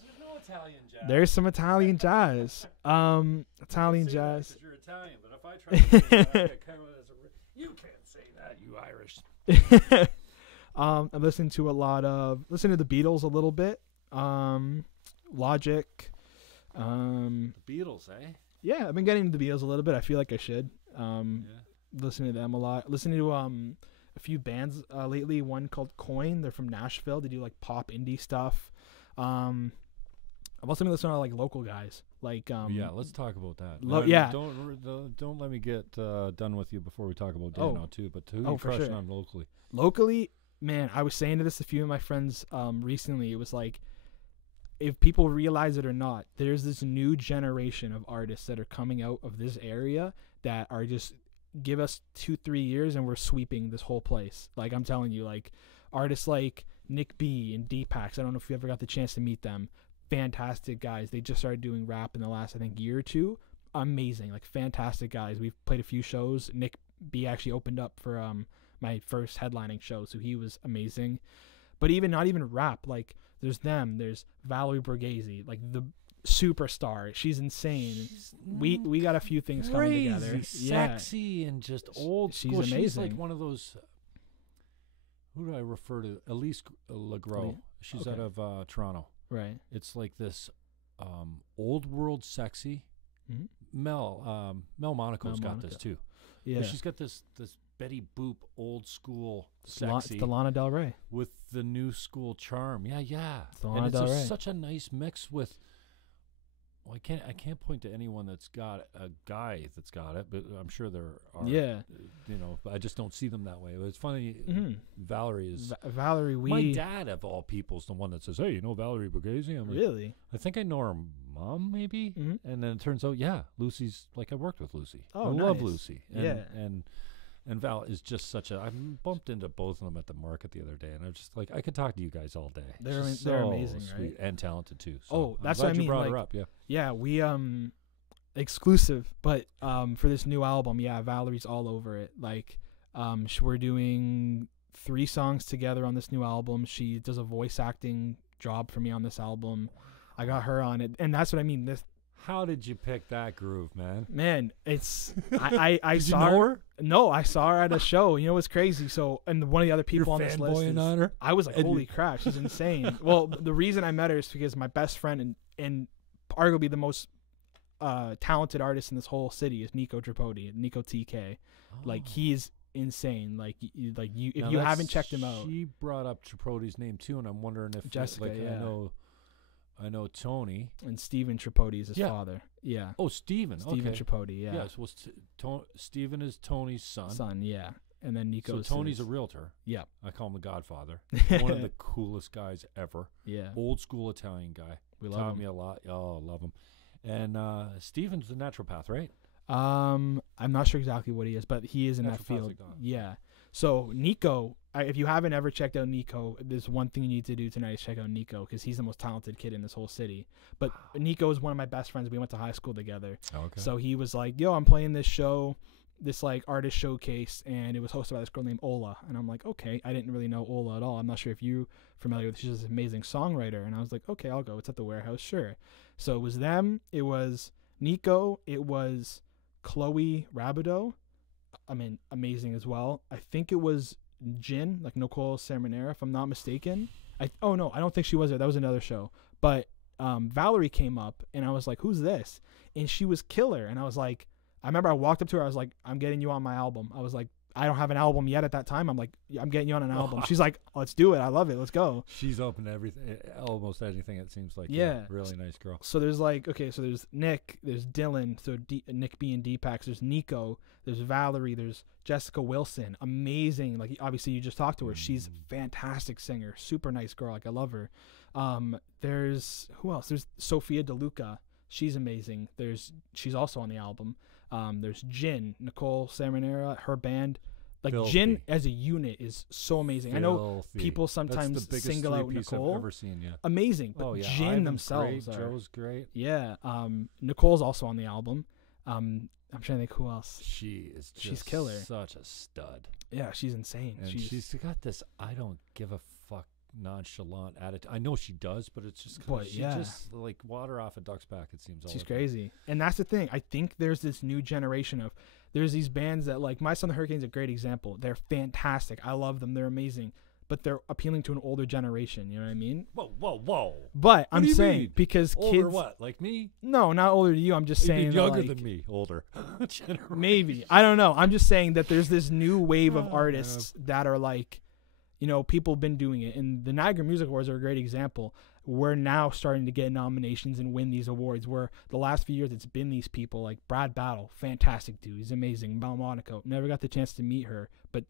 There's some Italian jazz. Italian jazz. You're Italian, but if I try to say that, I get kind of you can't say that, you Irish. I'm listening to the Beatles a little bit. Logic. The Beatles, eh? Yeah, I've been getting into the Beatles a little bit. I feel like I should. Listening to them a lot. Listening to a few bands lately. One called Coin. They're from Nashville. They do like pop indie stuff. I've also been listening to like local guys. Like yeah, let's talk about that. Yeah. Don't let me get done with you before we talk about Dano too. But who you crushing on locally? Locally, man, I was saying to this to a few of my friends recently. It was like, if people realize it or not, there's this new generation of artists that are coming out of this area that are just, give us 2-3 years and we're sweeping this whole place. Like, I'm telling you, like artists like Nick B and Deepax. I don't know if you ever got the chance to meet them. Fantastic guys. They just started doing rap in the last, I think, year or two. Amazing, like fantastic guys. We've played a few shows. Nick B actually opened up for my first headlining show, so he was amazing. But even not even rap, like there's them. There's Valerie Borghese, like the superstar. She's insane. We got a few things coming together. Sexy and just old. She's school. amazing. She's like one of those. Who do I refer to? Elise Legros. She's out of Toronto. Right. It's like this old world sexy. Mm-hmm. Mel Monaco's got this too. Yeah. But she's got this Betty Boop old school sexy. It's the Lana Del Rey with the new school charm. Yeah. It's the Lana Del Rey. Such a nice mix with. Well, I can't point to anyone that's got a guy that's got it, but I'm sure there are. Yeah. I just don't see them that way. It's funny. Mm-hmm. Valerie is. Valerie, my dad, of all people, is the one that says, "Hey, you know Valerie Borghese?" I'm like, really? I think I know her mom, maybe. Mm-hmm. And then it turns out, yeah, Lucy's like I worked with Lucy. Oh, I nice. love Lucy. And Val is just such a. I bumped into both of them at the market the other day, and I'm just like, I could talk to you guys all day. They're so amazing, sweet, right? And talented too. So that's I'm glad what I mean. You brought like, her up, yeah. Yeah, we exclusive, but for this new album, yeah, Valerie's all over it. Like, we're doing 3 songs together on this new album. She does a voice acting job for me on this album. I got her on it, and that's what I mean. How did you pick that groove, man? Man, it's I did saw you know her. No, I saw her at a show. You know what's crazy? So, and one of the other people on this list, on her? I was like, holy crap, she's insane. Well, the reason I met her is because my best friend and arguably the most talented artist in this whole city is Nico Tripodi, Nico TK. Like, he's insane. Like you, if you haven't checked him out. She brought up Tripodi's name too, and I'm wondering if Jessica. I know Tony and Steven Tripodi is his father. Yeah. Oh, Steven Tripodi. Yeah. Yes. Well, Steven is Tony's son. Yeah. And then Nico. So Tony's a realtor. Yeah. I call him the Godfather. One of the coolest guys ever. Yeah. Old school Italian guy. We love him. Taught me a lot. Oh, love him. And Steven's the naturopath, right? I'm not sure exactly what he is, but he is in that field. Yeah. So Nico, if you haven't ever checked out Nico, there's one thing you need to do tonight is check out Nico, because he's the most talented kid in this whole city. But Nico is one of my best friends. We went to high school together. Oh, okay. So he was like, yo, I'm playing this show, this like artist showcase, and it was hosted by this girl named Ola. And I'm like, okay, I didn't really know Ola at all. I'm not sure if you're familiar with her. She's an amazing songwriter. And I was like, okay, I'll go. It's at the Warehouse. Sure. So it was them. It was Nico. It was Chloe Rabideau. I mean, amazing as well. I think it was Jin, like Nicole Sermonera, if I'm not mistaken. Oh no, I don't think she was there. That was another show. But Valerie came up, and I was like, who's this? And she was killer. And I was like, I remember I walked up to her. I was like, I'm getting you on my album. I was like, I don't have an album yet at that time. I'm like, I'm getting you on an album. She's like, let's do it. I love it. Let's go. She's open to everything, almost anything, it seems like. Yeah. Really nice girl. So there's like, okay, so there's Nick, there's Dylan, so Nick B and Deepax, there's Nico, there's Valerie, there's Jessica Wilson. Amazing. Like, obviously you just talked to her. She's a fantastic singer. Super nice girl. Like, I love her. There's, who else? There's Sophia DeLuca. She's amazing. She's also on the album. There's Jin, Nicole Sermonera, her band. Like, Filthy. Jin as a unit is so amazing. Filthy. I know people sometimes single out Nicole. I've ever seen, yeah. Amazing, but Jin Ivan's themselves great. Joe's great. Yeah. Nicole's also on the album. I'm trying to think who else. She's killer. Such a stud. Yeah, she's insane. And she's got this I don't give a fuck nonchalant attitude. I know she does, but it's just just like water off a duck's back, it seems. She's crazy. And that's the thing. I think there's this new generation of, there's these bands that, like, My Son the Hurricane's a great example. They're fantastic. I love them. They're amazing. But they're appealing to an older generation. You know what I mean? Whoa. But I'm saying, mean? because older kids. What? Like me? No, not older than you. I'm just saying. Younger than me. Older. Maybe. I don't know. I'm just saying that there's this new wave of artists that are like, you know, people have been doing it. And the Niagara Music Awards are a great example. we're now starting to get nominations and win these awards, where the last few years it's been these people like Brad Battle, fantastic dude, he's amazing. Mel Monaco, never got the chance to meet her, but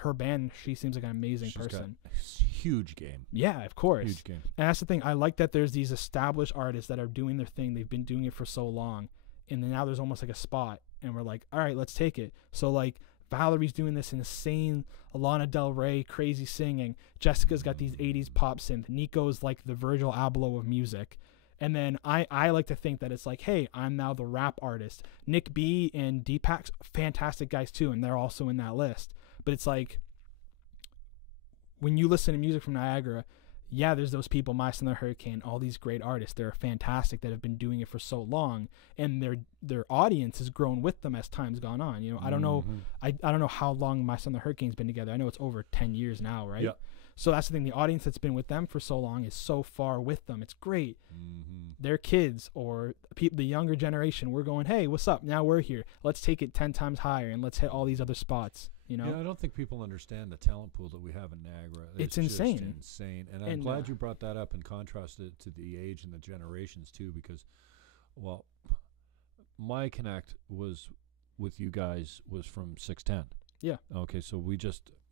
her band, she seems like an amazing person. Huge game. Yeah, of course. Huge game. And that's the thing. I like that there's these established artists that are doing their thing. They've been doing it for so long. And then now there's almost like a spot. And we're like, all right, let's take it. So like Valerie's doing this insane Lana Del Rey crazy singing. Jessica's got these 80s pop synth. Nico's like the Virgil Abloh of music. And then I like to think that it's like, hey, I'm now the rap artist. Nick B and Deepak's fantastic guys too, and they're also in that list. But it's like, when you listen to music from Niagara, yeah, there's those people, Mice and the Hurricane, all these great artists. They're fantastic that have been doing it for so long, and their audience has grown with them as time's gone on. You know, I don't know, I don't know how long Mice and the Hurricane's been together. I know it's over 10 years now, right? Yeah. So that's the thing. The audience that's been with them for so long is so far with them. It's great. Their kids or the younger generation, we're going, hey, what's up? Now we're here. Let's take it 10 times higher and let's hit all these other spots. You know? Yeah, I don't think people understand the talent pool that we have in Niagara. It's insane. Just insane. And I'm glad you brought that up and contrasted it to the age and the generations too, because, well, my connect was with you guys was from 610. Yeah. Okay, so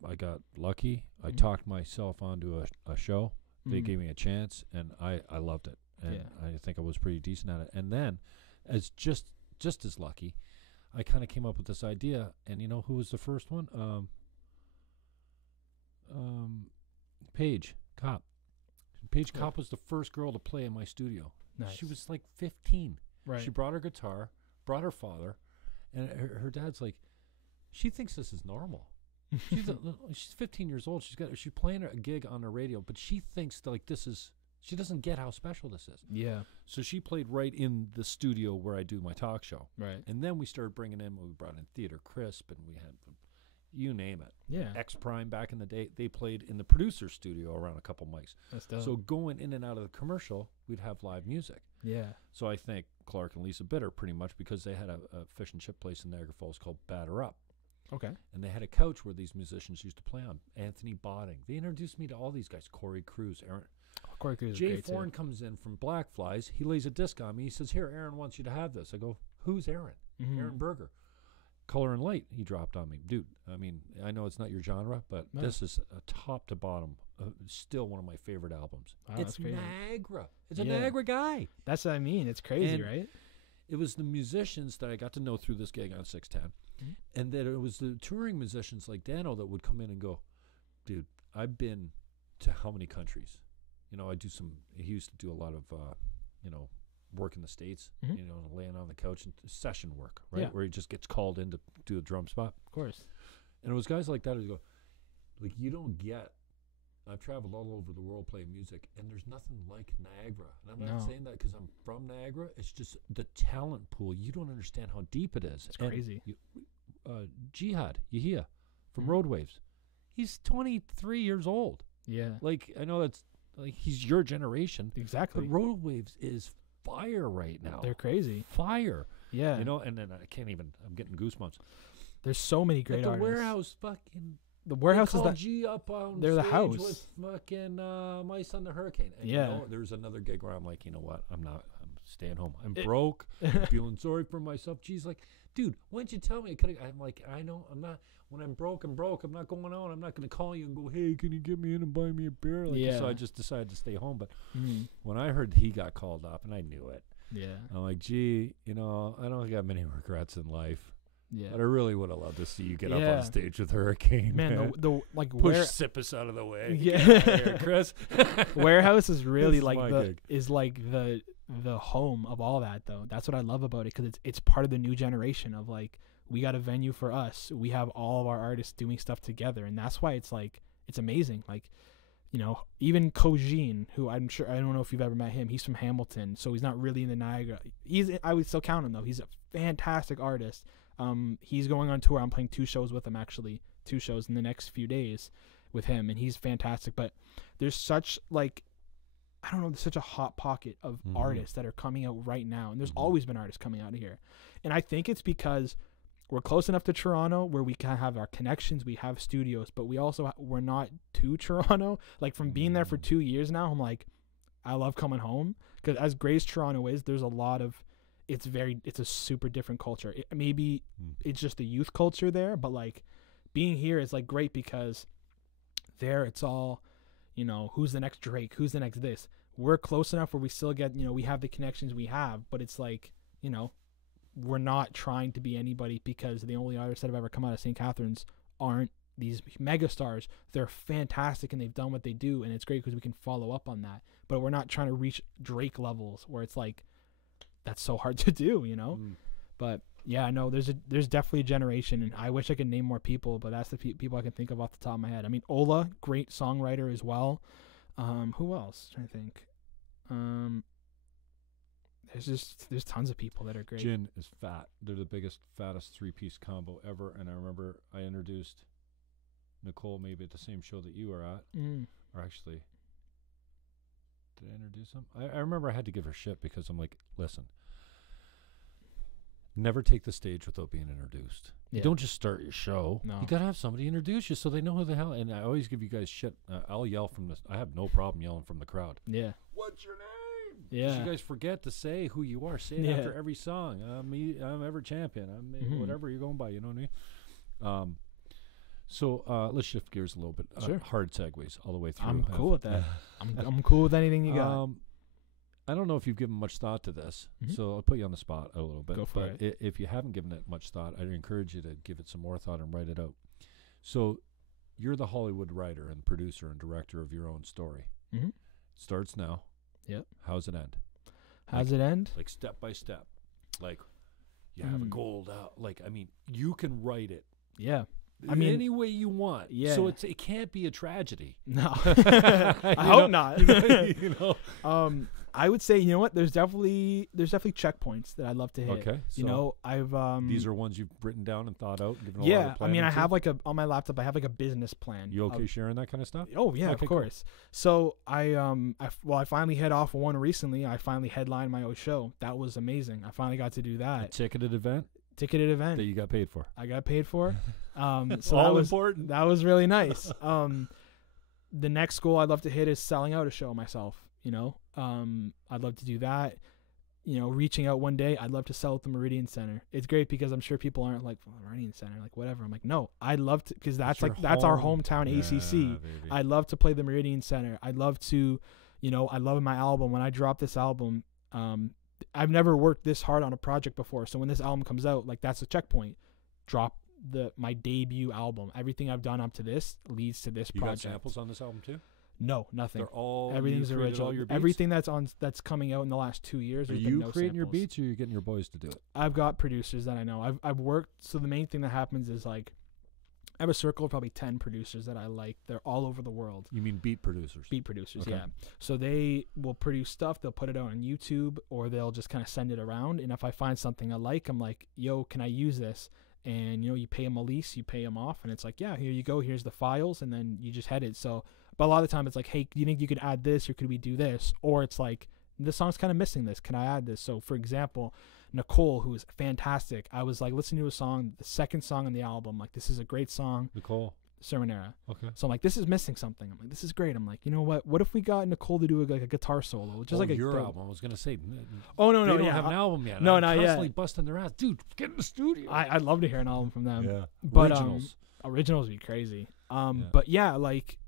I got lucky. I talked myself onto a show. They gave me a chance, and I loved it. And I think I was pretty decent at it. And then, as just as lucky, I kind of came up with this idea. And you know who was the first one? Paige Kopp. Paige Kopp was the first girl to play in my studio. Nice. She was like 15. Right. She brought her guitar, brought her father, and her dad's like, she thinks this is normal. She's 15 years old. She's playing a gig on the radio, but she thinks like this is. She doesn't get how special this is. Yeah. So she played right in the studio where I do my talk show. Right. And then we started bringing in. We brought in Theater Crisp, and we had you name it. Yeah. X Prime back in the day. They played in the producer's studio around a couple mics. That's dope. So going in and out of the commercial, we'd have live music. Yeah. So I thank Clark and Lisa Bitter pretty much because they had a fish and chip place in Niagara Falls called Batter Up. Okay. And they had a couch where these musicians used to play on. Anthony Botting. They introduced me to all these guys. Corey Cruz, Aaron. Corey Cruz is Jay great Foreign too. comes in from Black Flies. He lays a disc on me. He says, here, Aaron wants you to have this. I go, who's Aaron? Aaron Berger. Color and Light, he dropped on me. Dude, I mean, I know it's not your genre, but this is a top to bottom, still one of my favorite albums. Wow, it's Niagara. It's a Niagara guy. That's what I mean. It's crazy, And right? It was the musicians that I got to know through this gig on 610. And that it was the touring musicians like Dano that would come in and go, dude, I've been to how many countries? You know, he used to do a lot of, work in the States, laying on the couch and session work, right? Yeah. Where he just gets called in to do a drum spot. Of course. And it was guys like that who go, like, you don't get, I've traveled all over the world playing music, and there's nothing like Niagara. And I'm not saying that because I'm from Niagara. It's just the talent pool. You don't understand how deep it is. It's crazy. Jihad Yahia from Road Waves. He's 23 years old. Yeah. Like, I know that's, like, he's your generation. Exactly. But Road Waves is fire right now. They're crazy. Fire. Yeah. You know, and then I'm getting goosebumps. There's so many great the artists. Warehouse fucking... The Warehouse is that G up on they're the stage house with fucking Mice on the Hurricane. And yeah. You know, there's another gig where I'm like, you know what? I'm staying home. I'm broke. I'm feeling sorry for myself. G's like, dude, why didn't you tell me? I'm like, I know. I'm not. When I'm broke, I'm broke. I'm not going out. I'm not going to call you and go, hey, can you get me in and buy me a beer? Like, so I just decided to stay home. But when I heard he got called up, and I knew it. Yeah. I'm like, gee, you know, I don't got many regrets in life. Yeah. But I really would have loved to see you get up on stage with Hurricane. Man, the like push Sippus out of the way. Yeah. Here, Chris. Warehouse is really like the the home of all that though. That's what I love about it, because it's part of the new generation of like, we got a venue for us. We have all of our artists doing stuff together, and that's why it's like, it's amazing. Like, you know, even Kojin, who I don't know if you've ever met him. He's from Hamilton, so he's not really in the Niagara. I would still count him though. He's a fantastic artist. He's going on tour. I'm playing 2 shows with him, actually. 2 shows in the next few days with him, and he's fantastic. But there's such, like, I don't know, there's such a hot pocket of artists that are coming out right now, and there's always been artists coming out of here. And I think it's because we're close enough to Toronto where we can have our connections, we have studios, but we're not to Toronto. Like, from being there for 2 years now, I'm like, I love coming home because as great as Toronto is, there's a lot of, it's a super different culture. Maybe it's just the youth culture there, but like being here is like great because there it's all, you know, who's the next Drake, who's the next this. We're close enough where we still get, you know, we have the connections we have, but it's like, you know, we're not trying to be anybody because the only artists that have ever come out of St. Catharines aren't these mega stars. They're fantastic and they've done what they do, and it's great because we can follow up on that. But we're not trying to reach Drake levels where it's like that's so hard to do, you know. But yeah, no, there's definitely a generation, and I wish I could name more people, but that's the people I can think of off the top of my head. I mean, Ola, great songwriter as well. Who else? I'm trying to think. There's tons of people that are great. Gin is fat. They're the biggest, fattest 3-piece combo ever. And I remember I introduced Nicole maybe at the same show that you were at. Or actually, did I introduce him? I remember I had to give her shit because I'm like, listen, never take the stage without being introduced. Yeah. You don't just start your show. No. You got to have somebody introduce you so they know who the hell. And I always give you guys shit. I'll yell from this. I have no problem yelling from the crowd. Yeah. What's your name? Yeah. You guys forget to say who you are. Say it after every song. I'm Everett Champion. I'm whatever you're going by. You know what I mean? So let's shift gears a little bit. Sure. Hard segues all the way through. I'm cool with that. I'm cool with anything you got. I don't know if you've given much thought to this, so I'll put you on the spot a little bit. Go for it. If you haven't given it much thought, I'd encourage you to give it some more thought and write it out. So you're the Hollywood writer and producer and director of your own story. It starts now. Yep. How's it end? How's it end? Like step by step. Like you have a gold out. Like, I mean, you can write it. Yeah. I mean, any way you want. Yeah. So it can't be a tragedy. No. I hope not. You know. I would say, you know what? There's definitely checkpoints that I'd love to hit. Okay. You know, I've these are ones you've written down and thought out. And given a lot of I mean, I planning have like on my laptop. I have like a business plan. You okay sharing that kind of stuff? Oh yeah, okay, of course. Cool. So I finally hit off one recently. I finally headlined my own show. That was amazing. I finally got to do that. A ticketed event that you got paid for. I got paid for. So all that was important. That was really nice. The next goal I'd love to hit is selling out a show myself. You know, I'd love to do that. You know, reaching out one day, I'd love to sell at the Meridian Center. It's great because I'm sure people aren't like, well, Meridian Center, like whatever. I'm like, no, I'd love to, because that's our hometown ACC. Baby. I'd love to play the Meridian Center. I'd love to, you know, I love my album. When I drop this album, I've never worked this hard on a project before. So when this album comes out, like that's a checkpoint. Drop my debut album. Everything I've done up to this leads to this project. You got samples on this album too? No, nothing. They're all everything's original. all your beats? Everything that's coming out in the last 2 years. Are you creating your beats, or are you getting your boys to do it? I've got producers that I know. I've worked. So the main thing that happens is like I have a circle of probably 10 producers that I like. They're all over the world. You mean beat producers? Beat producers, okay. Yeah. So they will produce stuff. They'll put it out on YouTube, or they'll just kind of send it around. And if I find something I like, I'm like, yo, can I use this? And, you know, you pay them a lease, you pay them off, and it's like, yeah, here you go. Here's the files, and then you just head it. So, but a lot of the time it's like, hey, do you think you could add this, or could we do this? Or it's like, this song's kind of missing this. Can I add this? So, for example, Nicole, who is fantastic, I was like listening to a song, the second song on the album, like, this is a great song. Nicole. Sermonera. Okay. So I'm like, this is missing something. I'm like, this is great. I'm like, you know what? What if we got Nicole to do a guitar solo? Just like your album. I was gonna say. Oh no, they don't yeah. have an album yet. No, I'm not constantly yet. busting their ass, dude. Get in the studio. I'd love to hear an album from them. Yeah. But Originals would be crazy. But yeah, like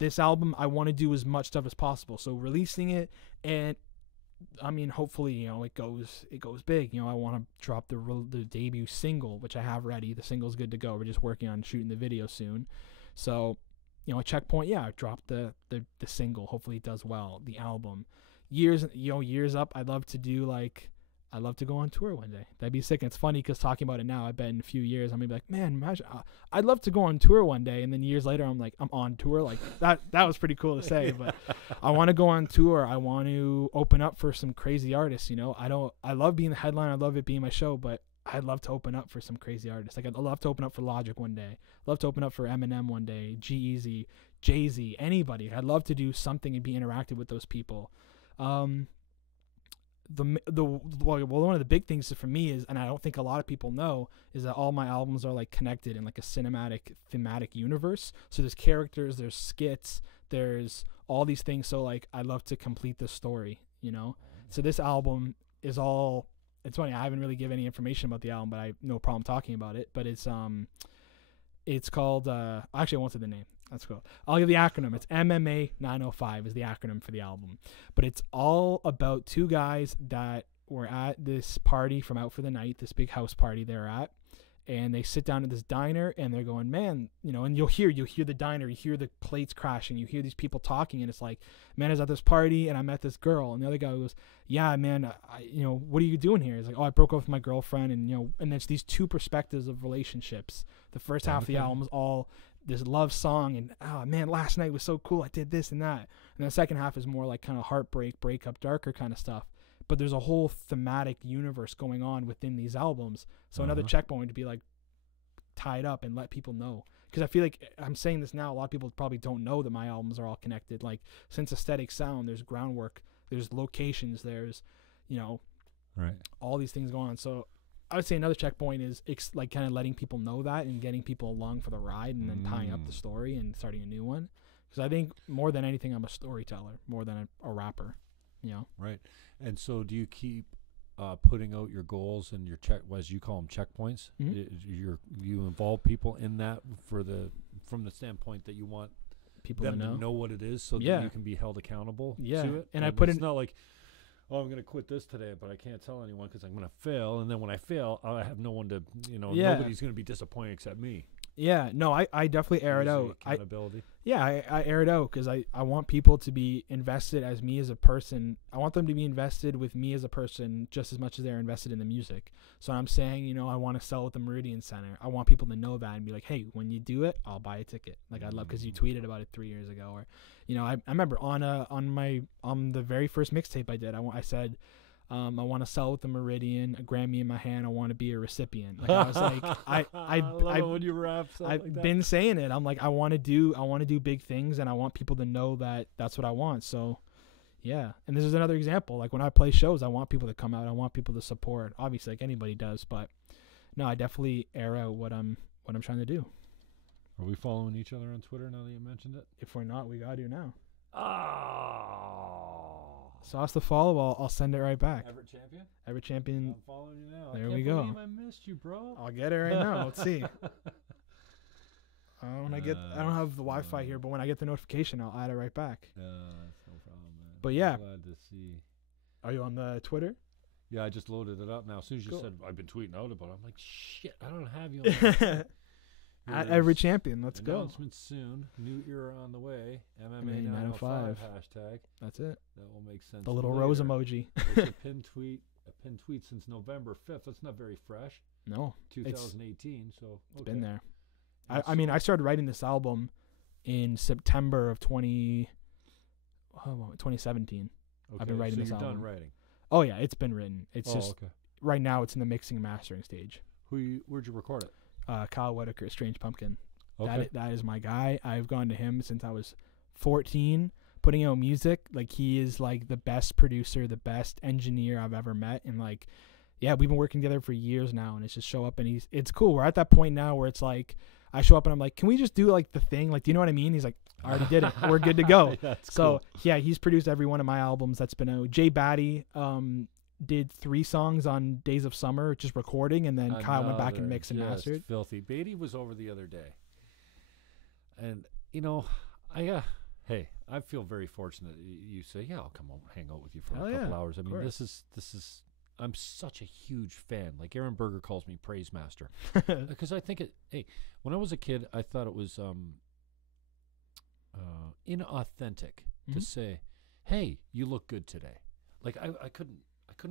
this album, I want to do as much stuff as possible. So releasing it, and I mean, hopefully, you know, it goes big. You know, I want to drop the debut single, which I have ready. The single's good to go. We're just working on shooting the video soon. So, you know, a checkpoint, yeah, drop the single. Hopefully it does well. The album. Years up, I'd love to go on tour one day. That'd be sick. And it's funny because talking about it now, I bet in a few years, I'm going to be like, man, imagine, I'd love to go on tour one day. And then years later, I'm like, I'm on tour. Like that was pretty cool to say, but I want to go on tour. I want to open up for some crazy artists. You know, I love being the headline. I love it being my show, but I'd love to open up for some crazy artists. Like I'd love to open up for Logic one day. I'd love to open up for Eminem one day, G-Eazy, Jay-Z, anybody. I'd love to do something and be interactive with those people. One of the big things for me is, and I don't think a lot of people know, is that all my albums are like connected in like a thematic universe. So there's characters, there's skits, There's all these things. So like I love to complete the story, you know. So this album is all. It's funny. I haven't really given any information about the album, but I have no problem talking about it. But it's called. Actually, I won't say the name. That's cool. I'll give the acronym. It's MMA 905 is the acronym for the album. But it's all about two guys that were at this party from Out for the Night, this big house party they're at. And they sit down at this diner and they're going, man, you know, and you'll hear the diner, you hear the plates crashing, you hear these people talking, and it's like, man, I was at this party and I met this girl. And the other guy goes, yeah, man, you know, what are you doing here? He's like, oh, I broke up with my girlfriend. And, you know, and there's these two perspectives of relationships. The first half of the album is all this love song and, oh, man, last night was so cool. I did this and that. And the second half is more like kind of heartbreak, breakup, darker kind of stuff. But there's a whole thematic universe going on within these albums. So another checkpoint to be like tied up and let people know. Because I feel like I'm saying this now, a lot of people probably don't know that my albums are all connected. Like since aesthetic sound, there's groundwork, there's locations, there's, you know, all these things going on. So I would say another checkpoint is like kind of letting people know that and getting people along for the ride and then tying up the story and starting a new one. Because I think more than anything, I'm a storyteller more than a rapper, you know? Right. And so do you keep putting out your goals and your as you call them, checkpoints? You involve people in that from the standpoint that you want people them to know what it is so that you can be held accountable to it? And I put it's not like, oh, I'm going to quit this today, but I can't tell anyone because I'm going to fail. And then when I fail, I have no one to, you know, nobody's going to be disappointed except me. Yeah, no, I definitely air it out. Accountability. I air it out because I want people to be invested as me as a person. I want them to be invested with me as a person just as much as they're invested in the music. So I'm saying, you know, I want to sell at the Meridian Center. I want people to know that and be like, hey, when you do it, I'll buy a ticket. Like I'd love because you tweeted about it 3 years ago, or, you know, I remember on the very first mixtape I did, I said. I want to sell with the Meridian, a Grammy in my hand. I want to be a recipient. Like I was like, I love it when you rap. I've like been saying it. I'm like, I want to do big things, and I want people to know that that's what I want. So, yeah. And this is another example. Like when I play shows, I want people to come out. I want people to support. Obviously, like anybody does, but no, I definitely air out what I'm trying to do. Are we following each other on Twitter now that you mentioned it? If we're not, we gotta do now. Oh. So ask the follow. I'll send it right back. Everett Champion? Everett Champion. I'm following you now. There we go. I missed you, bro. I'll get it right now. Let's see. I don't have the Wi-Fi here, but when I get the notification, I'll add it right back. That's no problem, man. But yeah. I'm glad to see. Are you on the Twitter? Yeah, I just loaded it up now. As soon as you said I've been tweeting out about it, I'm like, shit, I don't have you on At Everett Champion. Let's go. Announcement soon. New era on the way. MMA 905 hashtag. That's it. That will make sense. The little rose emoji. It's a pinned tweet since November 5th. That's not very fresh. No. 2018. So it's been there. I mean, I started writing this album in September of 2017. Okay, I've been writing this album. You're done writing. Oh yeah, it's been written. It's just right now it's in the mixing and mastering stage. Where'd you record it? Kyle Whitaker, Strange Pumpkin. Okay. That is my guy. I've gone to him since I was 14, putting out music. Like he is like the best producer, the best engineer I've ever met, and like, yeah, we've been working together for years now. And it's just show up and it's cool. We're at that point now where it's like I show up and I'm like, can we just do like the thing? Like, do you know what I mean? He's like, I already did it. We're good to go. So cool. Yeah, he's produced every one of my albums that's been out. Jay Batty did 3 songs on Days of Summer, just recording, and then Kyle went back and mixed and mastered. Filthy. Beatty was over the other day, and you know, I feel very fortunate. You say, yeah, I'll come over, hang out with you for a couple hours. I mean, this is. I'm such a huge fan. Like Aaron Berger calls me praise master because I think when I was a kid, I thought it was inauthentic to say, hey, you look good today. Like I couldn't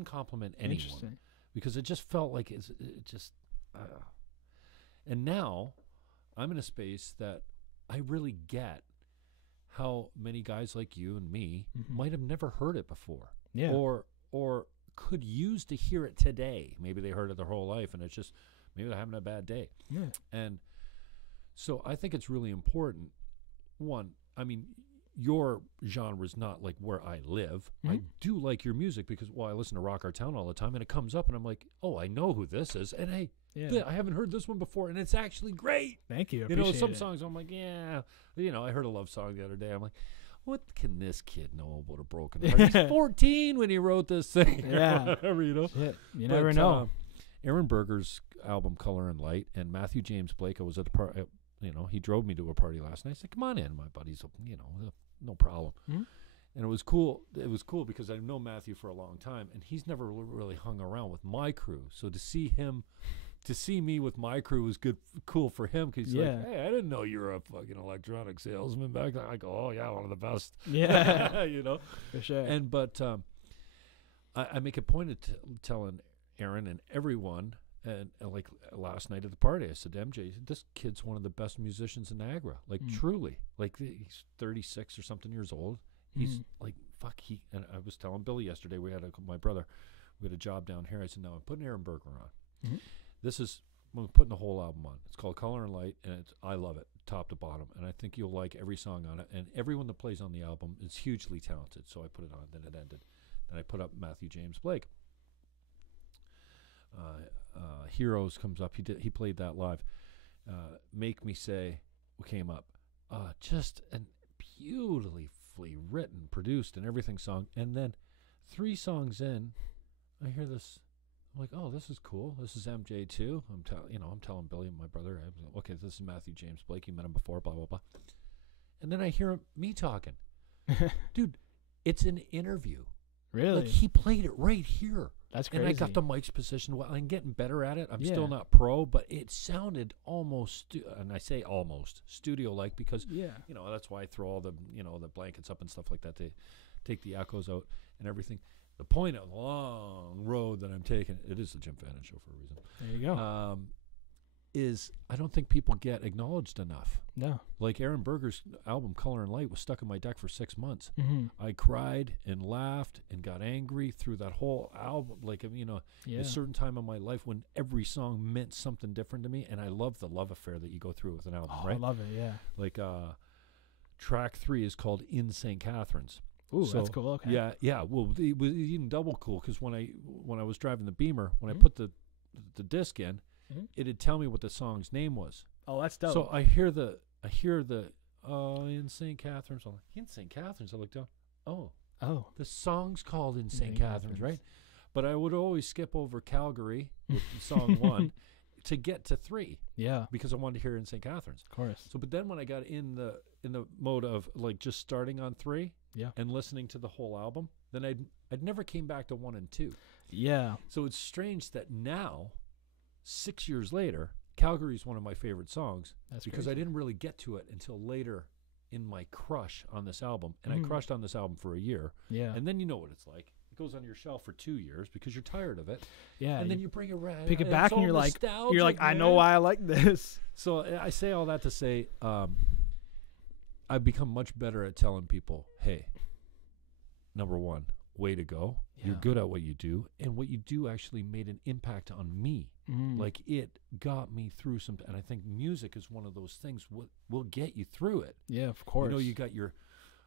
compliment anyone because it just felt like it just. And now I'm in a space that I really get how many guys like you and me might have never heard it before, or could use to hear it today. Maybe they heard it their whole life, and it's just maybe they're having a bad day. Yeah. And so I think it's really important. One, I mean, your genre is not like where I live. I do like your music because, I listen to Rock Our Town all the time, and it comes up, and I'm like, oh, I know who this is. And hey, Yeah. I haven't heard this one before, and it's actually great. Thank you. You know, Appreciate some it. songs I'm like, yeah. You know, I heard a love song the other day. I'm like, what can this kid know about a broken heart? He's 14 when he wrote this thing. Yeah. Or whatever, you know. Shit. You never know. Aaron Berger's album Color and Light, and Matthew James Blake, I was at the party. You know, he drove me to a party last night. I said, come on in, my buddies. You know, no problem. Mm-hmm. And it was cool. It was cool because I've known Matthew for a long time, and he's never really hung around with my crew. So to see me with my crew was cool for him, because he's like, hey, I didn't know you were a fucking electronic salesman back then. I go, oh yeah, one of the best. Yeah. You know, for sure. And but I make a point of telling Aaron and everyone, and like last night at the party, I said to MJ, this kid's one of the best musicians in Niagara. Like truly, like he's 36 or something years old. He's like, fuck, and I was telling Billy yesterday, my brother, we had a job down here. I said, no, I'm putting Aaron Berger on. I'm putting the whole album on. It's called Color and Light, and I love it, top to bottom. And I think you'll like every song on it. And everyone that plays on the album is hugely talented. So I put it on, then it ended. Then I put up Matthew James Blake. Heroes comes up. He played that live. Make Me Say came up. Just a beautifully written, produced, and everything song. And then 3 songs in, I hear this. I'm like, oh, this is cool. This is MJ too. I'm telling Billy, my brother, okay, this is Matthew James Blake. You met him before, blah blah blah. And then I hear me talking. Dude, it's an interview. Really? Like, he played it right here. That's crazy. And I got the mic's positioned well. I'm getting better at it. I'm Yeah. still not pro, but it sounded almost, and I say almost, studio-like, because, Yeah. you know, that's why I throw all the, you know, the blankets up and stuff like that to take the echoes out and everything. The point of the long road that I'm taking, it is the Jim Fannon Show for a reason, There you go. is I don't think people get acknowledged enough. No. Like Aaron Berger's album Color and Light was stuck in my deck for 6 months. Mm-hmm. I cried and laughed and got angry through that whole album. Like, you know, Yeah. a certain time in my life when every song meant something different to me. And I love the love affair that you go through with an album, Oh, right? I love it. Yeah. Like, track 3 is called In St. Catharines. Ooh, So, that's cool. Okay. Yeah, yeah. Well, it was even double cool, because when I was driving the Beamer, when Mhm. I put the disc in, Mhm. it'd tell me what the song's name was. Oh, that's dope. So I hear the In St. Catharines. I'm like, In St. Catharines. I looked down. Oh, the song's called In St. Catharines, right? But I would always skip over Calgary with song 1 to get to 3, yeah. because I wanted to hear In St. Catharines. Of course. So, but then when I got in the mode of like just starting on 3, Yeah. and listening to the whole album, then I'd never came back to 1 and 2. Yeah. So it's strange that now, 6 years later, Calgary is one of my favorite songs. That's because crazy. I didn't really get to it until later in my crush on this album. And Mhm. I crushed on this album for a year. Yeah. And then you know what it's like. It goes on your shelf for 2 years because you're tired of it. Yeah. And then you bring it right, pick it back and you're like, I know why I like this. So I say all that to say, I've become much better at telling people, hey, number 1, way to go. Yeah. You're good at what you do. And what you do actually made an impact on me. Mm. Like, it got me through some, and I think music is one of those things will get you through it. Yeah, of course. You know, you got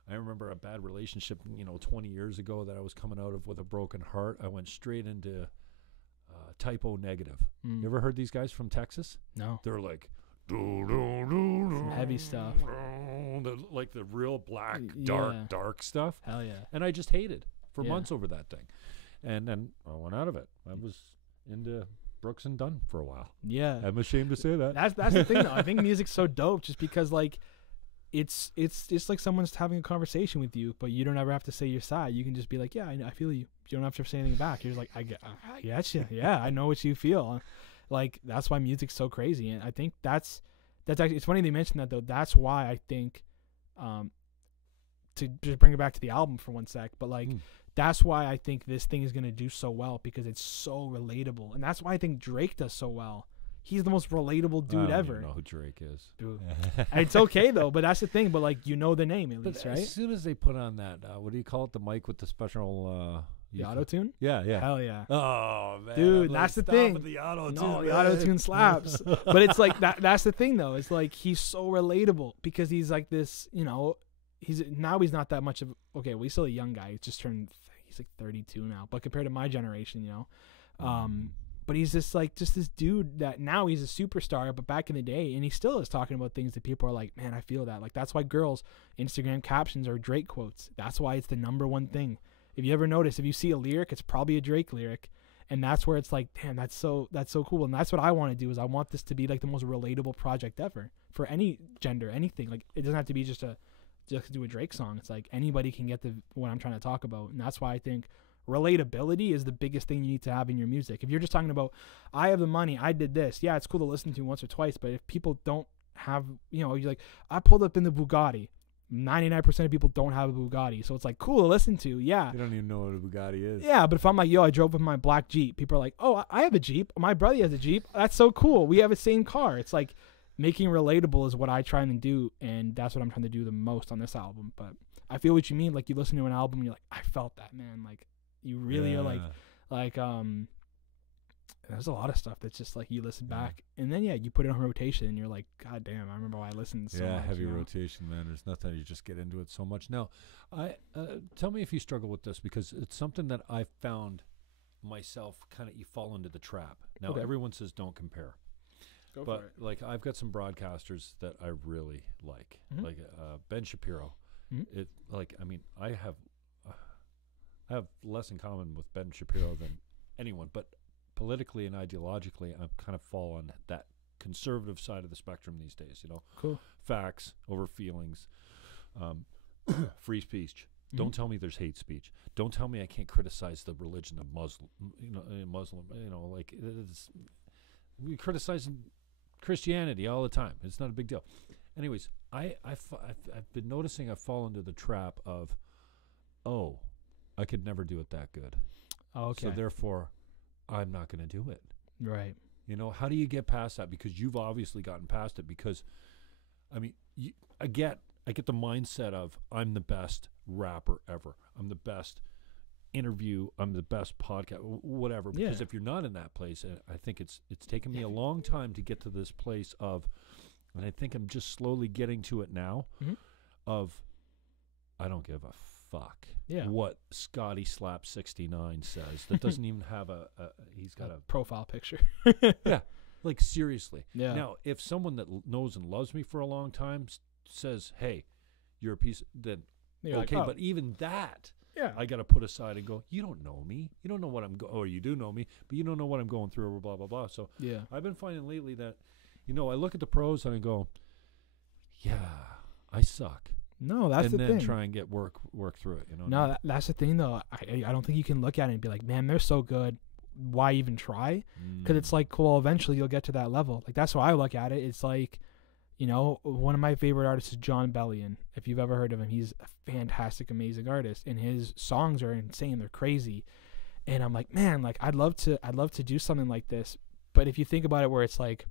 I remember a bad relationship, 20 years ago that I was coming out of with a broken heart. I went straight into Typo Negative. Mm. You ever heard these guys from Texas? No. They're like, Some heavy stuff. Like the real black, Yeah. dark stuff. Hell yeah. And I just hated for Yeah. months over that thing. And then I went out of it. I was into Brooks and Dunn for a while. Yeah. I'm ashamed to say that. That's the thing though. I think music's so dope just because like it's like someone's having a conversation with you, but you don't ever have to say your side. You can just be like, yeah, I feel you. You don't have to say anything back. You're just like, I get you. Yeah, I know what you feel. Like, that's why music's so crazy. And I think that's actually, it's funny they mentioned that though. That's why I think, to just bring it back to the album for one sec, but like, that's why I think this thing is going to do so well, because it's so relatable. And that's why I think Drake does so well. He's the most relatable dude I don't ever. even know who Drake is. Dude. It's okay though, but that's the thing. But like, you know the name at least, But right? as soon as they put on that, what do you call it? The mic with the special. The auto tune. Yeah, yeah. Hell yeah. Oh man, Dude, I'm that's the stop thing. with the auto No, tune. the auto tune slaps. But it's like that's the thing though. It's like he's so relatable because he's like this, he's not that much of well, he's still a young guy. He's just turned he's like 32 now. But compared to my generation, But he's just this dude that now he's a superstar, but back in the day, and he still is talking about things that people are like, man, I feel that. Like, that's why girls' Instagram captions are Drake quotes. That's why it's the #1 thing. If you ever notice, if you see a lyric, it's probably a Drake lyric. And that's where it's like, damn, that's so cool. And that's what I want to do, is I want this to be like the most relatable project ever for any gender, anything. Like, it doesn't have to be just to do a Drake song. It's like anybody can get what I'm trying to talk about. And that's why I think relatability is the biggest thing you need to have in your music. If you're just talking about, I have the money, I did this, yeah, it's cool to listen to once or twice, but if people don't have, you're like, I pulled up in the Bugatti, 99% of people don't have a Bugatti, so it's like cool to listen to, yeah. You don't even know what a Bugatti is. Yeah, but if I'm like, yo, I drove with my black Jeep, people are like, oh, I have a Jeep, my brother has a Jeep, that's so cool, we have the same car. It's like, making relatable is what I try and do, and that's what I'm trying to do the most on this album. But I feel what you mean. Like, you listen to an album, and you're like, I felt that, man. Like, you really are like, there's a lot of stuff that's just like, you listen back, and then you put it on rotation, and you're like, God damn, I remember why I listened so much. Heavy rotation, man. There's nothing, you just get into it so much. Now, tell me if you struggle with this, because it's something that I found myself kind of, you fall into the trap. Now, everyone says don't compare. But like, I've got some broadcasters that I really like Ben Shapiro. Mm-hmm. I have less in common with Ben Shapiro than anyone, but politically and ideologically, I kind of fall on that conservative side of the spectrum these days. Cool. Facts over feelings, free speech. Mm-hmm. Don't tell me there's hate speech. Don't tell me I can't criticize the religion of Muslim. Like, we criticize Christianity all the time. It's not a big deal. Anyways, I've been noticing I fall into the trap of, I could never do it that good. Oh, okay. So therefore, I'm not going to do it. Right. How do you get past that? Because you've obviously gotten past it. Because, I mean, I get the mindset of, I'm the best rapper ever. I'm the best interview, I'm the best podcast, whatever. Because if you're not in that place, I think it's taken me a long time to get to this place of, and I think I'm just slowly getting to it now, of, I don't give a fuck what Scotty Slap 69 says. That doesn't even have he's got a profile picture. Yeah, like, seriously. Yeah. Now, if someone that knows and loves me for a long time says, hey, you're a piece, then okay, but even that, I got to put aside and go, you don't know me. You don't know what or you do know me, but you don't know what I'm going through, or blah, blah, blah. So I've been finding lately that, I look at the pros and I go, yeah, I suck. No, that's the thing. And then try and get work through it. No, that's the thing, though. I don't think you can look at it and be like, man, they're so good. Why even try? Because it's like, cool, eventually you'll get to that level. Like, that's why I look at it. It's like, one of my favorite artists is John Bellion. If you've ever heard of him, he's a fantastic, amazing artist, and his songs are insane. They're crazy, and I'm like, man, like, I'd love to do something like this. But if you think about it, where it's like,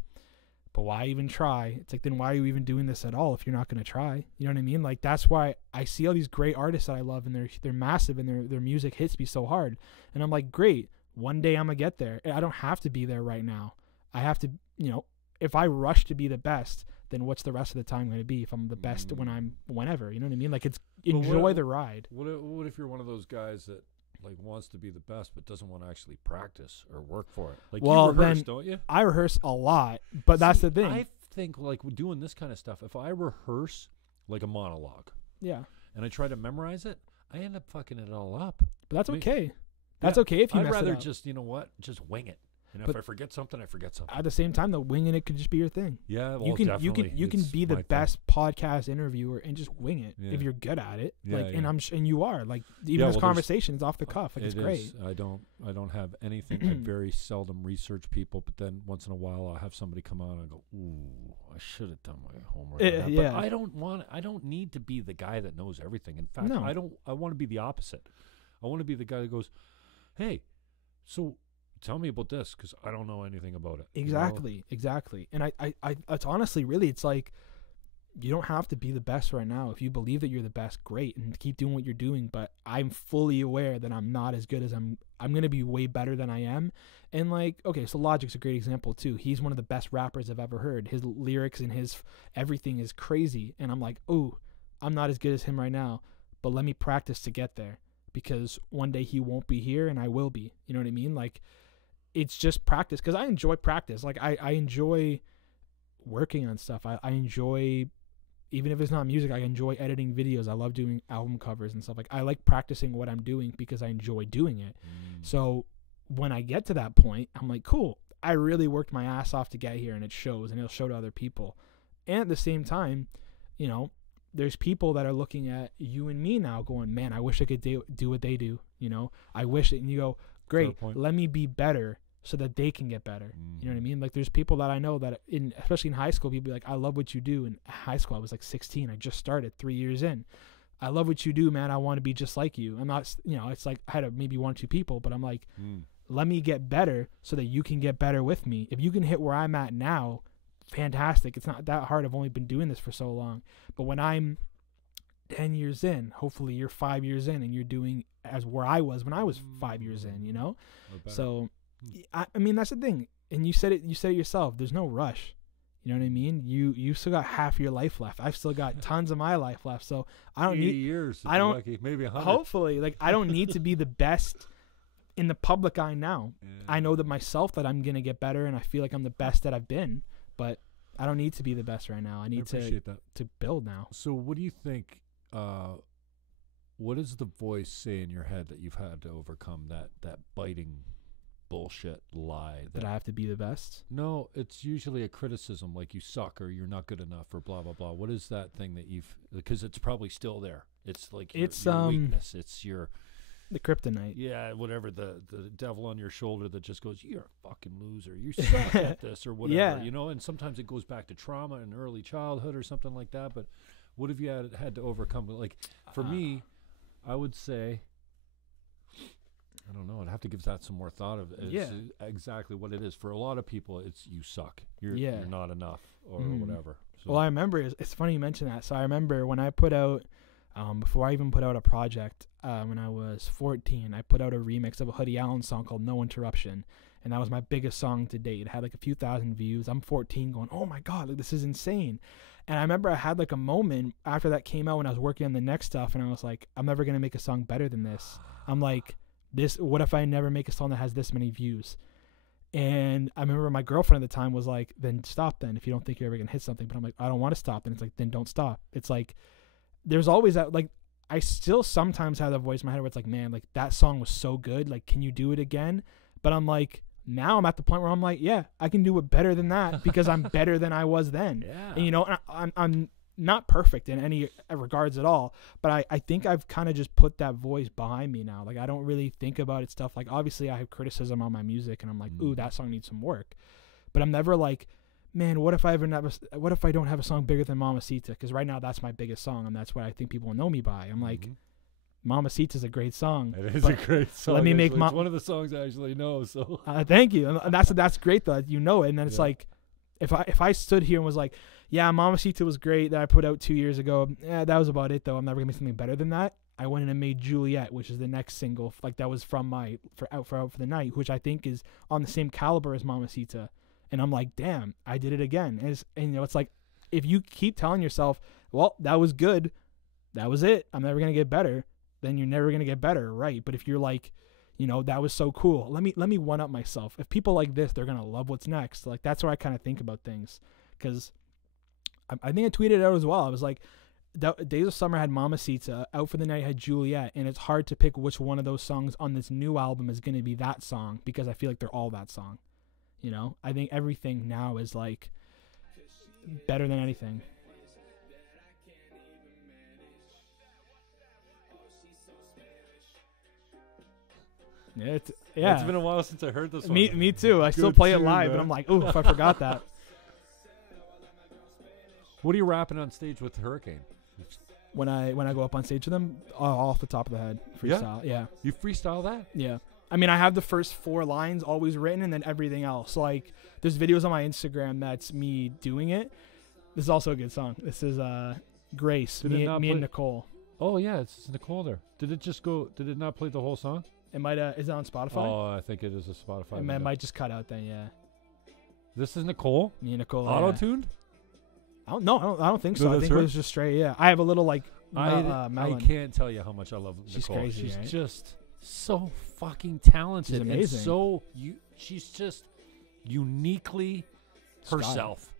but why even try? It's like, then why are you even doing this at all if you're not going to try? You know what I mean? Like, that's why I see all these great artists that I love, and they're massive, and their music hits me so hard, and I'm like, great, one day I'm gonna get there. I don't have to be there right now. I have to, if I rush to be the best, then what's the rest of the time going to be if I'm the best whenever? You know what I mean? Like, it's enjoy the ride. What if you're one of those guys that, like, wants to be the best but doesn't want to actually practice or work for it? Like, you rehearse, don't you? I rehearse a lot, but that's the thing. I think, like, doing this kind of stuff, if I rehearse like a monologue, and I try to memorize it, I end up fucking it all up. But that's okay. That's okay if you mess it up. I'd rather just, just wing it. If I forget something, I forget something. At the same time, though, winging it could just be your thing. Yeah, well, you can be the best podcast interviewer and just wing it if you're good at it. And you are. Like, even this conversation is off the cuff. Like, it's great. I don't have anything. I very seldom research people, but then once in a while I'll have somebody come on and go, ooh, I should have done my homework. But I don't need to be the guy that knows everything. In fact, I want to be the opposite. I want to be the guy that goes, hey, so tell me about this, because I don't know anything about it. Exactly. And I it's honestly, really, it's like, you don't have to be the best right now. If you believe that you're the best, great, and keep doing what you're doing. But I'm fully aware that I'm not as good as I'm going to be way better than I am. And, like, okay, so Logic's a great example too. He's one of the best rappers I've ever heard. His lyrics and his everything is crazy. And I'm like, oh, I'm not as good as him right now, but let me practice to get there, because one day he won't be here and I will be. You know what I mean? Like, it's just practice, because I enjoy practice. Like I enjoy working on stuff. I enjoy, even if it's not music, I enjoy editing videos. I love doing album covers and stuff. Like I like practicing what I'm doing because I enjoy doing it. So when I get to that point, I'm like, cool, I really worked my ass off to get here, and it shows, and it'll show to other people. And at the same time, you know, there's people that are looking at you and me now going, man, I wish I could do what they do. You know, I wish it. And you go, great, let me be better so that they can get better. You know what I mean? Like there's people that I know that especially in high school, people be like, I love what you do. In high school, I was like 16. I just started 3 years in. I love what you do, man. I want to be just like you. I'm not, you know, it's like I had maybe 1 or 2 people, but I'm like, let me get better so that you can get better with me. If you can hit where I'm at now, fantastic. It's not that hard. I've only been doing this for so long. But when I'm 10 years in, hopefully you're 5 years in and you're doing as where I was when I was 5 years in, you know? So, I mean, that's the thing. And you said it yourself. There's no rush. You know what I mean? You still got half your life left. I've still got tons of my life left. So I don't 80 need years. I don't lucky, maybe 100. Hopefully, like I don't need to be the best in the public eye now. I know that myself that I'm gonna get better, and I feel like I'm the best that I've been. But I don't need to be the best right now. I need to build now. So what do you think? What does the voice say in your head that you've had to overcome that biting bullshit lie that I have to be the best? No, it's usually a criticism, like you suck or you're not good enough or blah blah blah. What is that thing that you've, because it's probably still there. It's like your weakness. It's the kryptonite. Yeah, whatever, the devil on your shoulder that just goes, you're a fucking loser, you suck at this or whatever. Yeah. You know, and sometimes it goes back to trauma in early childhood or something like that. But what have you had to overcome? Like for me, I would say, I don't know, I'd have to give that some more thought of exactly what it is. For a lot of people, it's you suck. You're not enough or whatever. So. Well, I remember, it's funny you mention that. So I remember when I put out, before I even put out a project, when I was 14, I put out a remix of a Hoodie Allen song called No Interruption. And that was my biggest song to date. It had like a few thousand views. I'm 14 going, oh my God, like this is insane. And I remember I had like a moment after that came out when I was working on the next stuff. And I was like, I'm never going to make a song better than this. I'm like, what if I never make a song that has this many views? And I remember my girlfriend at the time was like, then stop then if you don't think you're ever going to hit something. But I'm like, I don't want to stop. And it's like, then don't stop. It's like, there's always that, like, I still sometimes have that voice in my head where it's like, man, like that song was so good. Like, can you do it again? But I'm like, now I'm at the point where I'm like, yeah, I can do it better than that because I'm better than I was then. Yeah. And, you know, I'm not perfect in any regards at all, but I think I've kind of just put that voice behind me now. Like, I don't really think about it stuff. Like, obviously I have criticism on my music and I'm like, ooh, that song needs some work. But I'm never like, man, what if I don't have a song bigger than Mamacita? Because right now that's my biggest song and that's what I think people know me by. I'm like, Mamacita's a great song. It is a great song. Let me make it's one of the songs I actually know. So thank you. And that's great though. You know it. And then it's like, if I stood here and was like, yeah, Mamacita was great that I put out 2 years ago. Yeah, that was about it though. I'm never gonna make something better than that. I went in and made Juliet, which is the next single. Like that was from my Out for the Night, which I think is on the same caliber as Mamacita. And I'm like, damn, I did it again. And you know, it's like, if you keep telling yourself, well, that was good, that was it, I'm never gonna get better, then you're never gonna get better, right? But if you're like, you know, that was so cool, let me one up myself. If people like this, they're gonna love what's next. Like that's where I kind of think about things, because I think I tweeted it out as well. I was like, Days of Summer had Mamacita, Out for the Night had Juliet, and it's hard to pick which one of those songs on this new album is gonna be that song because I feel like they're all that song. You know, I think everything now is like better than anything. It's been a while since I heard this one. Me too. I still play it live, but I'm like, oh, if I forgot that. What are you rapping on stage with Hurricane? When I go up on stage with them, off the top of the head, freestyle. Yeah. You freestyle that? Yeah. I mean, I have the first 4 lines always written and then everything else. Like, there's videos on my Instagram that's me doing it. This is also a good song. This is Grace, me and Nicole. Oh, yeah, it's Nicole there. Did it not play the whole song? It might, is it on Spotify? Oh, I think it is a Spotify. It might just cut out then, yeah. This is Nicole? Me and Nicole. Auto-tuned? I don't think so. I think it was just straight, yeah. I have a little, like, I can't tell you how much I love Nicole. She's crazy, She's right? just so fucking talented. She's amazing. And so she's just uniquely herself,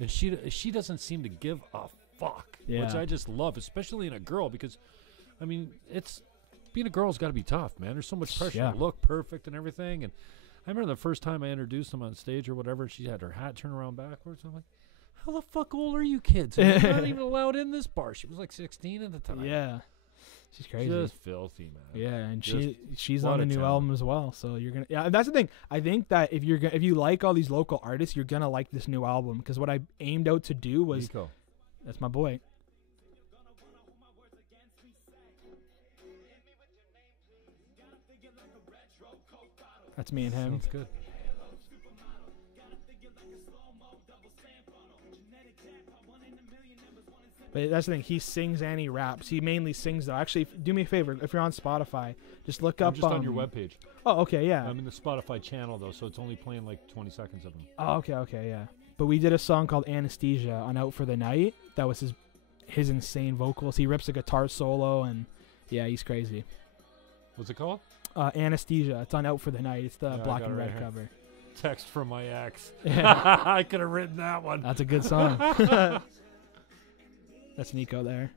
and she doesn't seem to give a fuck, which I just love, especially in a girl, because I mean, being a girl's got to be tough, man. There's so much pressure to look perfect and everything. And I remember the first time I introduced them on stage or whatever, she had her hat turned around backwards. I'm like, how the fuck old are you kids? And you're not even allowed in this bar. She was like 16 at the time. Yeah. She's crazy. Just filthy, man. Yeah, and she's on the new album as well. So you're gonna that's the thing. I think that if you like all these local artists, you're gonna like this new album, because what I aimed out to do was Nico. That's my boy. That's me and him. Sounds good. But that's the thing. He sings and he raps. He mainly sings, though. Actually, do me a favor. If you're on Spotify, just look up. Just on your webpage. Oh, okay, yeah. I'm in the Spotify channel, though, so it's only playing like 20 seconds of him. Oh, okay, yeah. But we did a song called Anesthesia on Out for the Night. That was his insane vocals. He rips a guitar solo, and yeah, he's crazy. What's it called? Anesthesia. It's on Out for the Night. It's the black and red cover. Text from my ex. Yeah. I could have written that one. That's a good song. That's Nico there.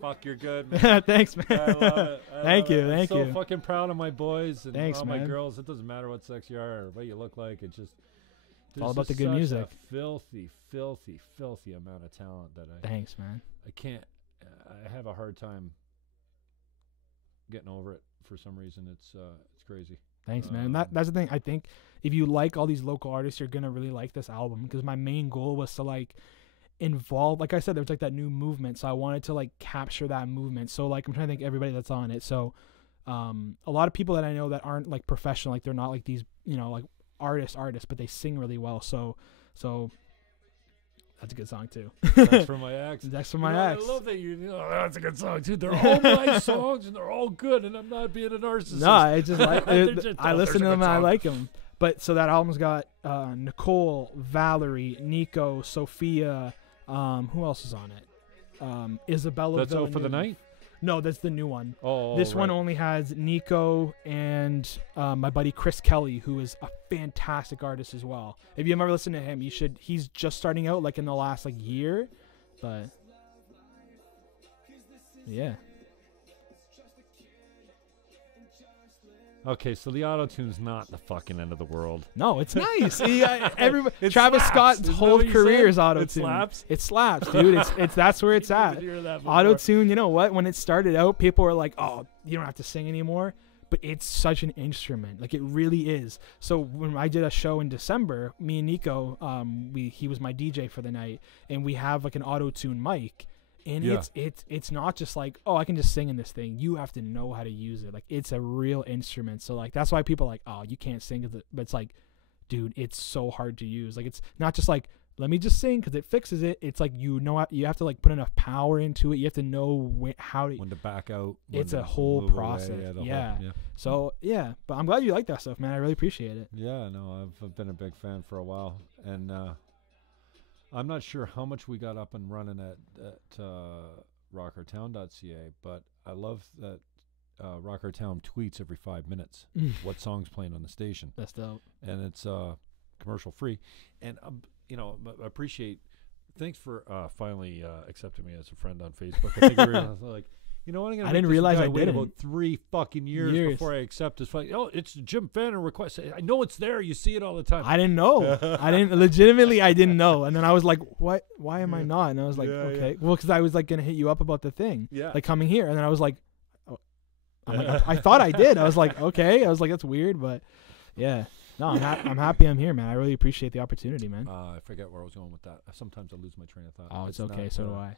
Fuck, you're good, man. Thanks, man. I love it. Thank you. I'm so fucking proud of my boys and Thanks, all man. my girls. It doesn't matter what sex you are or what you look like. It's just all about the good music. A filthy, filthy, filthy amount of talent that Thanks, man. I can't. I have a hard time getting over it for some reason. It's crazy. Thanks, man. That's the thing. I think if you like all these local artists, you're gonna really like this album, because my main goal was to like involve, like I said, there was like that new movement, so I wanted to like capture that movement. So like I'm trying to think everybody that's on it. So a lot of people that I know that aren't like professional, like they're not like these, like artists, but they sing really well. So that's a good song too. That's for my ex. That's for my ex. I love that that's a good song too. They're all my songs and they're all good, and I'm not being a narcissist. No, I just like I listen to them and I like them. But so that album's got Nicole, Valerie, Nico, Sophia. Who else is on it? Isabella. That's Out for the Night? No, that's the new one. Oh, this one only has Nico and my buddy Chris Kelly, who is a fantastic artist as well. If you've ever listened to him, you should. He's just starting out like in the last like year, but yeah. Okay, so the auto-tune's not the fucking end of the world. No, it's nice. Everybody, It Travis slaps. Scott's Isn't whole that what you career said? is auto-tune. It slaps? It slaps, dude. It's that's where it's at. Auto-tune, you know what? When it started out, people were like, "Oh, you don't have to sing anymore." But it's such an instrument. Like, it really is. So when I did a show in December, me and Nico, he was my DJ for the night, and we have like an auto-tune mic. And it's not just like, oh, I can just sing in this thing. You have to know how to use it. Like, it's a real instrument. So like that's why people are like, oh, you can't sing. But it's like, dude, it's so hard to use. Like, it's not just like, let me just sing because it fixes it. It's like, you have to like put enough power into it. You have to know when to back out. It's a whole process. Yeah. So yeah, but I'm glad you like that stuff, man. I really appreciate it. Yeah, no, I've been a big fan for a while, and I'm not sure how much we got up and running at rockertown.ca, but I love that Rockertown tweets every 5 minutes what song's playing on the station. That's dope. And it's commercial free. And, I appreciate, thanks for finally accepting me as a friend on Facebook. I think I was like, you know what? I didn't realize I waited didn't. about 3 fucking years before I accept this. Oh, it's Jim Fannon request. I know it's there. You see it all the time. I didn't know. I didn't know. And then I was like, what? Why am I not? And I was like, okay. Well, because I was like going to hit you up about the thing. Yeah. Like coming here. And then I was like, I thought I did. I was like, okay. I was like, that's weird. But yeah. No, I'm happy I'm here, man. I really appreciate the opportunity, man. I forget where I was going with that. Sometimes I lose my train of thought. Oh, it's okay. So do I.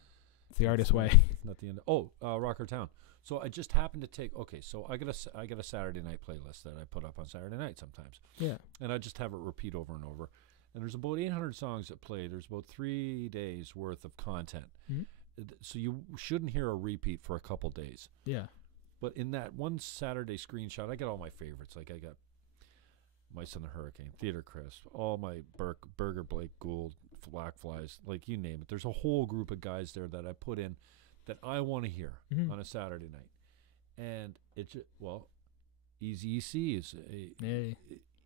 It's the artist way. It's not the end. Rockertown. So I just happened to take. Okay, so I got a Saturday night playlist that I put up on Saturday night sometimes. Yeah. And I just have it repeat over and over. And there's about 800 songs that play. There's about 3 days worth of content. Mm-hmm. So you shouldn't hear a repeat for a couple days. Yeah. But in that one Saturday screenshot, I got all my favorites. Like I got Mice on the Hurricane, Theater Crisp, all my Burger Blake Gould, Black Flies, like you name it. There's a whole group of guys there that I put in that I want to hear on a Saturday night. And it's, Easy EC is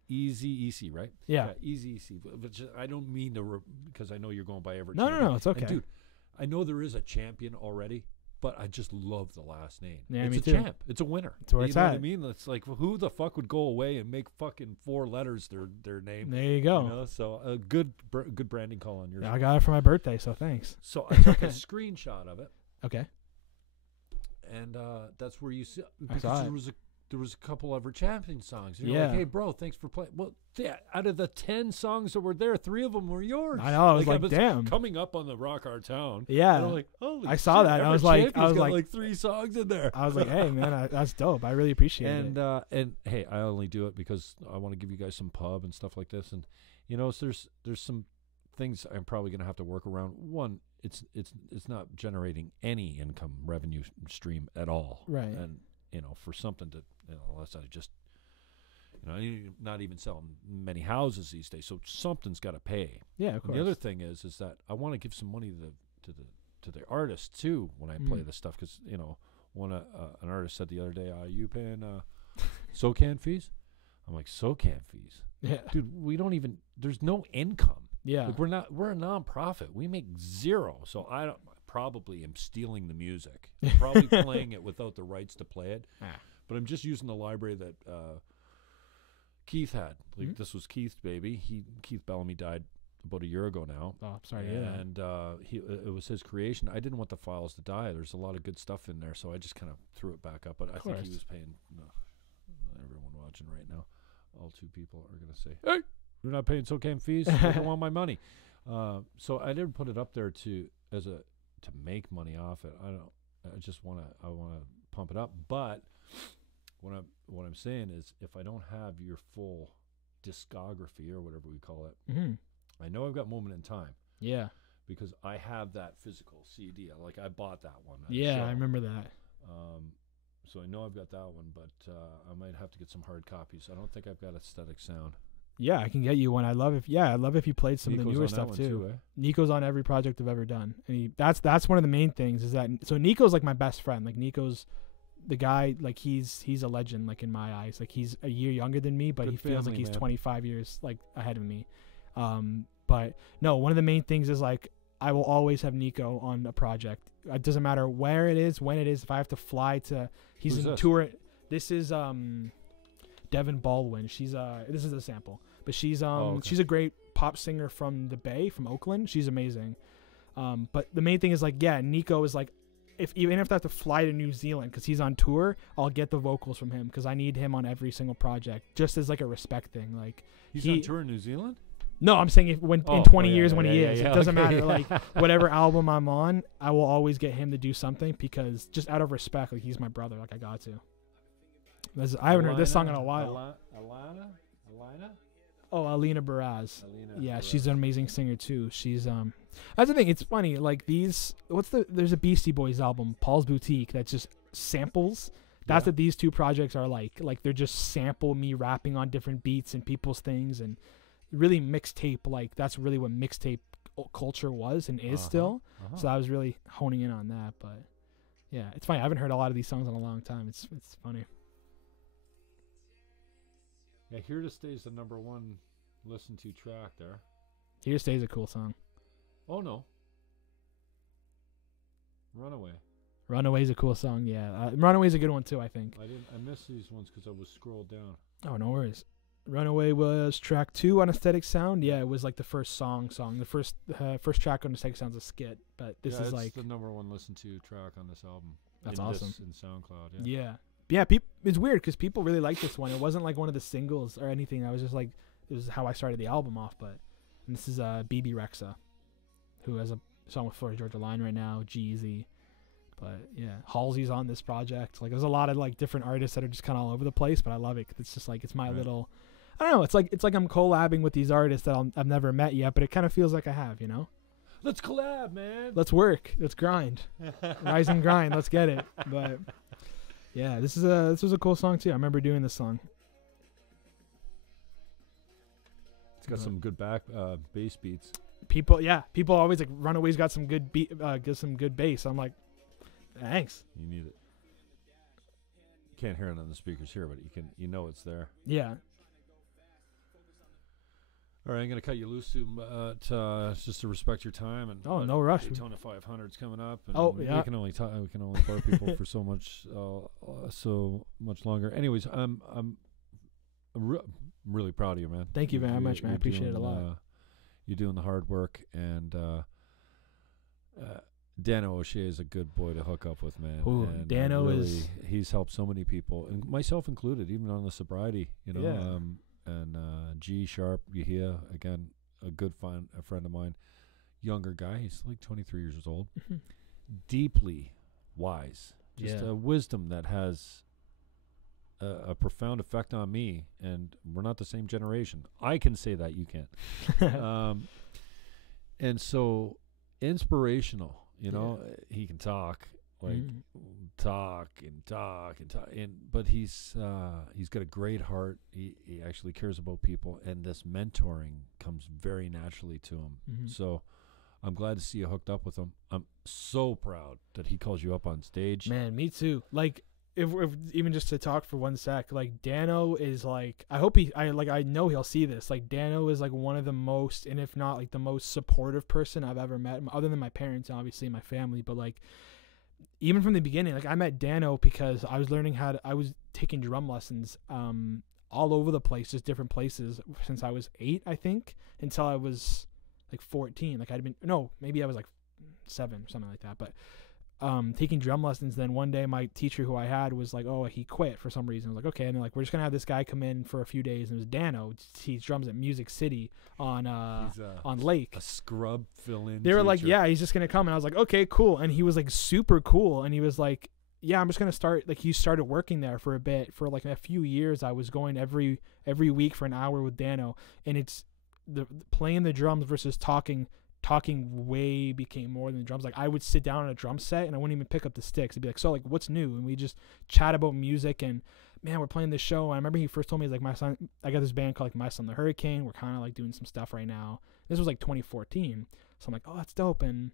Easy EC, right? Yeah. Easy EC. But I don't mean to, because I know you're going by Everett. No, it's okay. And dude, I know there is a champion already, but I just love the last name. Yeah, it's me a too. champ. It's a winner. That's where you it's know at. what I mean? It's like, who the fuck would go away and make fucking 4 letters their name? There you go. You know? So a good branding call on yours. Yeah, I got it for my birthday, so thanks. So I took a screenshot of it, Okay. and that's where you see, I because saw there was a couple Everett Champion songs. And you're Yeah. like, hey, bro, thanks for playing. Well, yeah, out of the 10 songs that were there, 3 of them were yours. I know. I was like, damn. Coming up on the Rock Our Town. Yeah. And I'm like, holy I saw shit, that, and I Everett was like- Champion's got like- like 3 songs in there. I was like, hey, man, that's dope. I really appreciate it. And hey, I only do it because I want to give you guys some pub and stuff like this. And so there's some things I'm probably gonna have to work around. One, it's not generating any income revenue stream at all. Right. And for something to unless I just I'm not even selling many houses these days, so something's got to pay. Yeah, of And course. the other thing is that I want to give some money to the artists too when I play this stuff, because an artist said the other day, "Are you paying SOCAN fees?" I'm like, SOCAN fees, Yeah. dude. We don't even. There's no income. Yeah. Like we're a nonprofit. We make 0. So I probably am stealing the music. I'm probably playing it without the rights to play it. But I'm just using the library that Keith had. Like this was Keith's baby. Keith Bellamy died about a year ago now. Oh, sorry to hear that. And it was his creation. I didn't want the files to die. There's a lot of good stuff in there, so I just kind of threw it back up. But I think he was paying. Everyone watching right now, all 2 people are gonna say, "Hey, you're not paying SOCAN fees. I don't want my money." So I didn't put it up there to make money off it. I just want to pump it up. But what I'm saying is, if I don't have your full discography or whatever we call it, I know I've got Moment in Time. Yeah. Because I have that physical CD. Like I bought that one. Yeah, I remember that. So I know I've got that one, but I might have to get some hard copies. I don't think I've got Aesthetic Sound. Yeah, I can get you one. I'd love if you played some of the Nico's newer on that stuff one too. eh? Nico's on every project I've ever done, and that's one of the main things is that. So Nico's like my best friend. Like Nico's the guy. Like he's a legend. Like in my eyes, like he's a year younger than me, but Good he feels like family, he's man. 25 years like ahead of me. But no, one of the main things is like I will always have Nico on a project. It doesn't matter where it is, when it is. If I have to fly to, he's Who's in this? tour. This is Devin Baldwin. She's this is a sample, but she's okay. she's a great pop singer from the Bay, from Oakland. She's amazing. But the main thing is like, yeah, Nico is like, even if I have to fly to New Zealand because he's on tour, I'll get the vocals from him because I need him on every single project, just as like a respect thing. Like He's on tour in New Zealand? No, I'm saying in 20 years when he is, it doesn't matter. Like whatever album I'm on, I will always get him to do something because just out of respect, like he's my brother. Like I got to. I haven't heard this song in a while. Alina? Oh, Alina Baraz. Alina Yeah, Baraz. she's an amazing singer too. She's that's the thing. It's funny. Like there's a Beastie Boys album, Paul's Boutique, that's just samples. That's what these 2 projects are like. Like they're just sample me rapping on different beats and people's things, and really mixtape. Like that's really what mixtape culture was and is still. So I was really honing in on that. But yeah, it's funny. I haven't heard a lot of these songs in a long time. It's funny. Yeah, Here to Stay is the number 1 listen to track there. Here Stays a cool song. Oh no. Runaway. Runaway's a cool song. Yeah, Runaway's a good one too. I think. I missed these ones because I was scrolled down. Oh, no worries. Runaway was track 2 on Aesthetic Sound. Yeah, it was like the first song. The first track on Aesthetic Sound's a skit, but this is it's like the number 1 listen to track on this album. That's in awesome. In SoundCloud, yeah. Yeah. It's weird because people really like this one. It wasn't like one of the singles or anything. I was just like, it was how I started the album off. But this is BB Rexa, who has a song with Florida Georgia Line right now. Jeezy. But yeah, Halsey's on this project. Like, there's a lot of like different artists that are just kind of all over the place. But I love it. It's just like it's my little. I don't know. It's like I'm collabing with these artists that I've never met yet, but it kind of feels like I have. Let's collab, man. Let's work. Let's grind. Rise and grind. Let's get it. But Yeah, this was a cool song too. I remember doing this song. It's got some good bass beats. People always like Runaway's got some good beat, some good bass. I'm like, thanks. You need it. You can't hear it on the speakers here, but you know it's there. Yeah. All right, I'm gonna cut you loose to just to respect your time and. Oh, no rush. Daytona 500's coming up. And yeah. We can only bore people for so much longer. Anyways, I'm really proud of you, man. Thank you very much, man. I appreciate it a lot. You're doing the hard work, and Dano O'Shea is a good boy to hook up with, man. Ooh, and Dano really, he's helped so many people, and myself included, even on the sobriety, you know. Yeah. And G Sharp Yahia, again, a friend of mine, younger guy. He's like 23 years old, deeply wise, just a wisdom that has a profound effect on me. And we're not the same generation. I can say that, you can't. And so inspirational, you know. He can talk. Talk, but he's got a great heart. He actually cares about people, and this mentoring comes very naturally to him. So I'm glad to see you hooked up with him. I'm so proud that he calls you up on stage. Man, me too. Like, if even just to talk for 1 sec, like Dano is like, I know he'll see this. Like, Dano is like one of the most, and if not like the most supportive person I've ever met, other than my parents, obviously, my family, but like. Even from the beginning, like I met Dano because I was learning I was taking drum lessons all over the place, just different places since I was 8, I think, until I was like 14. Like maybe I was like 7 or something like that. But taking drum lessons. Then one day my teacher who I had was like, oh, he quit for some reason. I was like, okay. And they're like, we're just going to have this guy come in for a few days. And it was Dano. He drums at Music City on Lake. A scrub fill-in They were teacher. like, yeah, he's just going to come. And I was like, okay, cool. And he was like super cool. And he was like, yeah, I'm just going to start. Like he started working there for a bit. For like a few years, I was going every week for an hour with Dano. And it's playing the drums versus talking way became more than the drums. Like I would sit down on a drum set and I wouldn't even pick up the sticks. It'd be like, so like, what's new? And we just chat about music and man, we're playing this show. And I remember he first told me, he's like, my son, I got this band called like My Son the Hurricane. We're kind of like doing some stuff right now. This was like 2014. So I'm like, oh, that's dope. And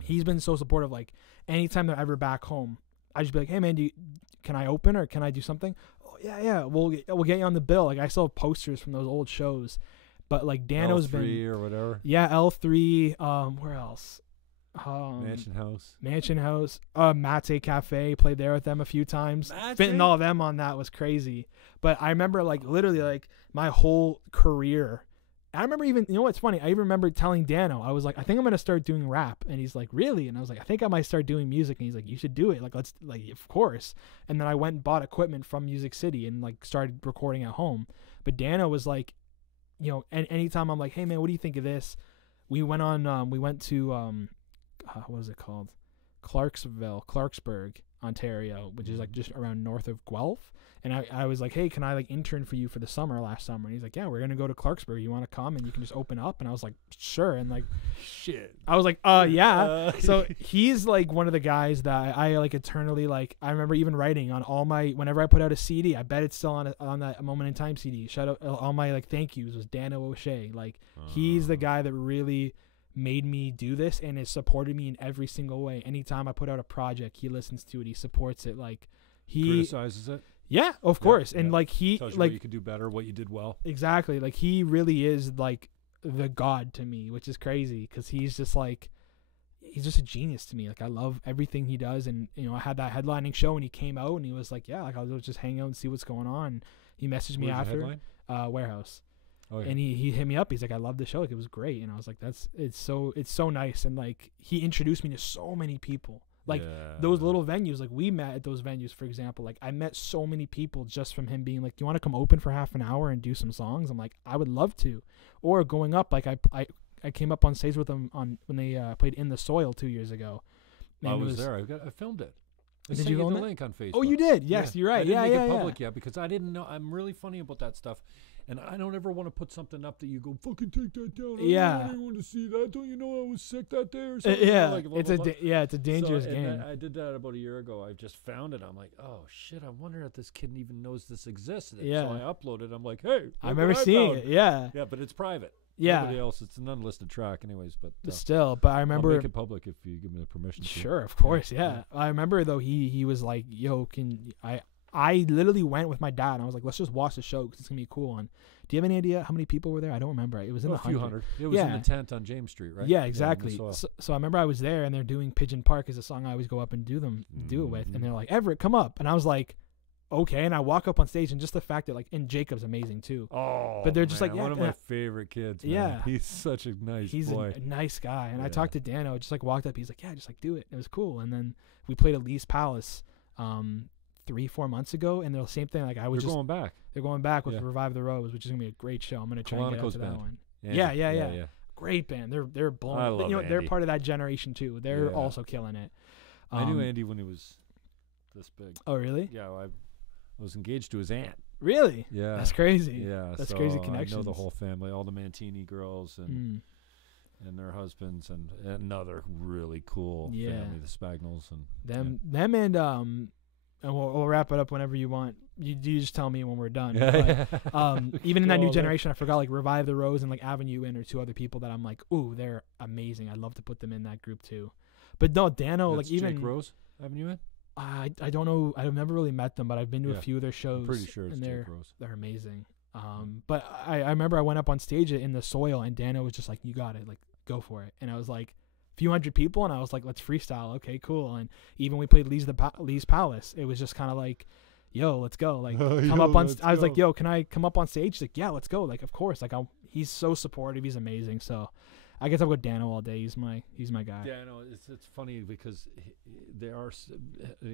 he's been so supportive. Like anytime they're ever back home, I just be like, hey man, can I open or can I do something? Oh yeah. We'll get you on the bill. Like I still have posters from those old shows. But like Dano's L3 or whatever. Yeah, L3. Where else? Mansion House. Mate Cafe. Played there with them a few times. Fitting all of them on that was crazy. But I remember like literally like my whole career. I remember even, you know what's funny? I even remember telling Dano, I was like, I think I'm gonna start doing rap. And he's like, really? And I was like, I think I might start doing music. And he's like, you should do it. Like let's like of course. And then I went and bought equipment from Music City and like started recording at home. But Dano was like, you know, and anytime I'm like, hey man, what do you think of this? We went to what was it called? Clarksburg, Ontario, which is like just around north of Guelph. And I was like, hey, can I like intern for you for the summer last summer? And he's like, yeah, we're gonna go to Clarksburg. You want to come and you can just open up? And I was like, sure. And like, shit. I was like, yeah. So he's like one of the guys that I like eternally like. I remember even writing on all my whenever I put out a CD. I bet it's still on that Moment in Time CD. Shout out all my like thank yous was Dano O'Shea. Like he's the guy that really made me do this and has supported me in every single way. Anytime I put out a project, he listens to it. He supports it. Like he criticizes it. Yeah, of course. And like he tells you like what you could do better, what you did well. Exactly. Like he really is like the god to me, which is crazy because he's just a genius to me. Like I love everything he does. And you know, I had that headlining show and he came out and he was like, yeah, like I'll just hang out and see what's going on. He messaged me after Warehouse. Oh, yeah. And he hit me up. He's like, I love the show. Like it was great. And I was like, it's so nice. And like he introduced me to so many people. Like those little venues, like we met at those venues, for example. Like I met so many people just from him being like, you want to come open for half an hour and do some songs? I'm like, I would love to. Or going up, like I came up on stage with them when they played In the Soil 2 years ago. And I was there. I filmed it. I did sent you the film link on Facebook? Oh, you did? Yes, you're right. I didn't make it public yet because I didn't know. I'm really funny about that stuff. And I don't ever want to put something up that you go, fucking take that down. I Yeah. don't want anyone to see that. Don't you know I was sick that day or something? Yeah, Like, blah, it's blah, a blah. it's a dangerous and game. I did that about a year ago. I just found it. I'm like, oh shit! I wonder if this kid even knows this exists. And Yeah. So I uploaded. I'm like, hey, I remember seeing it. Yeah. Yeah, but it's private. Yeah. Nobody else. It's an unlisted track, anyways. But Still, but I I'll remember. make it public if you give me the permission. Sure, of course, yeah. I remember though he was like, "Yo, I literally went with my dad and I was like, let's just watch the show because it's gonna be cool." And do you have any idea how many people were there? I don't remember. It was in A the few hundred. It was in the tent on James Street, right? Yeah, exactly. Yeah, so I remember I was there and they're doing Pigeon Park is a song I always go up and do it with, and they're like, "Everett, come up," and I was like, okay, and I walk up on stage and just the fact that like, and Jacob's amazing too. Oh, but they're just man, like, yeah, one of my favorite kids. Man. Yeah, he's such a nice he's boy. a nice guy. And I Yeah. talked to Dano, just like walked up. He's like, yeah, just like do it. It was cool. And then we played at Lee's Palace 3-4 months ago, and the same thing. Like I was They're going back. They're going back with Yeah. Revive the Rose, which is gonna be a great show. I'm gonna try and get out to that band. one. Andy. Yeah. Great band. They're blowing. I love They're Andy. part of that generation too. They're Yeah. also killing it. I knew Andy when he was this big. Oh really? Yeah, I was engaged to his aunt. Really? Yeah, That's crazy. Yeah, That's so crazy I connections. know the whole family, all the Mantini girls and their husbands, and another really cool family, the Spagnolls, and them and we'll wrap it up whenever you want. You just tell me when we're done. Yeah. But, even in that new generation, I forgot like Revive the Rose and like Avenue In or two other people that I'm like, ooh, they're amazing. I'd love to put them in that group too. But no, Dano, That's like even Jake Rose, Avenue In. I don't know. I've never really met them, but I've been to a Yeah. few of their shows. I'm pretty sure it's and Jake Rose. they're amazing. But I remember I went up on stage in the Soil, and Dano was just like, "You got it, like go for it." And I was like, a few hundred people, and I was like, "Let's freestyle." Okay, cool. And even we played Lee's Palace. It was just kind of like, "Yo, let's go!" Like come up on. I was like, "Yo, can I come up on stage?" He's like, "Yeah, let's go." Like, of course. Like he's so supportive. He's amazing. So I guess I'll go Dano all day. He's my guy. Yeah, I know. It's funny because they are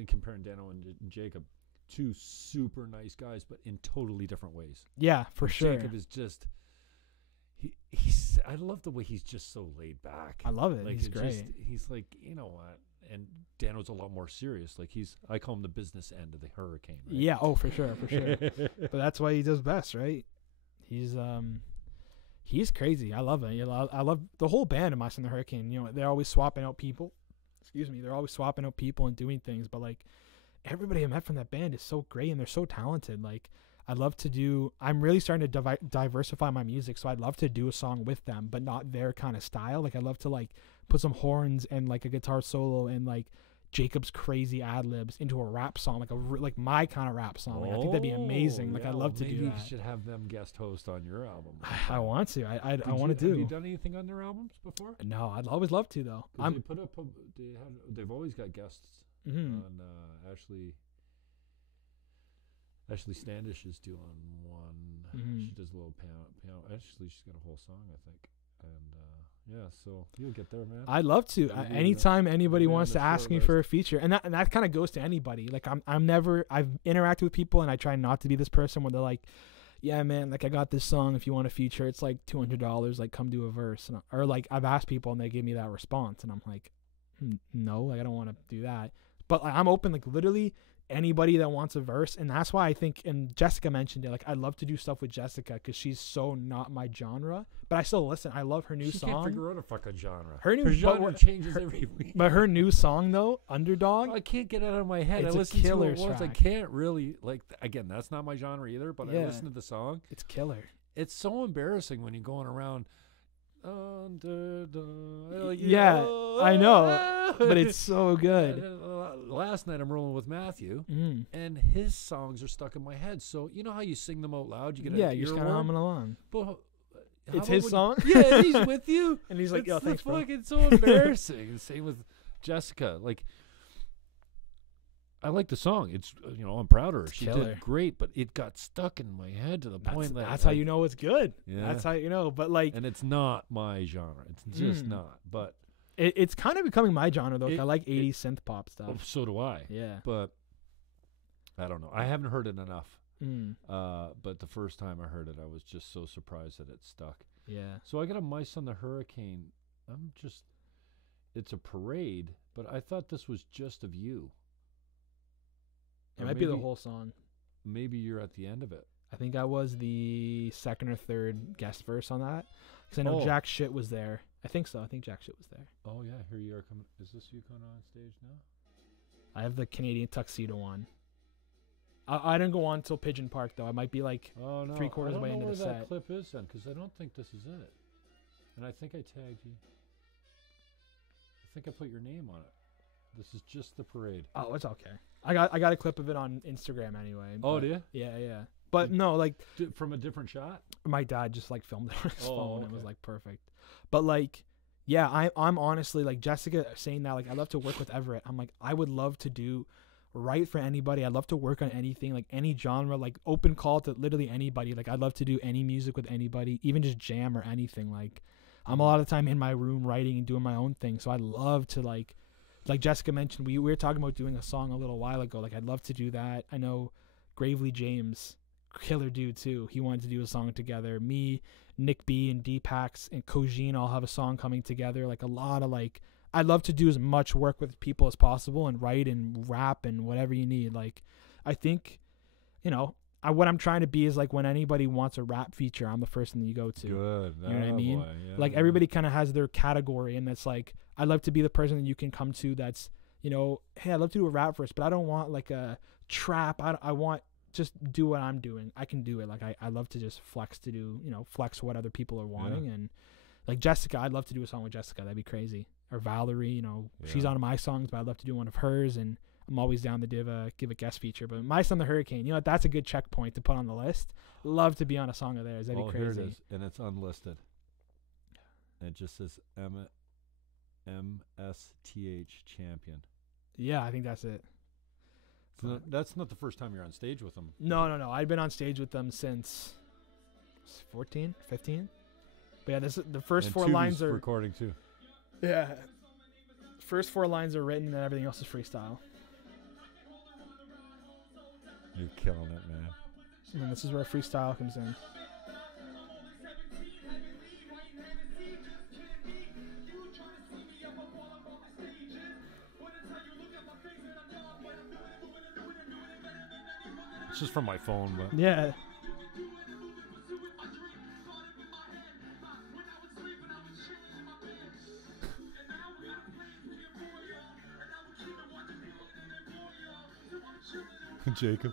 comparing Dano and Jacob, two super nice guys, but in totally different ways. Yeah, for sure. Jacob is just he's. I love the way he's just so laid back. I love it. Like, He's great. He's like, you know what? And Dano's a lot more serious. Like I call him the business end of the hurricane. Right? Yeah. Oh, for sure. But that's why he does best, right? He's crazy. I love it. You know, I love the whole band of Mice and the Hurricane. You know, they're always swapping out people. They're always swapping out people and doing things. But like everybody I met from that band is so great and they're so talented. Like I'd love to do. I'm really starting to diversify my music, so I'd love to do a song with them, but not their kind of style. Like I'd love to like put some horns and like a guitar solo and like Jacob's crazy ad libs into a rap song, like my kind of rap song. Like, I think that'd be amazing. Like I'd love to do that. Maybe you should have them guest host on your album. I want to. I want to do. Have you done anything on their albums before? No, I'd always love to though. They put up. They've always got guests on. Ashley Standish is doing one. She does a little piano. Actually, she's got a whole song, I think. And yeah, so you'll get there, man. I'd love to. Anytime anybody wants to ask me for a feature, and that kind of goes to anybody. Like I've interacted with people, and I try not to be this person where they're like, "Yeah, man, like I got this song. If you want a feature, it's like $200. Like come do a verse." Or like I've asked people, and they give me that response, and I'm like, "No, like I don't want to do that." But like, I'm open, like literally anybody that wants a verse. And that's why I think, and Jessica mentioned it, like I'd love to do stuff with Jessica because she's so not my genre, but I still listen. I love her new song. She can't figure out a fucking genre. Her genre changes every week. But her new song though, Underdog, I can't get it out of my head. It's I listen to it once. track. I can't really, like, again, that's not my genre either, but I listen to the song. It's killer. It's so embarrassing when you're going around Underdog. Yeah, I know, but it's so good. Last night I'm rolling with Matthew, and his songs are stuck in my head. So you know how you sing them out loud? You get you're just kind of humming along. But it's his song. Yeah, he's with you, and he's like, "Yo, thanks, bro." It's so embarrassing. Same with Jessica. Like, I like the song. It's I'm proud of her. She did great, but it got stuck in my head to the point that that's how you know it's good. Yeah. That's how you know. But like, and it's not my genre. It's just not. But it's kind of becoming my genre though. I like 80s synth pop stuff. Oh, so do I. Yeah. But I don't know. I haven't heard it enough. But the first time I heard it, I was just so surprised that it stuck. Yeah. So I got a Mice on the Hurricane. It's a parade, but I thought this was just of you. It might be the whole song. Maybe you're at the end of it. I think I was the second or third guest verse on that. Because I know Jack Shit was there. I think so. I think Jack Shit was there. Oh, yeah. Here you are coming. Is this you coming on stage now? I have the Canadian tuxedo on. I didn't go on until Pigeon Park, though. I might be like 3/4 way into the set. I don't know where that clip is then, because I don't think this is it. And I think I tagged you. I think I put your name on it. This is just the parade. Oh, it's okay. I got a clip of it on Instagram anyway. Oh, do you? Yeah. But no, like from a different shot. My dad just like filmed it on his phone. Okay. It was like perfect. But like, yeah, I'm honestly like Jessica saying that, like, I love to work with Everett. I'm like, I would love to write for anybody. I'd love to work on anything, like any genre, like open call to literally anybody. Like I'd love to do any music with anybody, even just jam or anything. Like I'm a lot of the time in my room writing and doing my own thing. So I love to like Jessica mentioned, we were talking about doing a song a little while ago. Like I'd love to do that. I know Gravely James, killer dude too. He wanted to do a song together. Me, Nick B, and Deepax and Kojin all have a song coming together. Like a lot of like, I'd love to do as much work with people as possible and write and rap and whatever you need. Like, I think, you know, what I'm trying to be is like when anybody wants a rap feature, I'm the first thing that you go to. Good. You know what I mean? Boy. Yeah, like everybody kind of has their category, and that's like, I'd love to be the person that you can come to that's, you know, hey, I'd love to do a rap verse, but I don't want like a trap. I want just do what I'm doing. I can do it. Like I love to just flex what other people are wanting. And like Jessica, I'd love to do a song with Jessica. That'd be crazy. Or Valerie, you know, she's on my songs, but I'd love to do one of hers, and I'm always down to give a guest feature. But My Son the Hurricane, you know, that's a good checkpoint to put on the list. Love to be on a song of theirs. That'd be crazy. Here it is, and it's unlisted. It just says MSTH Champion. Yeah, I think that's it. So that's not the first time you're on stage with them. No. I've been on stage with them since 14, 15. But yeah, this is the first 4 lines are recording too. Yeah. First 4 lines are written, and everything else is freestyle. You're killing it, man. And then this is where freestyle comes in. It's just from my phone, but yeah. Jacob.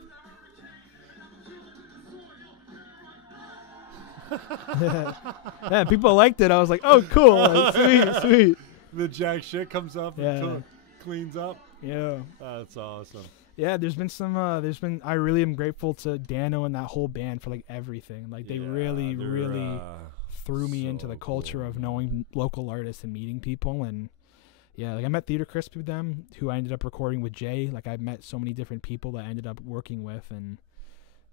Yeah, people liked it. I was like, oh, cool. Like, sweet. The Jack Shit comes up and cleans up. Yeah. That's awesome. Yeah, there's been some, I really am grateful to Dano and that whole band for like everything. Like they really threw me into the culture of knowing local artists and meeting people. And yeah, like I met Theater Crisp with them, who I ended up recording with Jay. Like I've met so many different people that I ended up working with, and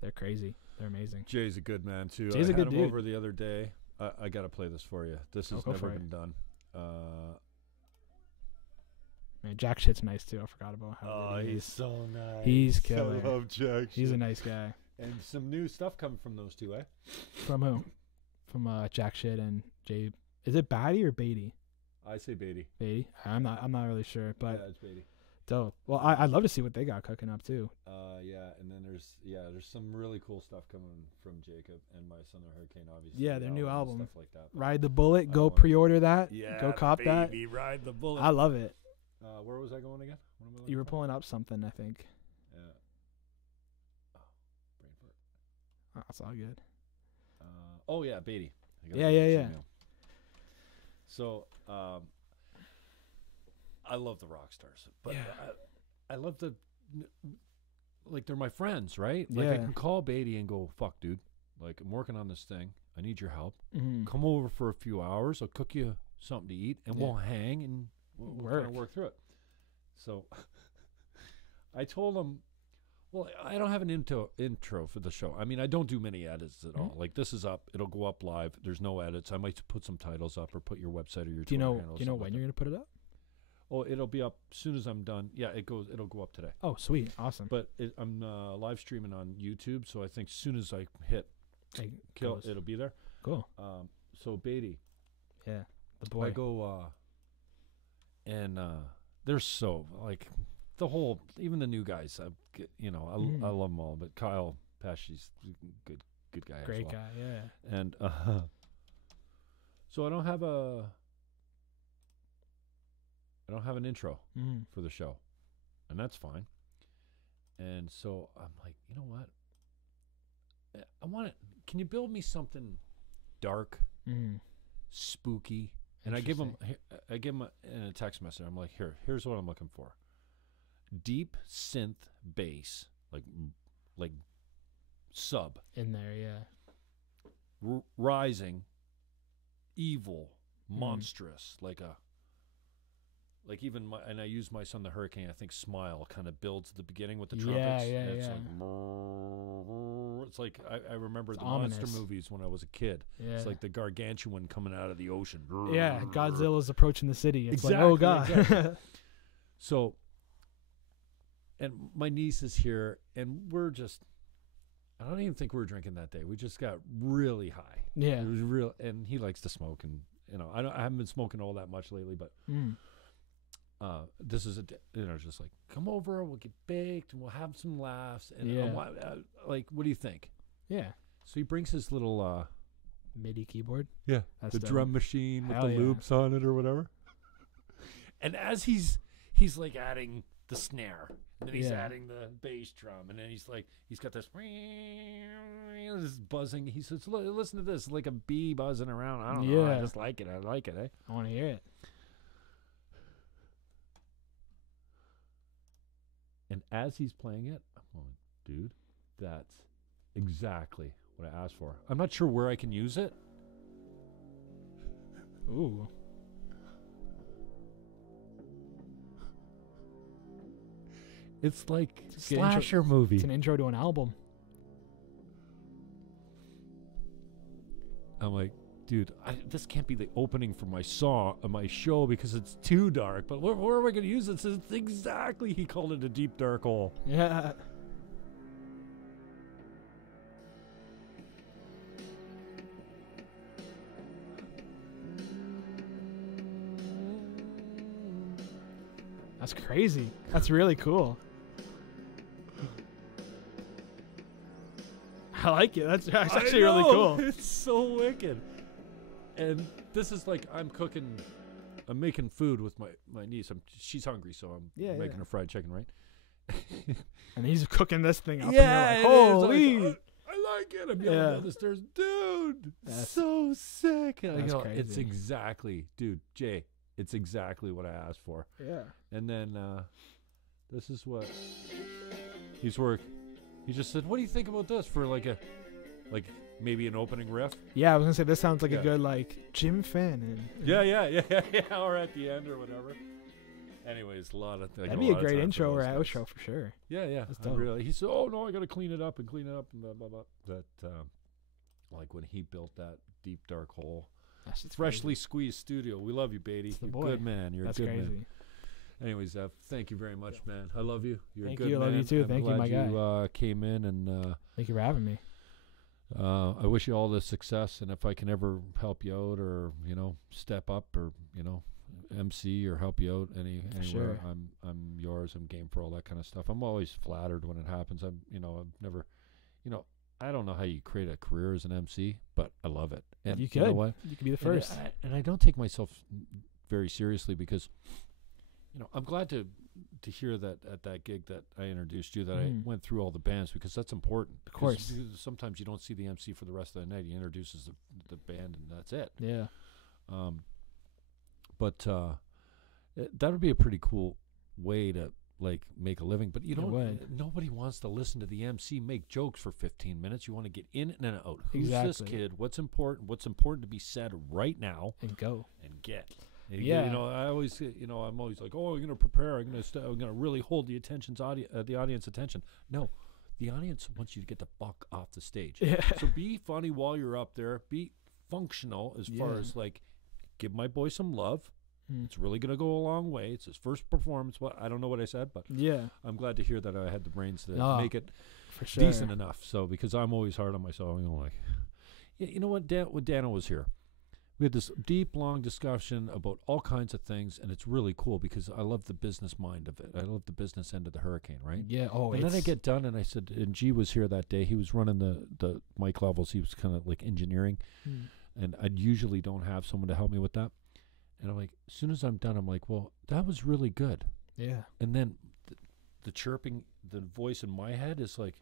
they're crazy. They're amazing. Jay's a good man too. Jay's a good dude. I had him over the other day. I got to play this for you. This has never been done. Man, Jack Shit's nice too. I forgot about how good he is. He's so nice. He's killer. I love Jack Shit. He's a nice guy. And some new stuff coming from those two, eh? From who? From Jack Shit and Jay. Is it Batty or Beatty? I say Beatty. Beatty? I'm not really sure, but yeah, it's Beatty. Dope. Well, I'd love to see what they got cooking up too. Yeah, and then there's some really cool stuff coming from Jacob and My Son the Hurricane, obviously. Yeah, their new album. Stuff like that. Ride the Bullet. Go pre-order that. Yeah, go cop that. Ride the Bullet. I love it. Where was I going again? You were pulling up something, I think. Yeah. Oh, brain fart. Oh, that's all good. Oh yeah, Beatty. Yeah. So, I love the rock stars, but I love they're my friends, right? Like I can call Beatty and go, "Fuck, dude, like I'm working on this thing. I need your help. Mm-hmm. Come over for a few hours. I'll cook you something to eat, and we'll hang and we'll kind of work through it." So I told him, well, I don't have an intro for the show. I mean, I don't do many edits at all. Like this is up. It'll go up live. There's no edits. I might put some titles up or put your website or your Twitter handle. Do you know when you're going to put it up? Oh, it'll be up as soon as I'm done. Yeah, it'll go up today. Oh, sweet. Awesome. But I'm live streaming on YouTube, so I think as soon as I hit kill, it'll be there. Cool. So Beatty. Yeah, the boy. I go, and they're so, like, the whole, even the new guys, I love them all, but Kyle Pesci's good guy. Great as well. guy, yeah. And so I don't have an intro for the show, and that's fine. And so I'm like, you know what? I want it. Can you build me something dark, spooky? And I give him in a text message. I'm like, here's what I'm looking for: deep synth bass, like sub in there, yeah. Rising, evil, monstrous, like even and I use my son the Hurricane. I think Smile kind of builds the beginning with the trumpets. Yeah. It's like I remember the ominous. monster movies when I was a kid. Yeah. It's like the gargantuan coming out of the ocean. Yeah, Godzilla's approaching the city. It's exactly, like, oh god. Exactly. So, and my niece is here, and I don't even think we were drinking that day. We just got really high. Yeah. It was real, and he likes to smoke, and I haven't been smoking all that much lately, but this is just like, come over, we'll get baked, and we'll have some laughs, and like, what do you think? Yeah. So he brings his little MIDI keyboard. Yeah, That's the dope. drum machine with Hell the yeah. loops on it or whatever. And as he's like adding the snare, and then he's adding the bass drum, and then he's got this buzzing. He says, listen to this, it's like a bee buzzing around. I don't know. I just like it. I like it, eh? I want to hear it. And as he's playing it, I'm going, dude, that's exactly what I asked for. I'm not sure where I can use it. Ooh. It's like It's a good slasher movie. It's an intro to an album. I'm like, dude, this can't be the opening for my song, my show, because it's too dark. But where am I going to use it? It's exactly, he called it a deep dark hole. Yeah. That's crazy. That's really cool. I like it. That's actually really cool. It's so wicked. And this is like, I'm making food with my niece. She's hungry, so I'm making her fried chicken, right? And he's cooking this thing up. Yeah, and you're like, holy. like, I like it. I'm yelling down the stairs, dude. That's so sick. And That's crazy. It's exactly, dude, Jay. It's exactly what I asked for. Yeah. And then this is what he's working. He just said, "What do you think about this for like maybe an opening riff?" Yeah, I was gonna say this sounds like a good like Jim Fannon. Yeah, or at the end or whatever. Anyways, a lot of things. That'd be a great intro or outro for sure. Yeah. That's dope. Really, he said, "Oh no, I got to clean it up and blah blah blah." That like when he built that deep dark hole. That's Freshly squeezed studio. We love you, Beatty. You're a good man. You're That's a good crazy. man. Anyways, thank you very much, man. I love you. You're Thank a good you. I man. love you too. I'm Thank you, glad my guy. You came in, and Thank you for having me. I wish you all the success. And if I can ever help you out, or step up, or MC or help you out anywhere, Sure. I'm yours. I'm game for all that kind of stuff. I'm always flattered when it happens. I've never, I don't know how you create a career as an MC, but I love it. And you could. You know what? You could be the first. And I don't take myself very seriously, because I'm glad to hear that at that gig that I introduced you, that I went through all the bands, because that's important. Of course. Sometimes you don't see the MC for the rest of the night. He introduces the band, and that's it. Yeah. But that would be a pretty cool way to make a living. But nobody wants to listen to the MC make jokes for 15 minutes. You want to get in and out. Who's this kid? What's important? What's important to be said right now? And go. And get. Yeah. I always, I'm always like, oh, I'm going to prepare. I'm going to really hold the audience attention. No, the audience wants you to get the fuck off the stage. Yeah. So be funny while you're up there. Be functional as far as give my boy some love. It's really going to go a long way. It's his first performance. I don't know what I said, but I'm glad to hear that I had the brains to make it for sure. decent enough. So, because I'm always hard on myself. You know what, when Dano was here, We had this deep, long discussion about all kinds of things, and it's really cool because I love the business mind of it. I love the business end of the hurricane, right? Yeah. Oh, and then I get done, and I said, and G was here that day. He was running the mic levels. He was kind of like engineering, and I usually don't have someone to help me with that. And I'm like, as soon as I'm done, I'm like, well, that was really good. Yeah. And then the chirping, the voice in my head is like,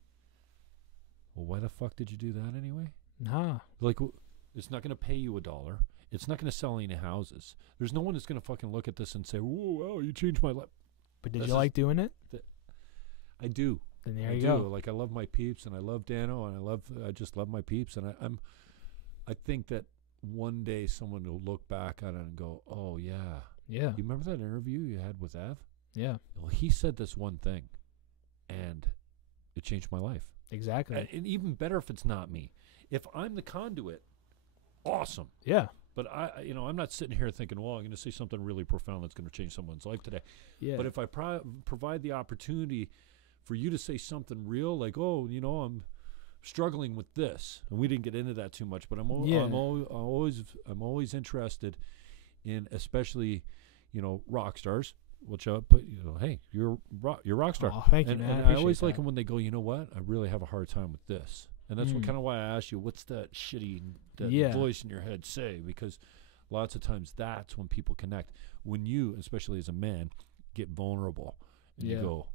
well, why the fuck did you do that anyway? Nah. Like, it's not going to pay you $1. It's not going to sell any houses. There's no one that's going to fucking look at this and say, whoa, wow, you changed my life. But did you like doing it? I do. Then there I you do. go. Like, I love my peeps, and I love Dano, and I just love my peeps. And I think that one day someone will look back on it and go, oh, yeah. Yeah. You remember that interview you had with Ev? Yeah. Well, he said this one thing, and it changed my life. Exactly. And even better if it's not me. If I'm the conduit, awesome. Yeah. But I'm not sitting here thinking, well, I'm going to say something really profound that's going to change someone's life today. Yeah. But if I provide the opportunity for you to say something real, like, oh, I'm struggling with this, and we didn't get into that too much, but I'm always interested in, especially, rock stars. Which hey, you're rock star. Oh, thank you, man. And I always like them when they go, you know what? I really have a hard time with this. And that's kind of why I asked you, what's that shitty voice in your head say? Because lots of times that's when people connect. When you, especially as a man, get vulnerable and you go,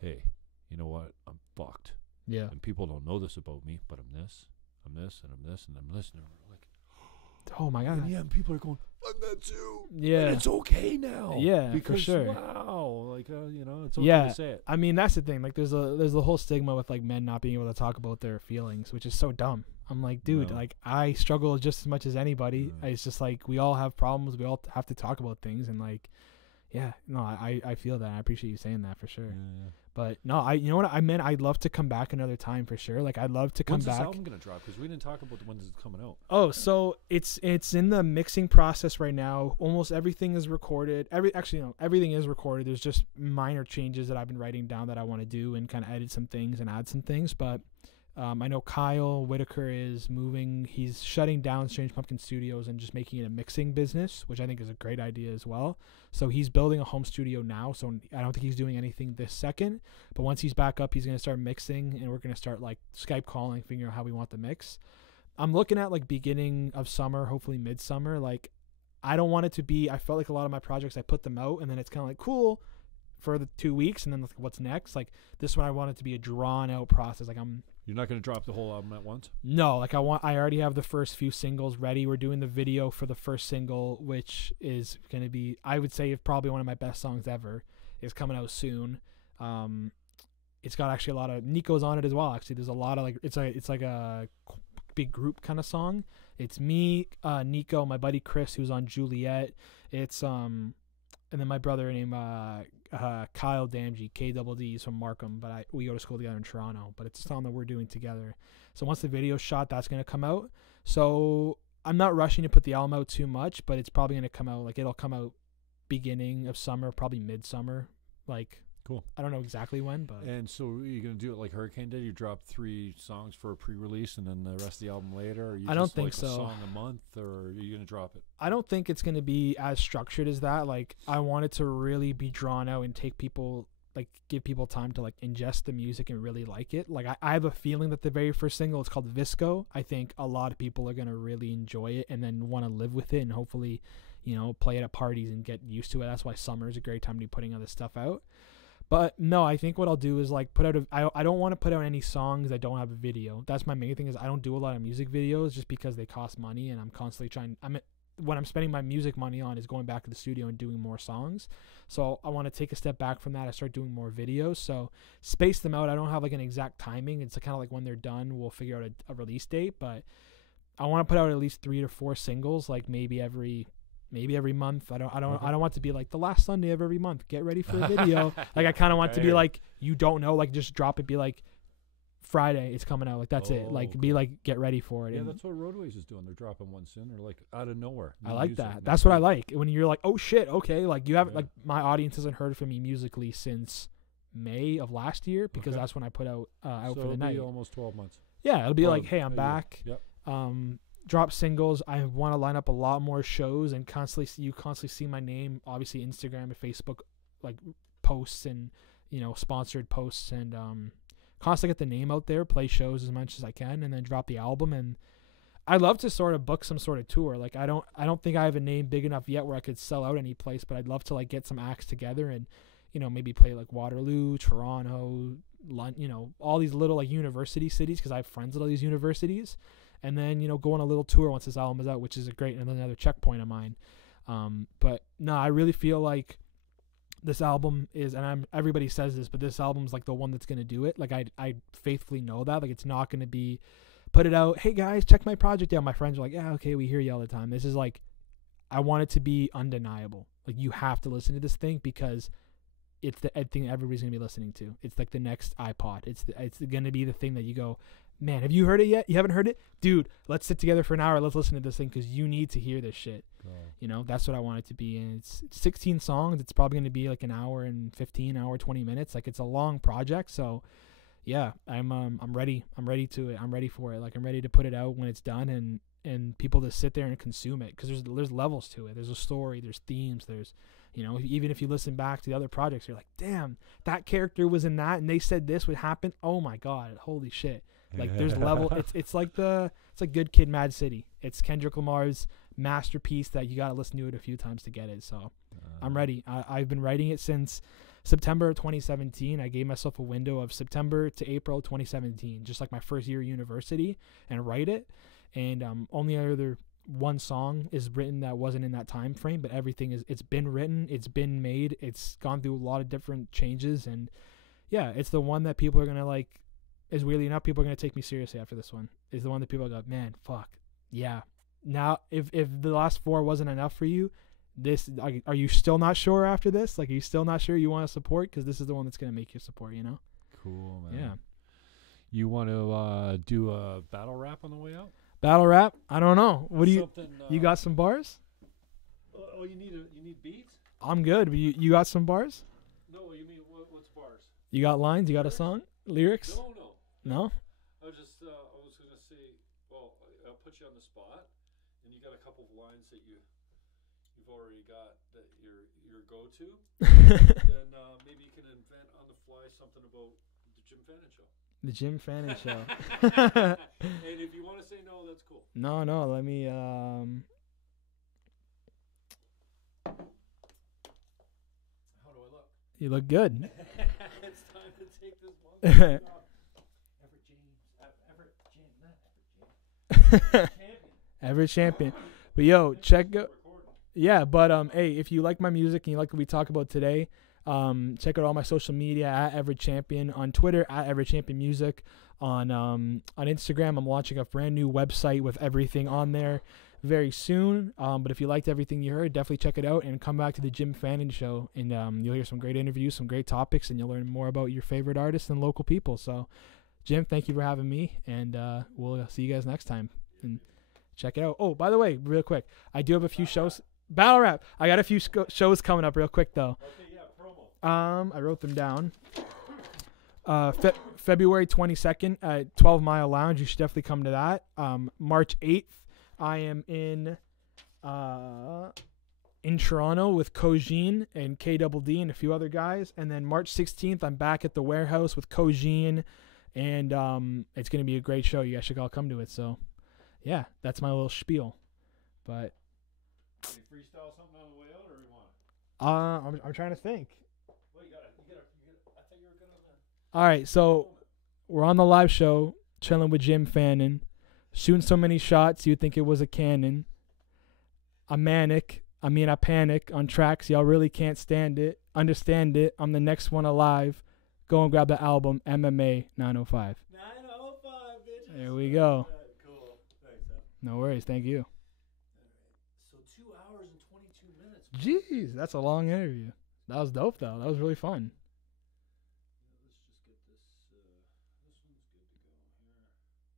hey, you know what? I'm fucked. Yeah. And people don't know this about me, but I'm this, and I'm this, and I'm listening. Like, oh my God. And people are going, I'm that too. Yeah. And it's okay now. Yeah, because, for sure. Wow. Like, it's okay to say it. I mean, that's the thing. Like, there's the whole stigma with like men not being able to talk about their feelings, which is so dumb. I'm like, dude, like I struggle just as much as anybody. It's just like we all have problems. We all have to talk about things, and like, yeah, no, I feel that. I appreciate you saying that for sure. Yeah. But no, you know what I meant? I'd love to come back another time for sure. Like, I'd love to come back. When's this album gonna drop? Because we didn't talk about the ones that's coming out. Oh, so it's in the mixing process right now. Almost everything is recorded. Everything is recorded. There's just minor changes that I've been writing down that I want to do and kind of edit some things and add some things. But I know Kyle Whitaker is moving. He's shutting down Strange Pumpkin Studios and just making it a mixing business, which I think is a great idea as well. So he's building a home studio now. So I don't think he's doing anything this second. But once he's back up, he's going to start mixing, and we're going to start like Skype calling, figuring out how we want the mix. I'm looking at like beginning of summer, hopefully midsummer. Like, I don't want it to be, I felt like a lot of my projects, I put them out and then it's kind of like cool for the 2 weeks. And then like, what's next? Like, this one, I want it to be a drawn out process. Like, You're not going to drop the whole album at once? No, like I already have the first few singles ready. We're doing the video for the first single, which is going to be, I would say, probably one of my best songs ever. It's coming out soon. It's got actually a lot of Nico's on it as well. Actually, there's a lot of like, it's like a big group kind of song. It's me, Nico, my buddy Chris, who's on Juliet. It's and then my brother named Kyle Damji, KDD. He's from Markham, but we go to school together in Toronto. But it's a song that we're doing together. So once the video's shot, that's going to come out. So I'm not rushing to put the album out too much, but it's probably going to come out, like it'll come out beginning of summer, probably midsummer. Like, cool. I don't know exactly when, but. And so are you going to do it like Hurricane did? You drop 3 songs for a pre-release and then the rest of the album later? Or you I don't just think like so. A song a month, or are you going to drop it? I don't think it's going to be as structured as that. Like, I want it to really be drawn out and take people, like, give people time to like ingest the music and really like it. Like, I have a feeling that the very first single, it's called Visco. I think a lot of people are going to really enjoy it and then want to live with it and hopefully, play it at parties and get used to it. That's why summer is a great time to be putting other stuff out. But no, I think what I'll do is like put out I don't want to put out any songs that don't have a video. That's my main thing, is I don't do a lot of music videos just because they cost money, and I'm constantly what I'm spending my music money on is going back to the studio and doing more songs. So I want to take a step back from that. I start doing more videos. So space them out. I don't have like an exact timing. It's kind of like when they're done, we'll figure out a release date. But I want to put out at least 3 to 4 singles, like maybe every month. I don't want to be like the last Sunday of every month, get ready for a video. Like, I kind of want to be like, you don't know, like just drop it, be like Friday it's coming out, like that's it. Like, be like, get ready for it. Yeah, and that's what Roadways is doing. They're dropping one soon. They're like out of nowhere. I like that. That's what I like, when you're like, oh shit, okay, like you haven't like, my audience hasn't heard from me musically since May of last year, because that's when I put out for the night. Almost 12 months. Yeah, it'll be like, hey, I'm back. Yep. drop singles. I want to line up a lot more shows and constantly see my name, obviously Instagram and Facebook, like posts and, you know, sponsored posts, and constantly get the name out there, play shows as much as I can, and then drop the album. And I'd love to sort of book some sort of tour. Like I don't think I have a name big enough yet where I could sell out any place, but I'd love to like get some acts together and, you know, maybe play like Waterloo, Toronto, London, you know, all these little like university cities, because I have friends at all these universities, and then, you know, go on a little tour once this album is out, which is a great another checkpoint of mine. But no, I really feel like this album is, and everybody says this, but this album's like the one that's gonna do it. Like I faithfully know that. Like it's not gonna be put it out, hey guys, check my project out. My friends are like, yeah, okay, we hear you all the time. This is like, I want it to be undeniable. Like you have to listen to this thing because it's the thing everybody's gonna be listening to. It's like the next iPod. It's gonna be the thing that you go, man, have you heard it yet? You haven't heard it? Dude, let's sit together for an hour. Let's listen to this thing because you need to hear this shit. You know, that's what I want it to be. And it's 16 songs. It's probably going to be like an hour and 15, hour, 20 minutes. Like it's a long project. So yeah, I'm ready. I'm ready to it. I'm ready for it. Like I'm ready to put it out when it's done and people to sit there and consume it. Cause there's levels to it. There's a story, there's themes, there's, you know, even if you listen back to the other projects, you're like, damn, that character was in that and they said this would happen. Oh my God. Holy shit. Like there's level. It's like Good Kid, Mad City. It's Kendrick Lamar's masterpiece that you got to listen to it a few times to get it. So I'm ready. I've been writing it since September of 2017. I gave myself a window of September to April 2017, just like my first year of university, and write it. And only other one song is written that wasn't in that time frame, but everything it's been written, it's been made, it's gone through a lot of different changes, and yeah, it's the one that people are gonna like. Is weirdly enough, people are going to take me seriously after this one. Is the one that people go, man, fuck, yeah. Now, if the last 4 wasn't enough for you, this are you still not sure after this? Like, are you still not sure you want to support? Because this is the one that's going to make you support, you know? Cool, man. Yeah. You want to do a battle rap on the way out? Battle rap? I don't know. What do you? You got some bars? Oh, you need beats? I'm good. But you got some bars? No, you mean what's bars? You got lines? You got a song? Lyrics? No? I was going to say, well, I'll put you on the spot, and you got a couple of lines that you've already got that your go-to. Then maybe you can invent on the fly something about the Jim Fannon Show. The Jim Fannon Show. And if you want to say no, that's cool. No, let me, How do I look? You look good. It's time to take this one. Everett Champion. But yo, check out. Yeah, but hey, if you like my music and you like what we talk about today, check out all my social media at Everett Champion, on Twitter at Everett Champion Music, on Instagram. I'm launching a brand new website with everything on there very soon. But if you liked everything you heard, definitely check it out and come back to the Jim Fannon Show, and you'll hear some great interviews, some great topics, and you'll learn more about your favorite artists and local people. So, Jim, thank you for having me, and we'll see you guys next time. And check it out. Oh, by the way, real quick, I do have a few shows. Battle rap. I got a few shows coming up real quick though. Okay, yeah, promo. I wrote them down. February 22nd at 12 Mile Lounge. You should definitely come to that. March 8th, I am in Toronto with Kojin and KDD and a few other guys. And then March 16th, I'm back at the Warehouse with Kojin, and it's going to be a great show. You guys should all come to it. So, yeah, that's my little spiel. But Can you freestyle something on the way out, or you want? I'm trying to think. Well, you gotta. I thought you were gonna. All right, so we're on the live show, chilling with Jim Fannon, shooting so many shots you'd think it was a cannon. I panic on tracks, y'all really can't stand it. Understand it, I'm the next one alive. Go and grab the album, MMA 905. 905, bitch. There we go. Cool. Thanks, man. No worries, thank you. So 2 hours and 22 minutes. Jeez, that's a long interview. That was dope, though. That was really fun.